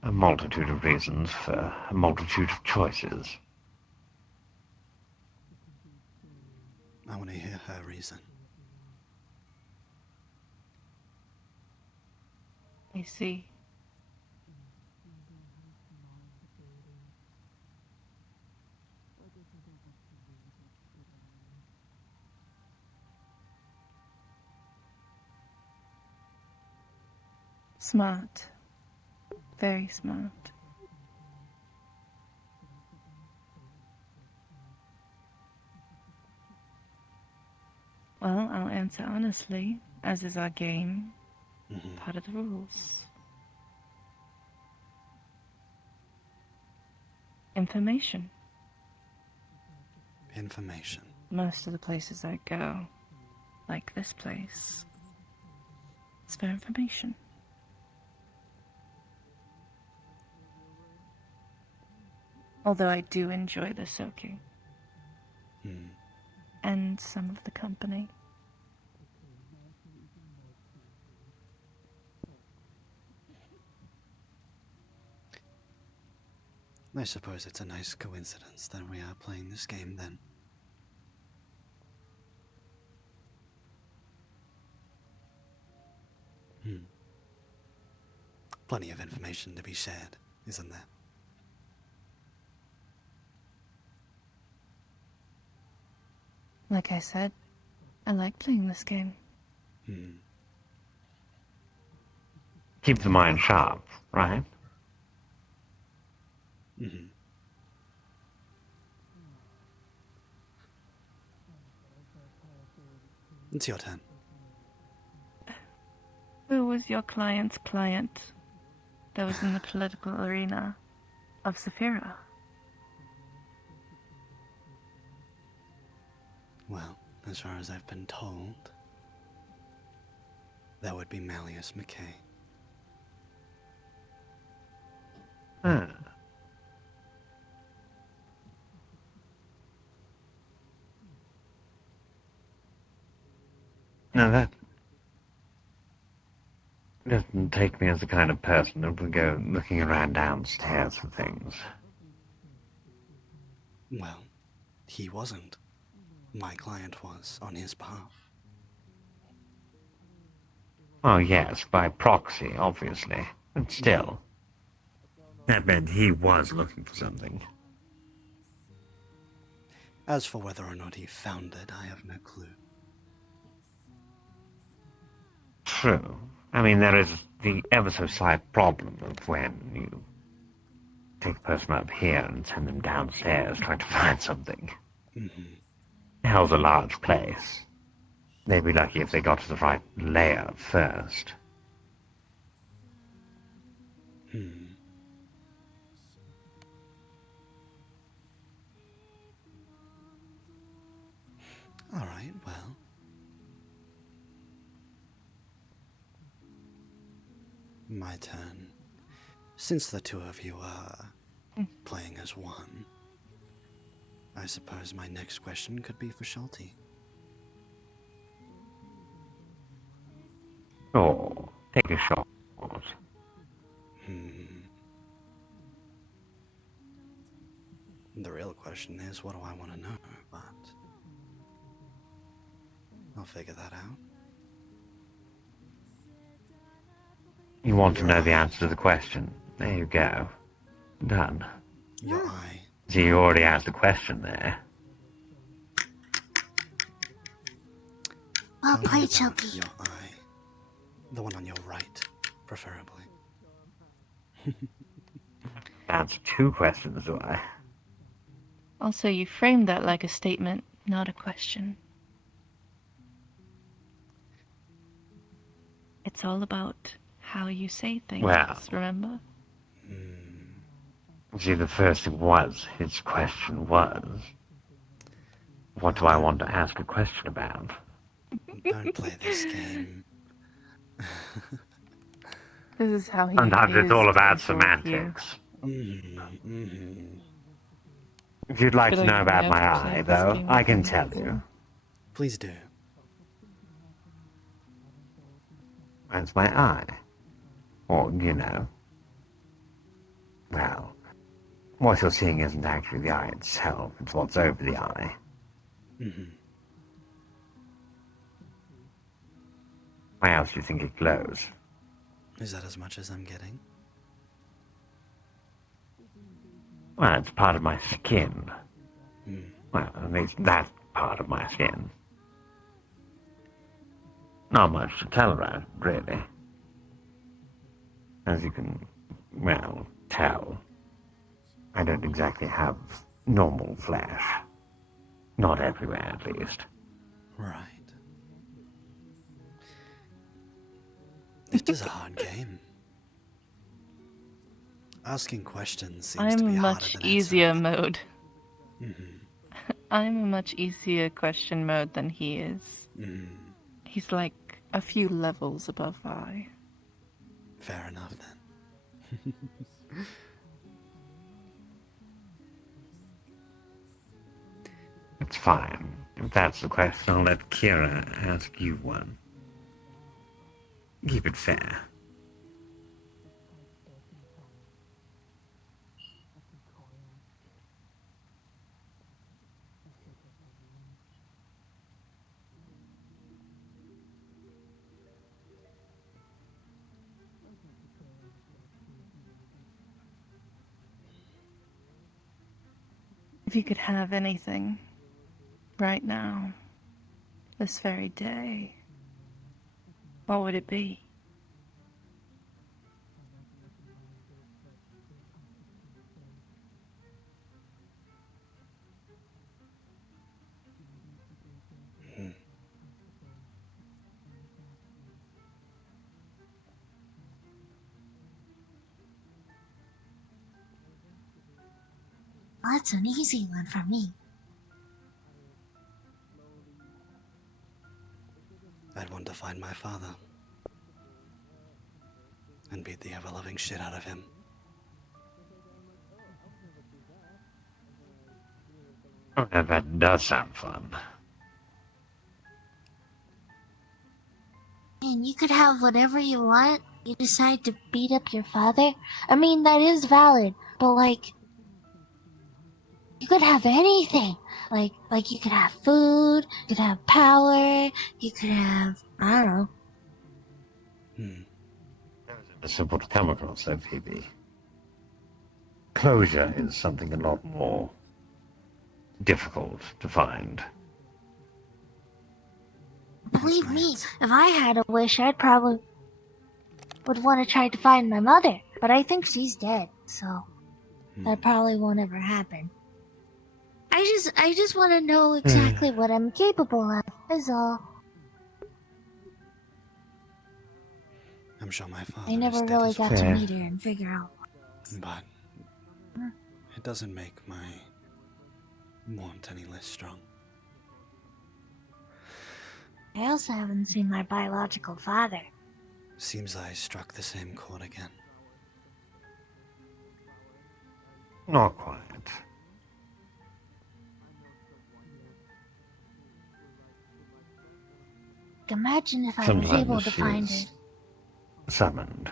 A multitude of reasons for a multitude of choices. I want to hear her reason. I see. Smart. Very smart. Well, I'll answer honestly, as is our game. Part of the rules. Information. Information. Most of the places I go, like this place, it's for information. Although I do enjoy the soaking. And some of the company. I suppose it's a nice coincidence that we are playing this game then. Plenty of information to be shared, isn't there? Like I said, I like playing this game. Keep the mind sharp, right? It's your turn. Who was your client's client that was in the political arena of Saphira? Well, as far as I've been told, that would be Malleus McKay. Now that doesn't take me as the kind of person that would go looking around downstairs for things. Well, he wasn't. My client was, on his behalf. Oh yes, by proxy, obviously. But still. That meant he was looking for something. As for whether or not he found it, I have no clue. True. I mean, there is the ever so slight problem of when you take a person up here and send them downstairs trying to find something. Mm-hmm. Hell's a large place. They'd be lucky if they got to the right layer first. All right, well. My turn. Since the two of you are playing as one, I suppose my next question could be for Shelty. Sure, take a shot. The real question is, what do I want to know? But I'll figure that out. You want to know the answer to the question. There you go. Done. Your eye. So you already asked the question there. Well Tell me played, about Shelby. Your eye. The one on your right, preferably. That's two questions, do I? Also, you framed that like a statement, not a question. It's all about how you say things, Well. remember? See, the first thing was, his question was, what do I want to ask a question about? Don't play this game. This is how he Sometimes it's is all about going to talk to you. semantics. If you'd like But to know I've about my never eye, played this though, game I with can him tell before. you. Please do. That's my eye. Or, you know. Well, what you're seeing isn't actually the eye itself, it's what's over the eye. Why else do you think it glows? Is that as much as I'm getting? Well, it's part of my skin. Well, at least that part of my skin. Not much to tell about, really. As you can, well, tell, I don't exactly have normal flesh. Not everywhere, at least. Right. This is a hard game. Asking questions seems to be I'm harder much than easier mode. answering. I'm a much easier question mode than he is. He's like a few levels above I. Fair enough then. It's fine. If that's the question, I'll let Kira ask you one. Keep it fair. If you could have anything, right now, this very day, what would it be? That's an easy one for me. I'd want to find my father. And beat the ever-loving shit out of him. Oh, that does sound fun. And you could have whatever you want. You decide to beat up your father. I mean, that is valid, but like, you could have anything. Like you could have food, you could have power, you could have, I don't know. It's simple to come across, though, Phoebe. Closure is something a lot more difficult to find. Believe me, if I had a wish, I'd probably would want to try to find my mother. But I think she's dead, so that probably won't ever happen. I just want to know exactly what I'm capable of, is all. I'm sure my father I never is dead really as got well. to meet her and figure out. But it doesn't make my want any less strong. I also haven't seen my biological father. Seems I struck the same chord again. Not quite. Imagine if I was Sometimes able to she find is her. summoned.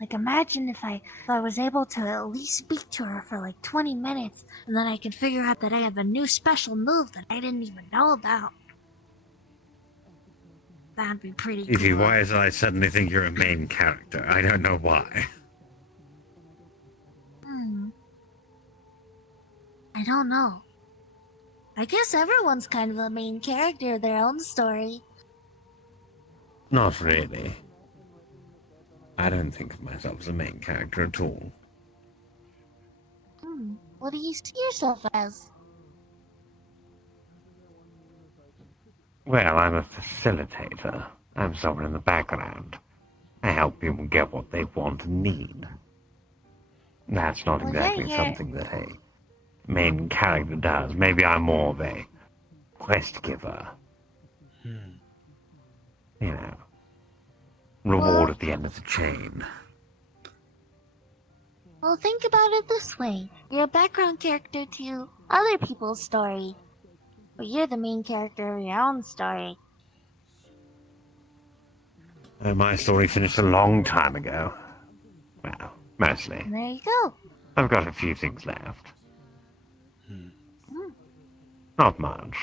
Like, imagine if I was able to at least speak to her for like 20 minutes, and then I could figure out that I have a new special move that I didn't even know about. That'd be pretty Evie, cool. why is it I suddenly think you're a main character? I don't know why. I don't know. I guess everyone's kind of a main character of their own story. Not really. I don't think of myself as a main character at all. What do you see yourself as? Well, I'm a facilitator. I'm someone in the background. I help people get what they want and need. That's not Well, exactly yeah. something that a main character does. Maybe I'm more of a quest giver. You know, reward at the end of the chain. Well, think about it this way. You're a background character to other people's story. But you're the main character of your own story. My story finished a long time ago. Well, mostly. And there you go. I've got a few things left. Not much.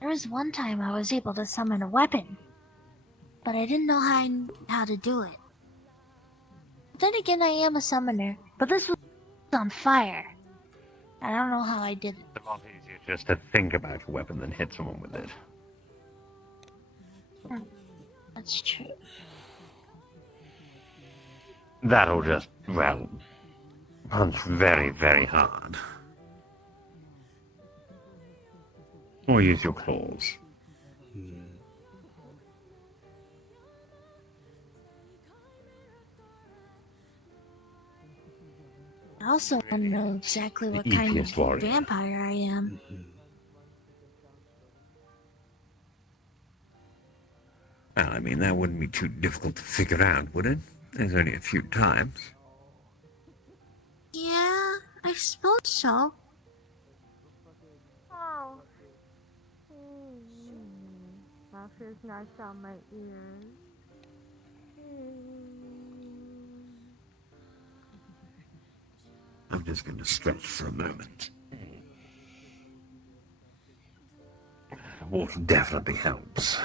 There was one time I was able to summon a weapon, but I didn't know how to do it. Then again, I am a summoner, but this was on fire. I don't know how I did it. It's a lot easier just to think about a weapon than hit someone with it. That's true. That'll just, well, punch very, very hard. Or use your claws. I also want to know exactly what The kind easiest of warrior. vampire I am. Well, I mean, that wouldn't be too difficult to figure out, would it? There's only a few times. Yeah, I suppose so. Oh. My feels nice on my ears. I'm just going to stretch for a moment. Water definitely helps.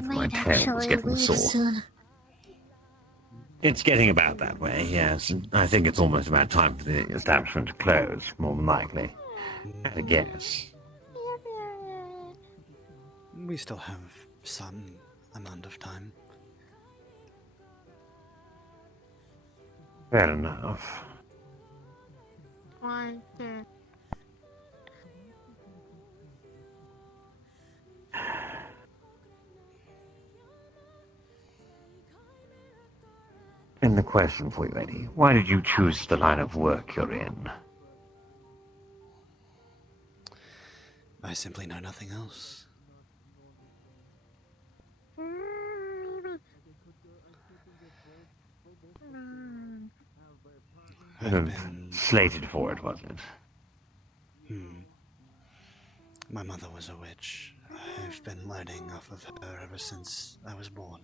My Might tail was actually getting leave sore. soon. It's getting about that way, yes. I think it's almost about time for the establishment to close, more than likely. I guess. We still have some amount of time. Fair enough. 1, 2. And the question for you, Eddie, why did you choose the line of work you're in? I simply know nothing else. Slated for it, wasn't it? My mother was a witch. I've been learning off of her ever since I was born.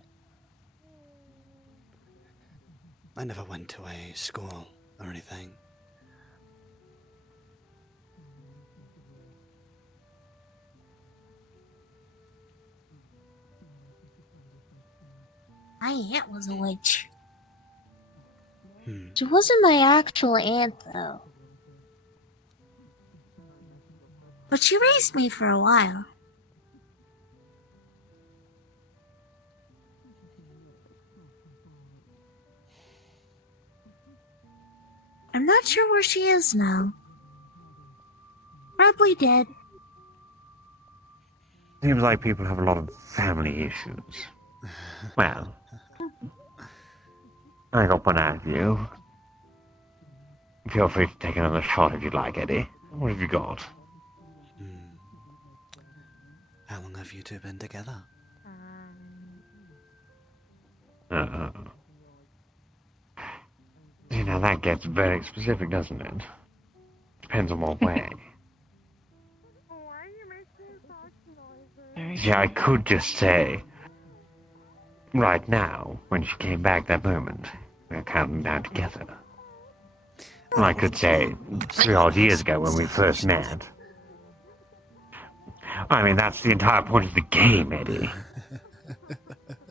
I never went to a school or anything. My aunt was a witch. Hmm. She wasn't my actual aunt, though. But she raised me for a while. I'm not sure where she is now. Probably dead. Seems like people have a lot of family issues. Well, I got one out of you. Feel free to take another shot if you'd like, Eddie. What have you got? How long have you two been together? You know, that gets very specific, doesn't it? Depends on what way. Yeah, I could just say, right now, when she came back that moment, we were counting down together. And I could say, 3 odd years ago when we first met. I mean, that's the entire point of the game, Eddie.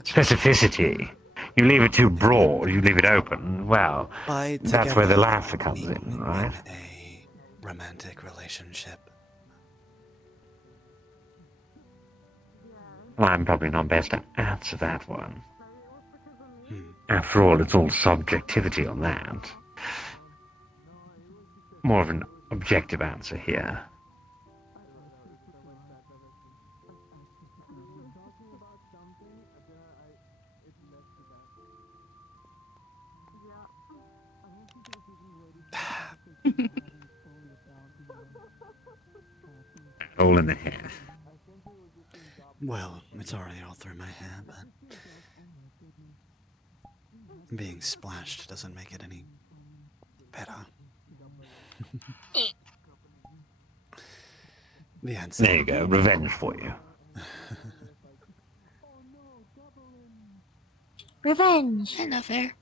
Specificity. You leave it too broad, you leave it open, well, By that's where the together, laughter comes in, right? a romantic relationship. Well, I'm probably not best to answer that one. After all, it's all subjectivity on that. More of an objective answer here. All in the hair. Well, it's already all through my hair, but being splashed doesn't make it any better. The answer. There you go, revenge for you. Revenge. Not fair.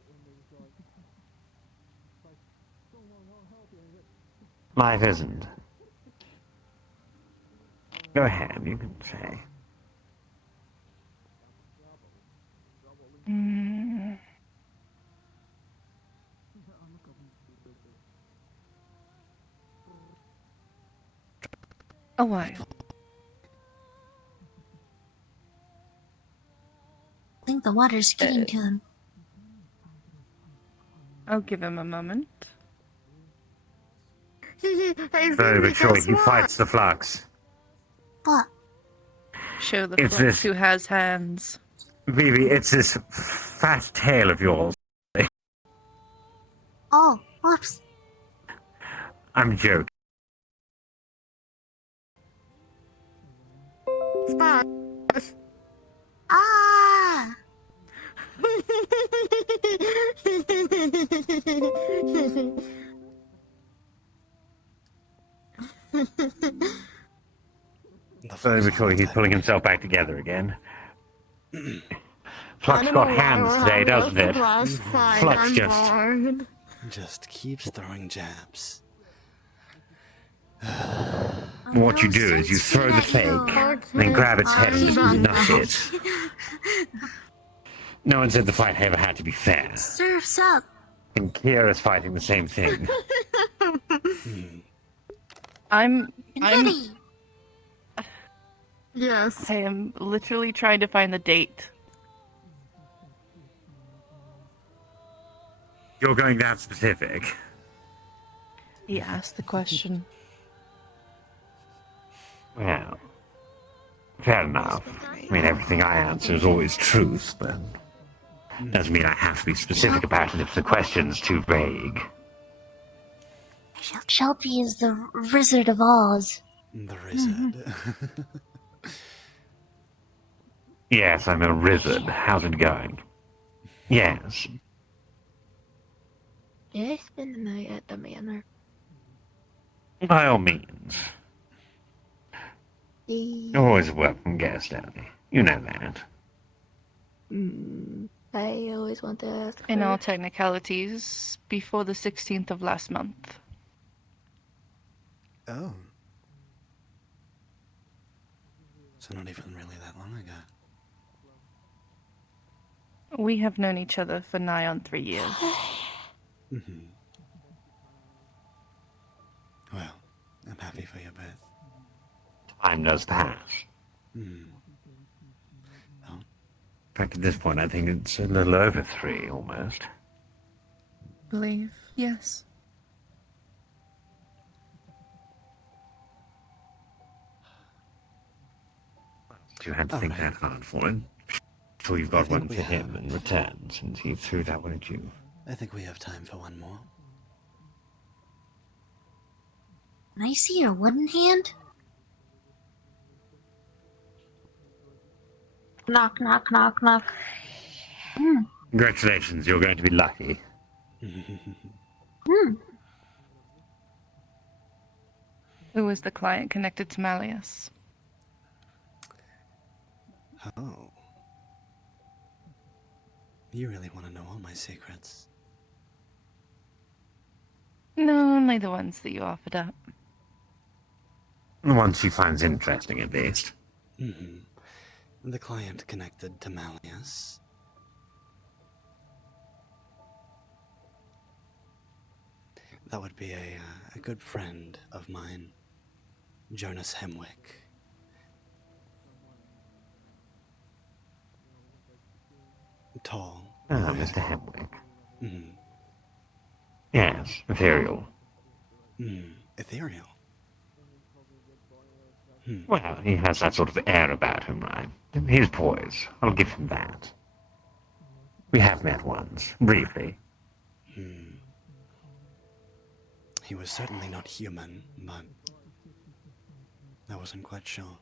Life isn't. Go ahead, you can say. A while. I think the water's getting to him. I'll give him a moment. Very mature, he fights the flux. What? Show the It's flux this- who has hands. Vivi, it's this fat tail of yours. Oh, whoops. I'm joking. Ah! Very mature, he's pulling himself back together again. Flux got hands today, doesn't it? Flux just keeps throwing jabs. What you do is you throw the fake, then grab its head and just nut it. No one said the fight ever had to be fair. Surf's up. And Kira's fighting the same thing. I'm Ready. Yes. I am literally trying to find the date. You're going that specific. He asked the question. Well, fair enough. I mean, everything I answer is always truth, but doesn't mean I have to be specific about it if the question's too vague. Shelby is the Wizard of Oz. The Wizard. Yes, I'm a wizard. How's it going? Yes. Did I spend the night at the manor? By all means. You're always a welcome guest, Ellie. You know that. I always want to ask. In all technicalities, before the 16th of last month. Oh. So not even really that long ago. We have known each other for nigh on 3 years. Mhm. Well, I'm happy for you both. Time does pass. Hmm. In fact, at this point, I think it's a little over 3, almost. Believe, yes. You had to think that hard for him. Sure, you've got one for him in return, since he threw that one at you. I think we have time for one more. Can I see your wooden hand? Knock, knock, knock, knock. Congratulations, you're going to be lucky. Who was the client connected to Malleus? Oh. You really want to know all my secrets? No, only the ones that you offered up. The ones she finds interesting, at least. The client connected to Malleus. That would be a good friend of mine, Jonas Hemwick. Tall. Ah, Mr. Hemwick. Mm. Yes, ethereal. Ethereal. Well, he has that sort of air about him, right? His poise. I'll give him that. We have met once, briefly. He was certainly not human, but I wasn't quite sure.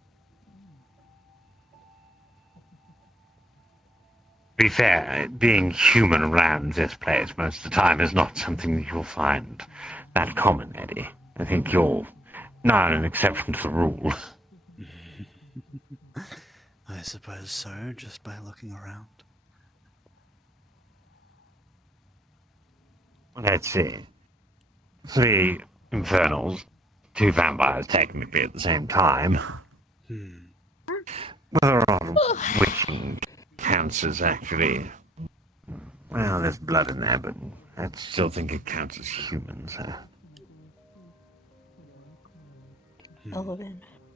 To be fair, being human around this place most of the time is not something that you'll find that common, Eddie. I think you're not an exception to the rule. I suppose so, just by looking around. Let's see. 3 infernals, 2 vampires technically at the same time. Whether or not witching counts as actually... Well, there's blood in there, but I still think it counts as humans.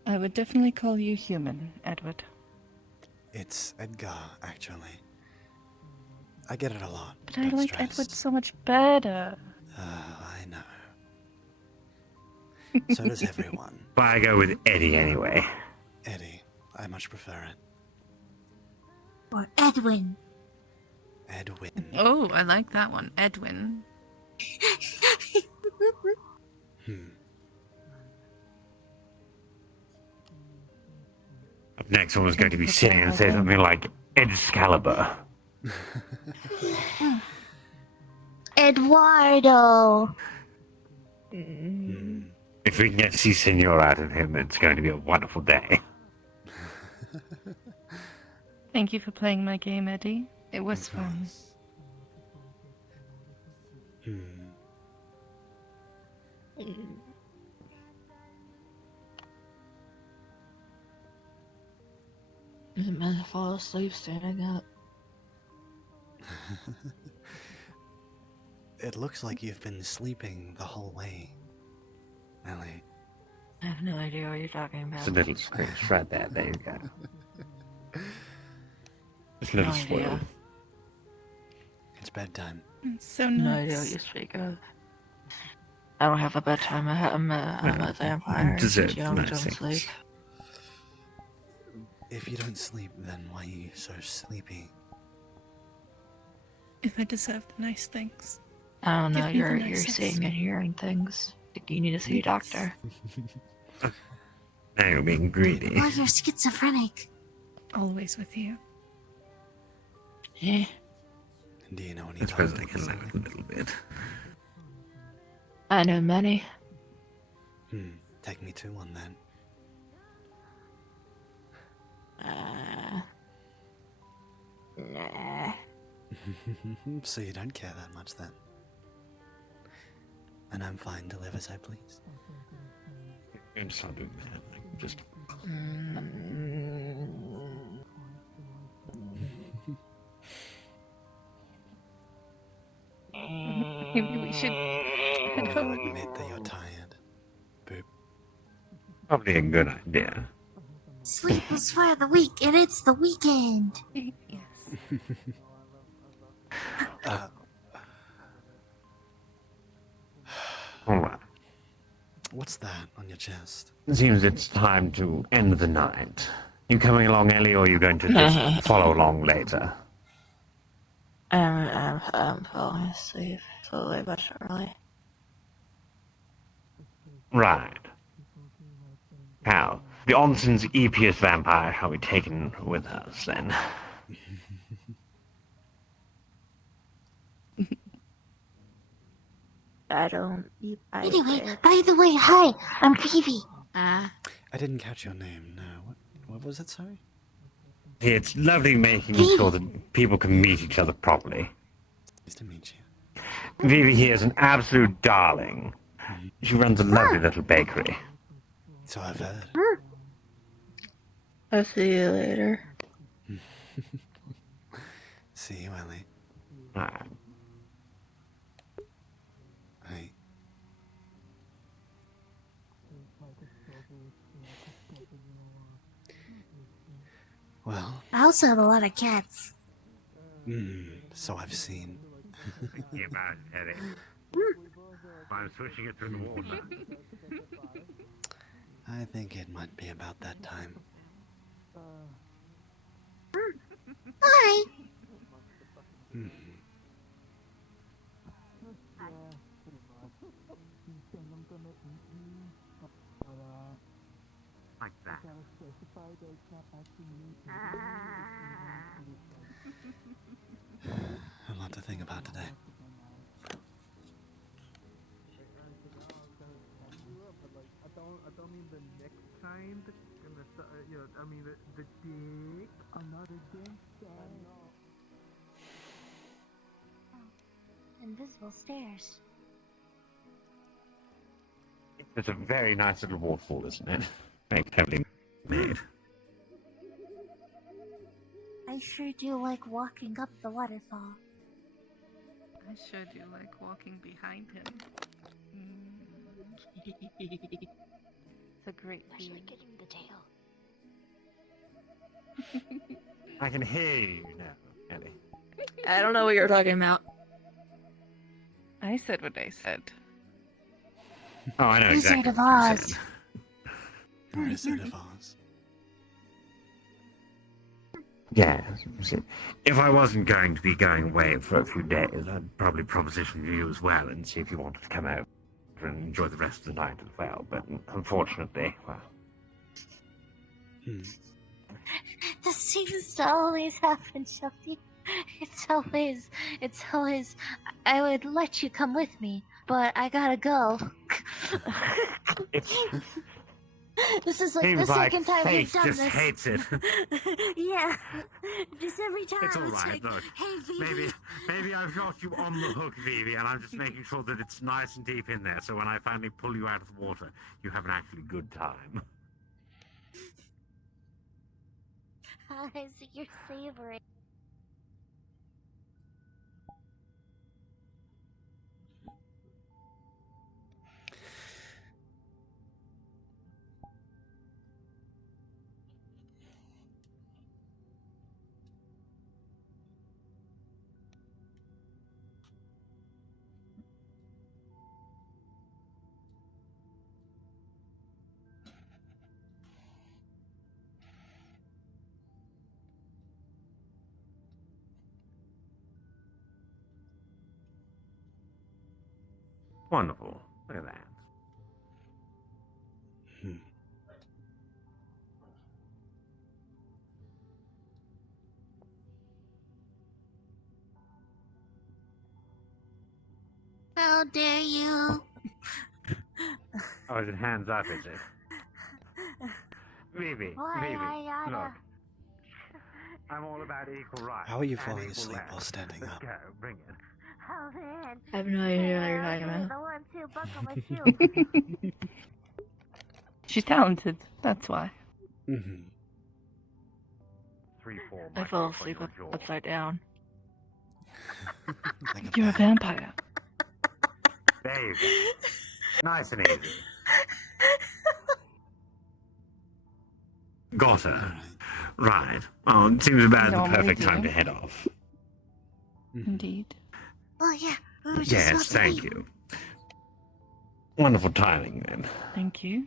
I would definitely call you human, Edward. It's Edgar, actually. I get it a lot. But I like Edward so much better. I know. So does everyone. But I go with Eddie anyway. Eddie, I much prefer it. Or Edwin. Edwin. Oh, I like that one. Edwin. Up next, someone's going to be sitting and say something like Excalibur. Eduardo. If we can get C Senor out of him, it's going to be a wonderful day. Thank you for playing my game, Eddie. It was fun. I'm gonna fall asleep standing up. It looks like you've been sleeping the whole way, Ellie. I have no idea what you're talking about. It's a little scratch right there. There you go. Just a little No spoil. idea. It's bedtime. It's so No nice. idea what you speak of. I don't have a bedtime. I'm a vampire. Deserve Young, nice don't things. sleep. If you don't sleep, then why are you so sleepy? If I deserve the nice things. I don't know. Give me the You're nicest. seeing and hearing things. You need to see a doctor. Now you're being greedy. Or you're schizophrenic. Always with you. Yeah. Do you know any I suppose I doctors? can laugh a little bit. I know many. Take me to one then. Nah. So you don't care that much then? And I'm fine to live as I please. I'm going to start doing that. Like, just... I'll admit that you're tired. Boop. Probably a good idea. Sleepless for the week, and it's the weekend. Alright. What's that on your chest? It seems it's time to end the night. You coming along, Ellie, or are you going to just follow along later? I'm falling asleep. It's a little bit early. Right. Now, the Onsen's eepiest vampire shall be taken with us, then. I don't eat. Anyway, by the way, hi, I'm Vivi. I didn't catch your name. No. What was it? Sorry. It's lovely making sure that people can meet each other properly. Nice to meet you. Vivi here is an absolute darling. She runs a lovely little bakery. So I've heard. I'll see you later. See you, Ellie. Right. Hey. Well. I also have a lot of cats. So I've seen. Thinking about it, Eddie. I'm switching it through the water. I think it might be about that time. Hi. Like that. A lot to think about today. I don't mean the neck kind, and I mean the dick. I'm not against that. Invisible stairs. It's a very nice little waterfall, isn't it? Very cleverly made. I sure do like walking up the waterfall. I sure do like walking behind him. It's a great Especially getting the tail. I can hear you now, Ellie. I don't know what you're talking about. I said what I said. Oh, I know Wizard exactly of what you Oz. said. Wizard of Oz. Yeah. If I wasn't going to be going away for a few days, I'd probably proposition you as well and see if you wanted to come out and enjoy the rest of the night as well. But unfortunately, well. This seems to always happen, Shelby. It's always, I would let you come with me, but I gotta go. This is like the second time we've done just this. hates it. Yeah, just every time It's all it's right, like, look. hey, Vivi. Maybe I've got you on the hook, Vivi, and I'm just making sure that it's nice and deep in there, so when I finally pull you out of the water, you have an actually good time. I see you're savoring. Wonderful. Look at that. How dare you? Oh, is it hands up, is it? Vivi, look. I'm all about equal rights. How are you and falling equal asleep land. while standing Let's up? go, bring it. Oh man. I have no idea what you're talking I about. want to buckle my shoe. She's talented, that's why. 3, 4. I fall asleep upside down. You're a vampire. There you go. Nice and easy. Got her. Right. Oh, it seems about the Normally perfect do. time to head off. Indeed. Oh yeah, we were just Yes, about to thank leave. you. Wonderful timing, then. Thank you.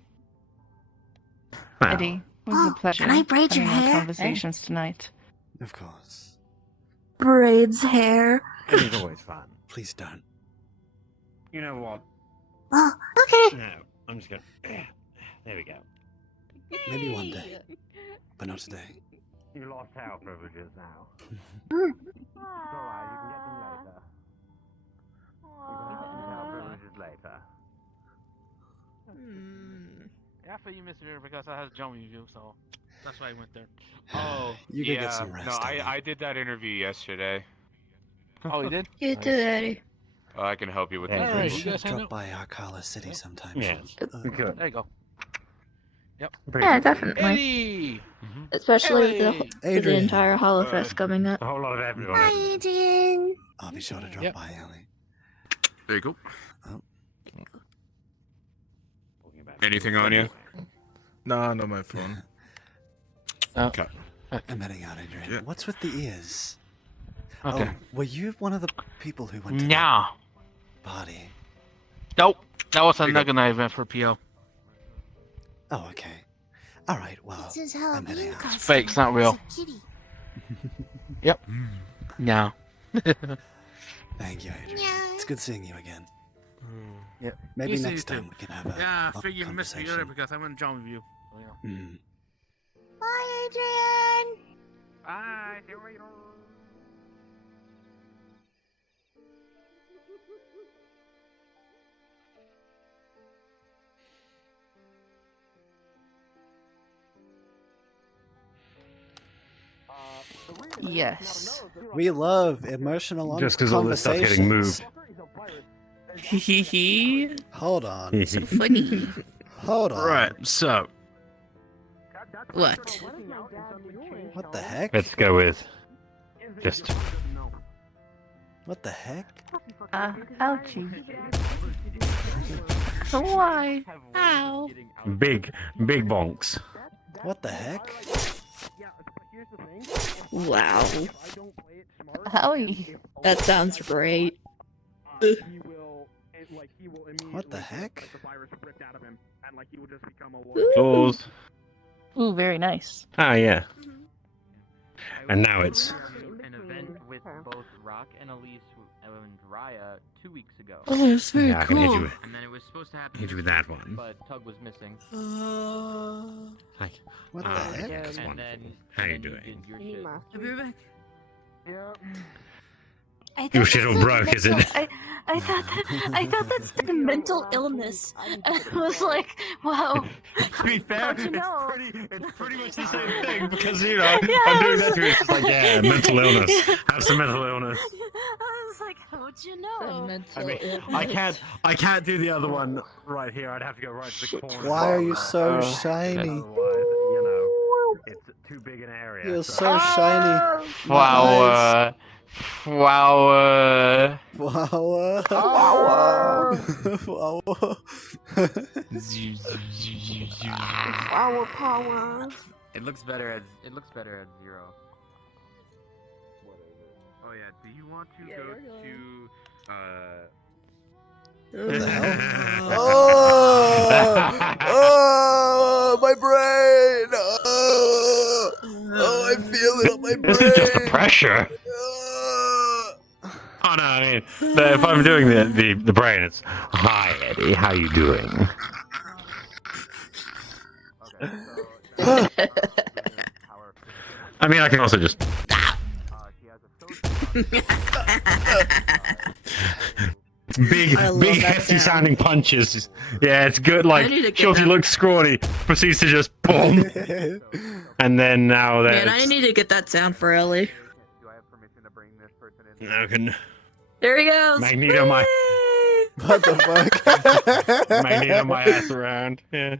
Well, Eddie, it was a pleasure can I braid your having our hair? conversations tonight. Of course. Braids hair. Eddie's always fun. Please don't. You know what? Oh, okay. No, I'm just gonna. There we go. Maybe one day, but not today. You lost our privileges now. It's alright, you can get them later. You can get our privileges later. Yeah, I feel you missed her because I had a jump with you, so that's why I went there. Oh, You could yeah. get some rest. No, Eddie. I did that interview yesterday. Oh, you did? You too, Eddie. I can help you with Yeah, that. We you should guys hang drop out? by Arcala City sometime. Yeah, good. There you go. Yeah, definitely. Eddie! Especially with Hey! the Adrian. entire Holocaust coming up. A whole lot of everyone. Hi, Adrian. I'll be sure to drop Yep. by, Ellie. There you go. Oh. Anything on you? No, not my phone. Okay. I'm heading out, Adrian. Yeah. What's with the ears? Okay. Oh, were you one of the people who went to Nah. the party? Nope. That was a There you go. Nugget Night event for PO. Oh, okay. All right. Well, This is I'm heading Halloween out. costume. Fake, it's not real. It's a kitty. Yep. No. Thank you, Adrian. Yeah. It's good seeing you again. Yep. Maybe You see next you time too. we can have a Yeah, I long figured you missed me earlier conversation. because I went and jump with you. Mm. Bye, Adrian. Bye. See you later. Yes. We love emotional Just because all this stuff's getting moved. Hee Hold on. So funny. Hold on. Right, so What? What the heck? Let's go with just What the heck? Ouchie. Why? How? big bonks. What the heck? Wow. Howie. That sounds great. What the heck? Applause. Ooh, very nice. Ah, yeah. And now it's An event with both Rock and Elise and Raya 2 weeks ago. Oh, that's very Yeah, I can hit cool. you. And then it was supposed to happen Hit you this with that week, one. but Tug was missing. Like, What the heck? That's And wonderful. then How you did doing? your shit. I'll be right back. Your shit all broke, is it? I thought that's the mental illness. And I was like, wow. To be fair, How'd you know? it's pretty much the same thing because I'm doing that to you. It's just like, yeah, mental illness. Have some mental illness. I was like, how'd you know? I mean, I can't do the other one right here. I'd have to go right to the corner. Why are you so Otherwise, shiny? you know, it's too big an area. You're so shiny. Flower. Flower. Flower. Flower. Flower power. It looks better at 0. Oh yeah, do you want to go to What the hell? Oh, my brain! Oh, I feel it on my brain. This is just the pressure. Oh no, I mean, if I'm doing the brain, it's hi Eddie, how you doing? I mean, I can also just. Big I love that hefty sound. sounding punches. Yeah, it's good. I Like need to get Shorty that. looks scrawny, proceeds to just boom, and then now that Man, I need to get that sound for Ellie. now can There he goes. Magneto my What the fuck? Magneto my ass around. Yeah.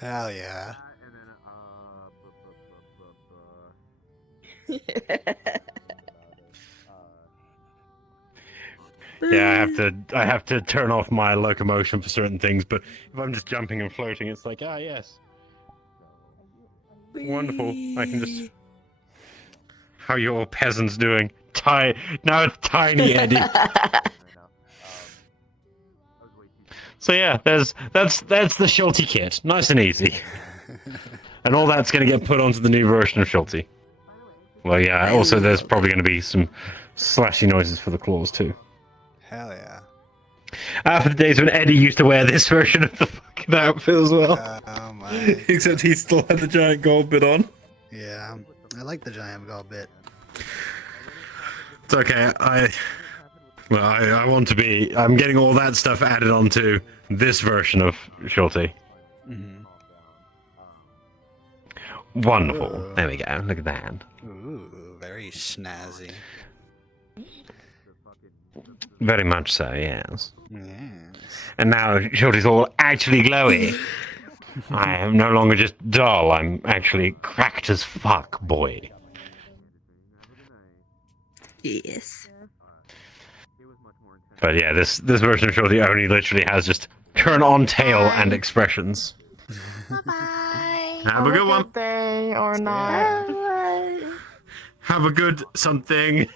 Hell yeah. Yeah, I have to turn off my locomotion for certain things, but if I'm just jumping and floating, it's like, yes. Wonderful. I can just... How are your peasants doing? Now it's tiny Eddie. So yeah, that's the Schulte kit. Nice and easy. And all that's going to get put onto the new version of Schulte. Well, yeah, also there's probably going to be some slashy noises for the claws too. Hell yeah. After the days when Eddie used to wear this version of the fucking outfit as well. Oh my. Except he still had the giant gold bit on. Yeah, I like the giant gold bit. It's okay, I want to be... I'm getting all that stuff added onto this version of Schulte. Mm-hmm. Wonderful. Ooh. There we go, look at that. Ooh, very snazzy. Very much so, yes. Yes. And now Schulte's all actually glowy. I am no longer just dull, I'm actually cracked as fuck, boy. Yes. But yeah, this version of Schulte only literally has just turn on tail and expressions. Bye. Have a good one. Day or not. Have a good something.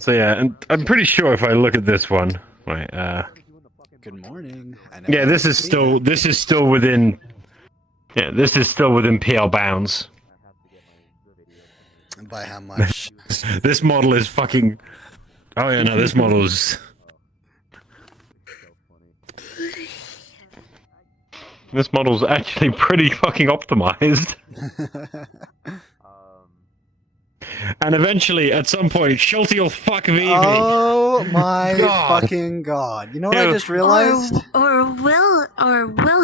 So yeah, and I'm pretty sure if I look at this one, right? Good morning. Yeah, this is still within. Yeah, this is still within PL bounds. By how much? This model is fucking. Oh yeah, no, this model is. This model's actually pretty fucking optimized. And eventually, at some point, Schulte will fuck Vivi. Oh my fucking god! You know what I just realized? Or will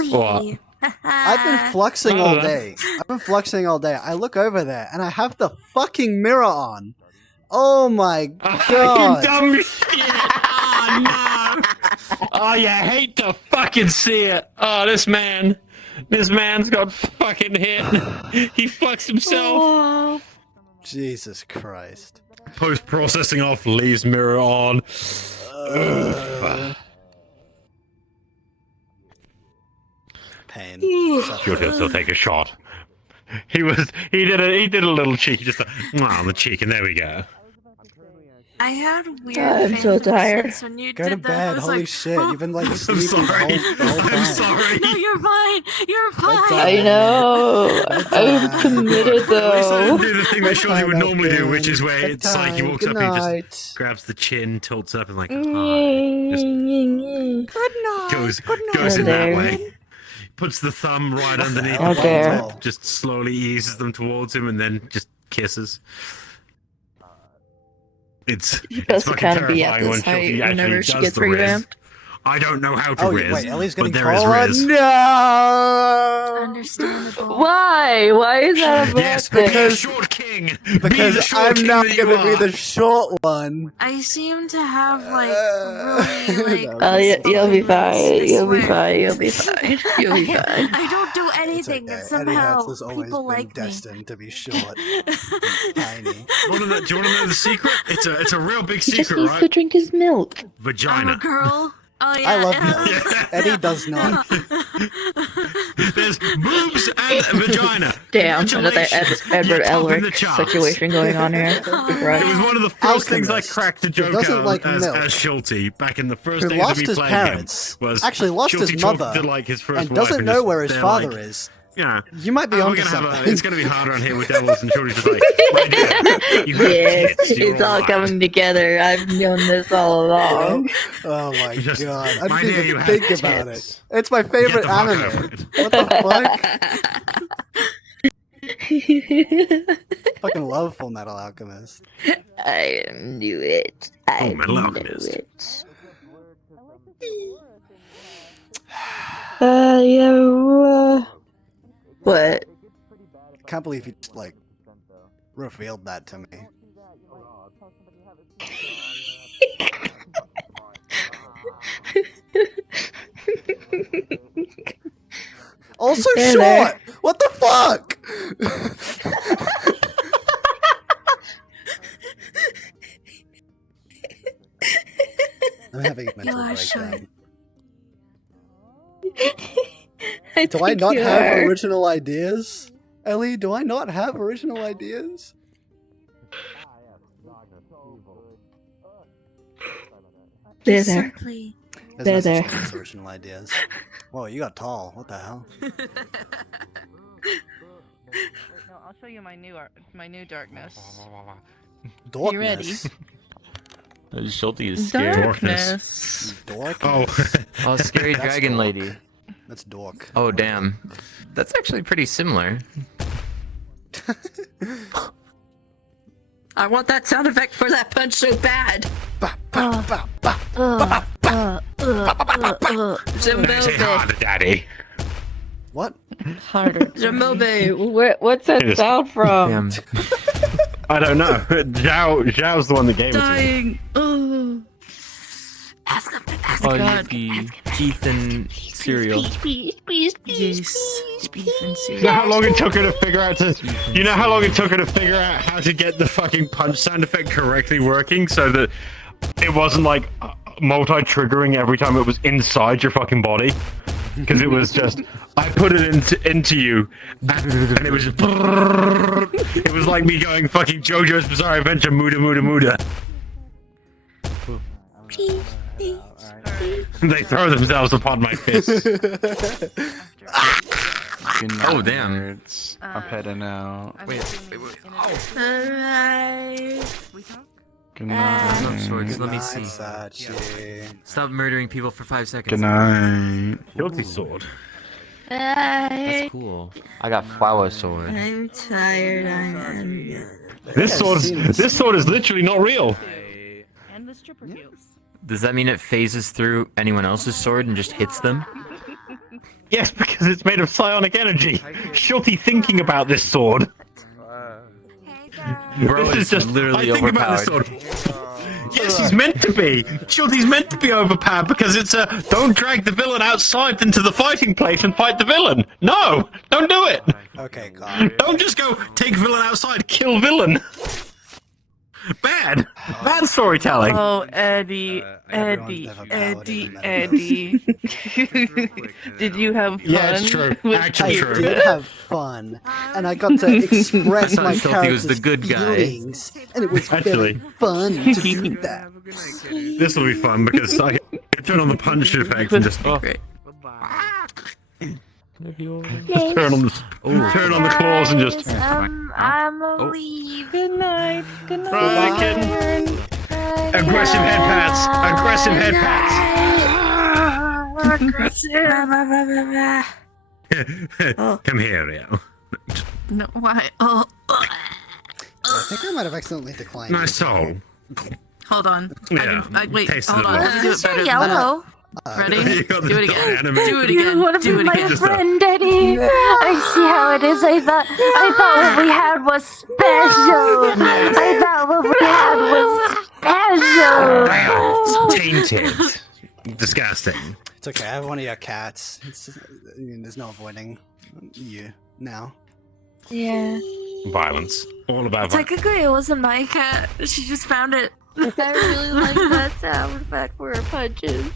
he? What? I've been fluxing all day. I look over there and I have the fucking mirror on. Oh my god! You dumb shit! Oh no! Oh, you hate to fucking see it. Oh, this man's got fucking hit. He fucks himself. Jesus Christ! Post-processing off, leaves mirror on. Pain. Schulte will still take a shot. He did a little cheeky, just on the cheek, and there we go. I had weird. I'm so tired. When you Go to did that, bed. I was Holy like, shit! You've been like I'm sleeping sorry. the whole time. I'm sorry. No, you're fine. You're fine. I know. I'm committed At least I didn't though. do the thing that Schulte would normally do, which is where it's like he Bedtime. walks Good up, he night. just grabs the chin, tilts up, and like, Good just Good night. goes in that Hello. way. Puts the thumb right underneath Out the there. bottom, just slowly eases them towards him, and then just kisses. It's That's the fucking kind of be at terrifying when this height Schulte whenever actually she does gets the riz. revamped. I don't know how to Oh riz, wait, Ellie's but getting there is called. riz. No. Understandable. Why? Why is that a bad Yes, thing? be a short king. Be the Because short I'm king not that you gonna be are. the short one. I seem to have really like. Oh, you'll be fine. You'll be swear. fine. You'll be fine. You'll be fine. I don't do It's anything, okay. and Eddy somehow Hertz has always people been like me. destined to be short, tiny. Do you want to know the secret? It's a real big He just secret, needs to right? drink his milk. I'm a Vagina. girl. Oh yeah. I love milk. Eddie does not. There's boobs and vagina. Damn, another Congratulations. Edward You're topping Elric the charts. situation going on here. It Right. was one of the first things I Alchemist cracked a who joke doesn't out like as milk, Schulte back in the first who days lost of me his playing parents, him. Was actually lost Schulte his talked mother, to, like, his first and wife doesn't know just- where his they're father like, is. Yeah, You might be we're onto gonna have something. it's gonna be hard around here with devils, and Schulte's just like, my dear, you have Yes, kids, you're it's all right. coming together. I've known this all along. Oh my Just, god! I my didn't dear, you even have think about tits. it. It's my favorite Get the fuck anime. over it. What the fuck? Fucking love Full Metal Alchemist. I knew it. I Metal knew Alchemist. it. Yeah. What? Can't believe you just like revealed that to me. Also There, short. there. What the fuck? I'm having a You mental are breakdown. I Do I think not you have are. original ideas? Ellie, do I not have original ideas? There, Just there. simply. There's There, no such there. thing as original ideas. Whoa, you got tall. What the hell? Wait, no, I'll show you my new darkness. Dorkness. You ready? Schulte is scared. Darkness. Dorkness. Oh, scary That's dragon dork. lady. That's dork. Oh, damn. That's actually pretty similar. I want that sound effect for that punch so bad. Say harder, Daddy. What? Harder. Zamobe, what's that Yes. sound from? I don't know. Zhao's the one that gave it to me. Dying. Oh. Ask him. Ask Oh, him. the beef and cereal. Please. Yes. Beef and You know cereal. how long it took her to figure out You know how long it took her to figure out how to get the fucking punch sound effect correctly working so that it wasn't like multi-triggering every time it was inside your fucking body? Because it was just, I put it into you, and it was just, it was like me going fucking JoJo's Bizarre Adventure, Muda. They throw themselves upon my fists. Oh, damn. I'm heading out. Wait. Good night. No swords, let me Good see. night, Sachi. Stop murdering people for 5 seconds. Good night. Guilty sword. That's cool. I got flower sword. I'm tired. This sword is literally not real. And the stripper heels. Does that mean it phases through anyone else's sword and just hits them? Yes, because it's made of psionic energy. Shilty thinking about this sword. Bro, This is it's just literally I think about this overpowered. sword. Yes, he's meant to be. Shilty's meant to be overpowered because it's a don't drag the villain outside into the fighting place and fight the villain. No, don't do it. Okay, God. Don't just go take villain outside, kill villain. Bad storytelling. Oh, Eddie. Did you have fun? Yeah, it's true. with Actually your- true. I did have fun, and I got to express I my thought Shelty was character's the good guy. feelings, and it was Actually. very fun to do that. This will be fun because I can turn on the punch effect and just Great. turn on the claws and just. I'm leave. Good night. Good night. Right, kid. Aggressive head pats. Aggressive head pats. Come here, Rio. No, why? Oh. I think I might have accidentally declined. My you. soul. Hold on. Yeah. Wait, Tasted hold it on. all. Let me do it better. Yellow. Ready? You got the Do it dog again. anime. Do it You again. want to Do be it my again. Just a- friend, Eddie? I see how it is. I thought what we had was special. I thought what we had was special. Tainted. Disgusting. It's okay. I have one of your cats. There's no avoiding you now. Yeah. Violence. All about violence. Technically, it wasn't my cat. She just found it. I really like that sound effect where it punches.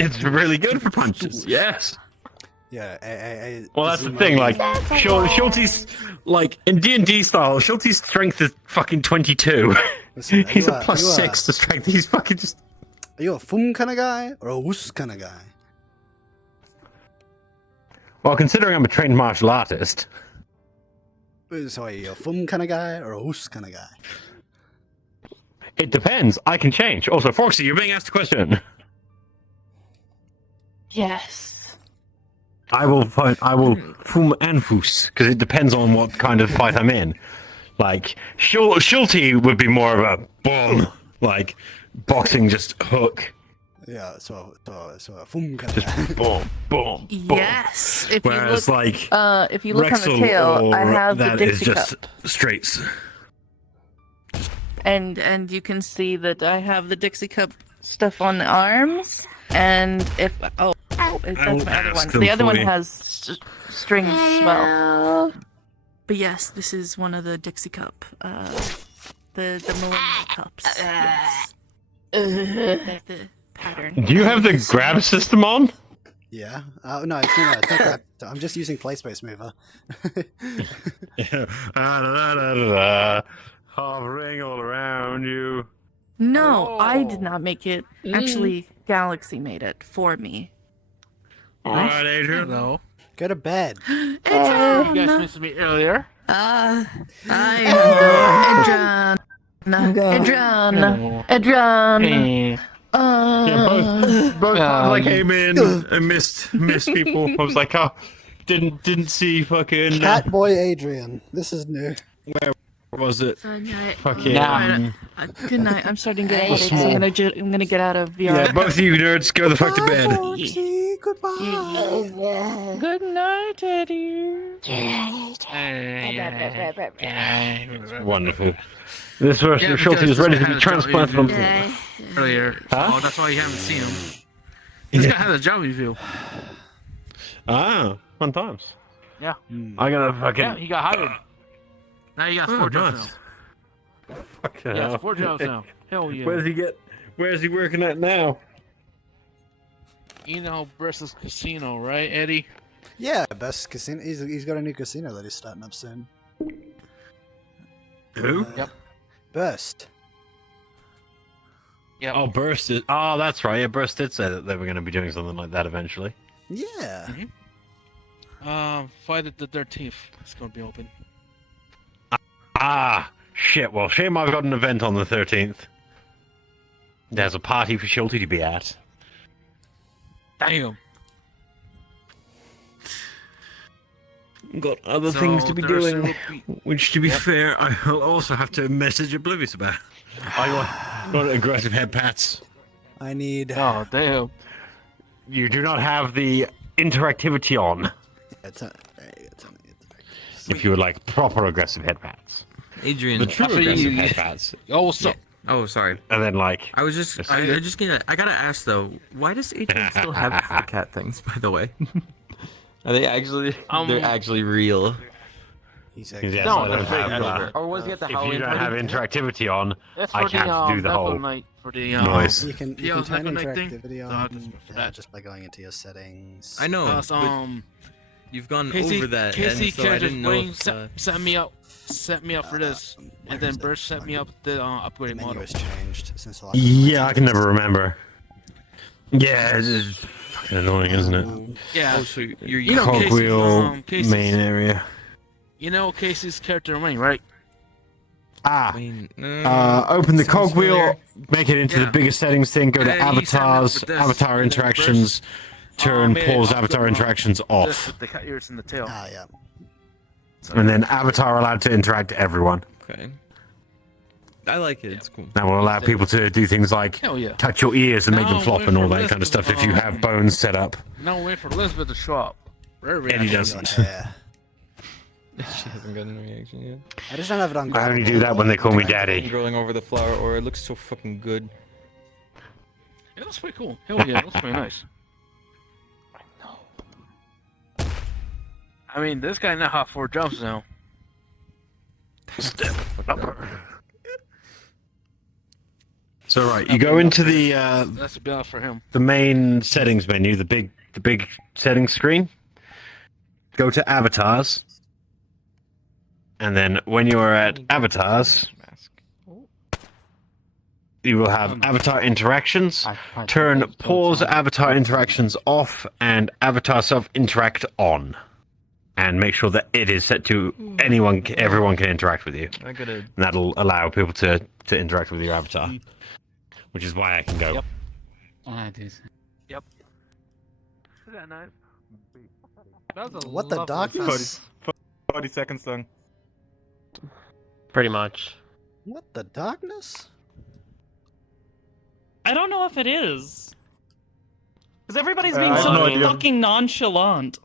It's really good for punches. Yes. Yeah. Well, that's the thing. Like, Schulte's like in D&D style. Schulte's strength is fucking 22. Listen, are He's you a plus 6 to strength. He's fucking just. Are you a fum kind of guy or a wuss kind of guy? Well, considering I'm a trained martial artist. So are you a fum kind of guy or a wuss kind of guy? It depends. I can change. Also, Foxy, you're being asked a question. Yes. I will fum and fus because it depends on what kind of fight I'm in. Like Schulte would be more of a boom, like boxing, just hook. Yeah, so a fum kind of Just guy. boom, boom, boom. Yes. If Whereas, you look, like, if you look on the Rexel tail, I or have the that is Dixie just cup, straights. and you can see that I have the Dixie cup stuff on the arms, and if that's my other one. them The other for one you. has strings as well. But yes, this is one of the Dixie Cup. The Millennium Cups. Yes. That's the pattern. Do you have the grab system on? Yeah. No, it's not grab. I'm just using play space mover. Hovering all around you. No, I did not make it. Actually, Galaxy made it for me. Alright, Adrian. No. Go to bed. You guys missed me earlier. Adrian. Both times I came in and missed people. I was like, oh, didn't see fucking Catboy Adrian. This is new. Where was it? Fucking. Good night. I'm starting to get a headache, so I'm gonna get out of VR. Yeah, both of you nerds, go the fuck to bed. Good night, Eddie. Wonderful. This version of Schulte is ready to be transplanted onto the... Earlier. Huh? Oh, that's why you haven't seen him. This guy had a job review. Ah, fun times. Yeah. I'm gonna fucking... Yeah, he got hired. Now you got 4 jobs nice. now. Fucking Yeah, hell. 4 jobs now. Hell yeah. Where's he working at now? versus Casino, right, Eddie? Yeah, best casino. He's got a new casino that he's starting up soon. Who? Yep. Burst. Yep. Oh, Burst is... Oh, that's right. Yeah, Burst did say that they were going to be doing something like that eventually. Yeah. Friday the 13th. It's gonna be open. Ah, shit. Well, shame I've got an event on the 13th. There's a party for Schulte to be at. Damn. Got other So things to be Thursday doing, will be- which, to be fair, I'll also have to message Oblivious about. I got aggressive head pats. I need. Oh, damn. You do not have the interactivity on. Yeah, it's not, it's on the If you would like proper aggressive head pats. Adrian, The true aggressive head pats. Oh, what's up? Oh, sorry. And then like I was just, I gotta ask though, why does Adrian still have the cat things? By the way, are they actually? They're actually real. He's Yes, No, I don't they're have, fake. Or was he at the if Halloween you don't have party? interactivity on, That's I for can't the, do the Knuckle whole Night. For the noise. You can Yeah, turn Knuckle Night thing? interactivity No, on just for yeah, that. just by going into your settings. I know. Cause, but you've gone Casey, over that, Casey and so I Carter's didn't know brain if. set me up for this, and then Burst set me up the upgrade menu model. has changed since the last Yeah, I can never remember. Yeah, it's fucking annoying, isn't it? Yeah. Oh, so you're You know Casey, Cogwheel Casey's, main area. You know Casey's character Wayne, right? Ah, Open the open the sounds cogwheel, familiar. make it into the biggest settings thing, go to And he set me up avatars, with this, avatar and then interactions, turn made it pause up to, avatar interactions This off. with the cat ears and the tail. Ah, yeah. And then avatar allowed to interact to everyone. Okay. I like it. It's cool. That will allow people to do things like Hell yeah. touch your ears and make them Now flop wait and for all that kind of Elizabeth, stuff if you have bones set up. Now wait for Elizabeth to show up. Eddie doesn't. Yeah. She hasn't gotten a reaction yet. I just don't have it on. I only do that when they call me I'm daddy. Growing over the flower, or it looks so fucking good. Yeah, that's pretty cool. Hell yeah, that's pretty nice. I mean, this guy now have 4 jumps now. So right, you go into the That's a bit for him. the main settings menu, the big settings screen. Go to avatars, and then when you are at avatars, you will have avatar interactions. Turn pause avatar interactions off and avatar self interact on, and make sure that it is set to everyone can interact with you. I gotta. And that'll allow people to interact with your avatar, which is why I can go. Yep. That is. Yep. Is that nice? That was a What the lovely darkness? 40 seconds long. Pretty much. What the darkness? I don't know if it is. Because everybody's I being have so no idea. fucking nonchalant.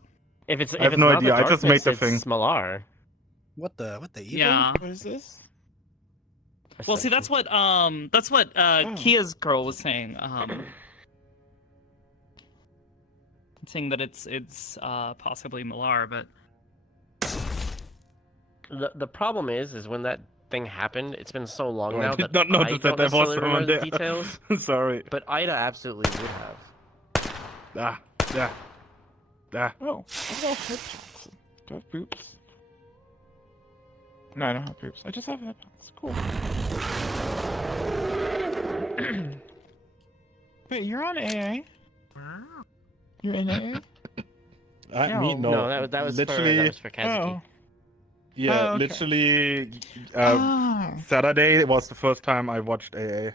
If it's I have no idea. I just made the thing. Malar. What the evil? Yeah. What is this? Well, see, that's what Kia's girl was saying. Saying that it's possibly Malar, but The problem is when that thing happened. It's been so long Oh, I now did that not notice I don't that there was necessarily someone remember the there. details. Sorry. But Ida absolutely would have. Oh, I don't have hip Do I have boobs? No, I don't have boobs. I just have hip pads. Cool. Wait, you're on AA? You're in AA? No, that was literally, for Kazuki. Yeah, Oh, okay. literally, Ah. Saturday was the first time I watched AA.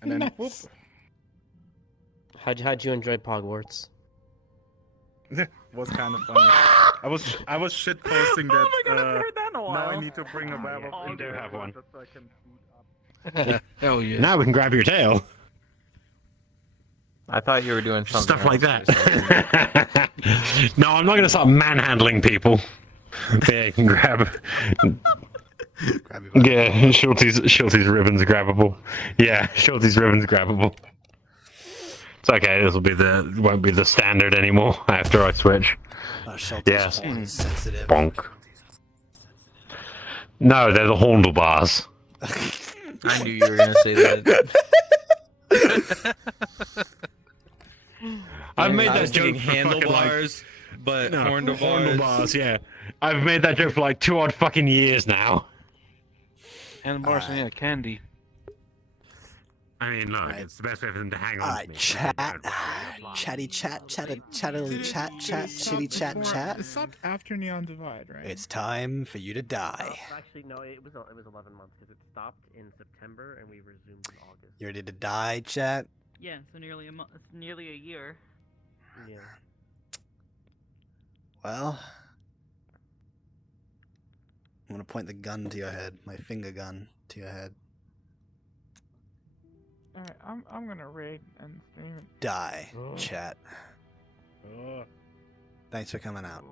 And then Nice. How'd you enjoy Hogwarts? it was kind of funny. I was shit posting that. Oh my god, I haven't heard that in a Now while. I need to bring a werewolf I in do there have one. just so I can boot up. Hell yeah. Now we can grab your tail. I thought you were doing something Stuff like else. that. No, I'm not going to start manhandling people. Yeah, you can grab. Yeah, Schulte's ribbon's grabbable. Yeah, Schulte's ribbon's grabbable. It's okay. This won't be the standard anymore after I switch. Yeah. Sensitive. Bonk. No, they're the handlebars. I knew you were gonna say that. I've made I that was joke thinking for fucking, handlebars, but handlebars, yeah. I've made that joke for like 2 odd fucking years now. Handlebars made of candy. I mean, look, it's the best way for them to hang on to Alright, me. chatty chat, chattily chat, shitty chat. It stopped after Neon Divide, right? It's time for you to die. Actually, no, it was 11 months because it stopped in September and we resumed in August. You ready to die, chat? Yeah, so nearly a month, nearly a year. Yeah. Well, I'm gonna point the gun to your head, my finger gun to your head. Alright, I'm gonna raid and stream. Die, chat. Thanks for coming out.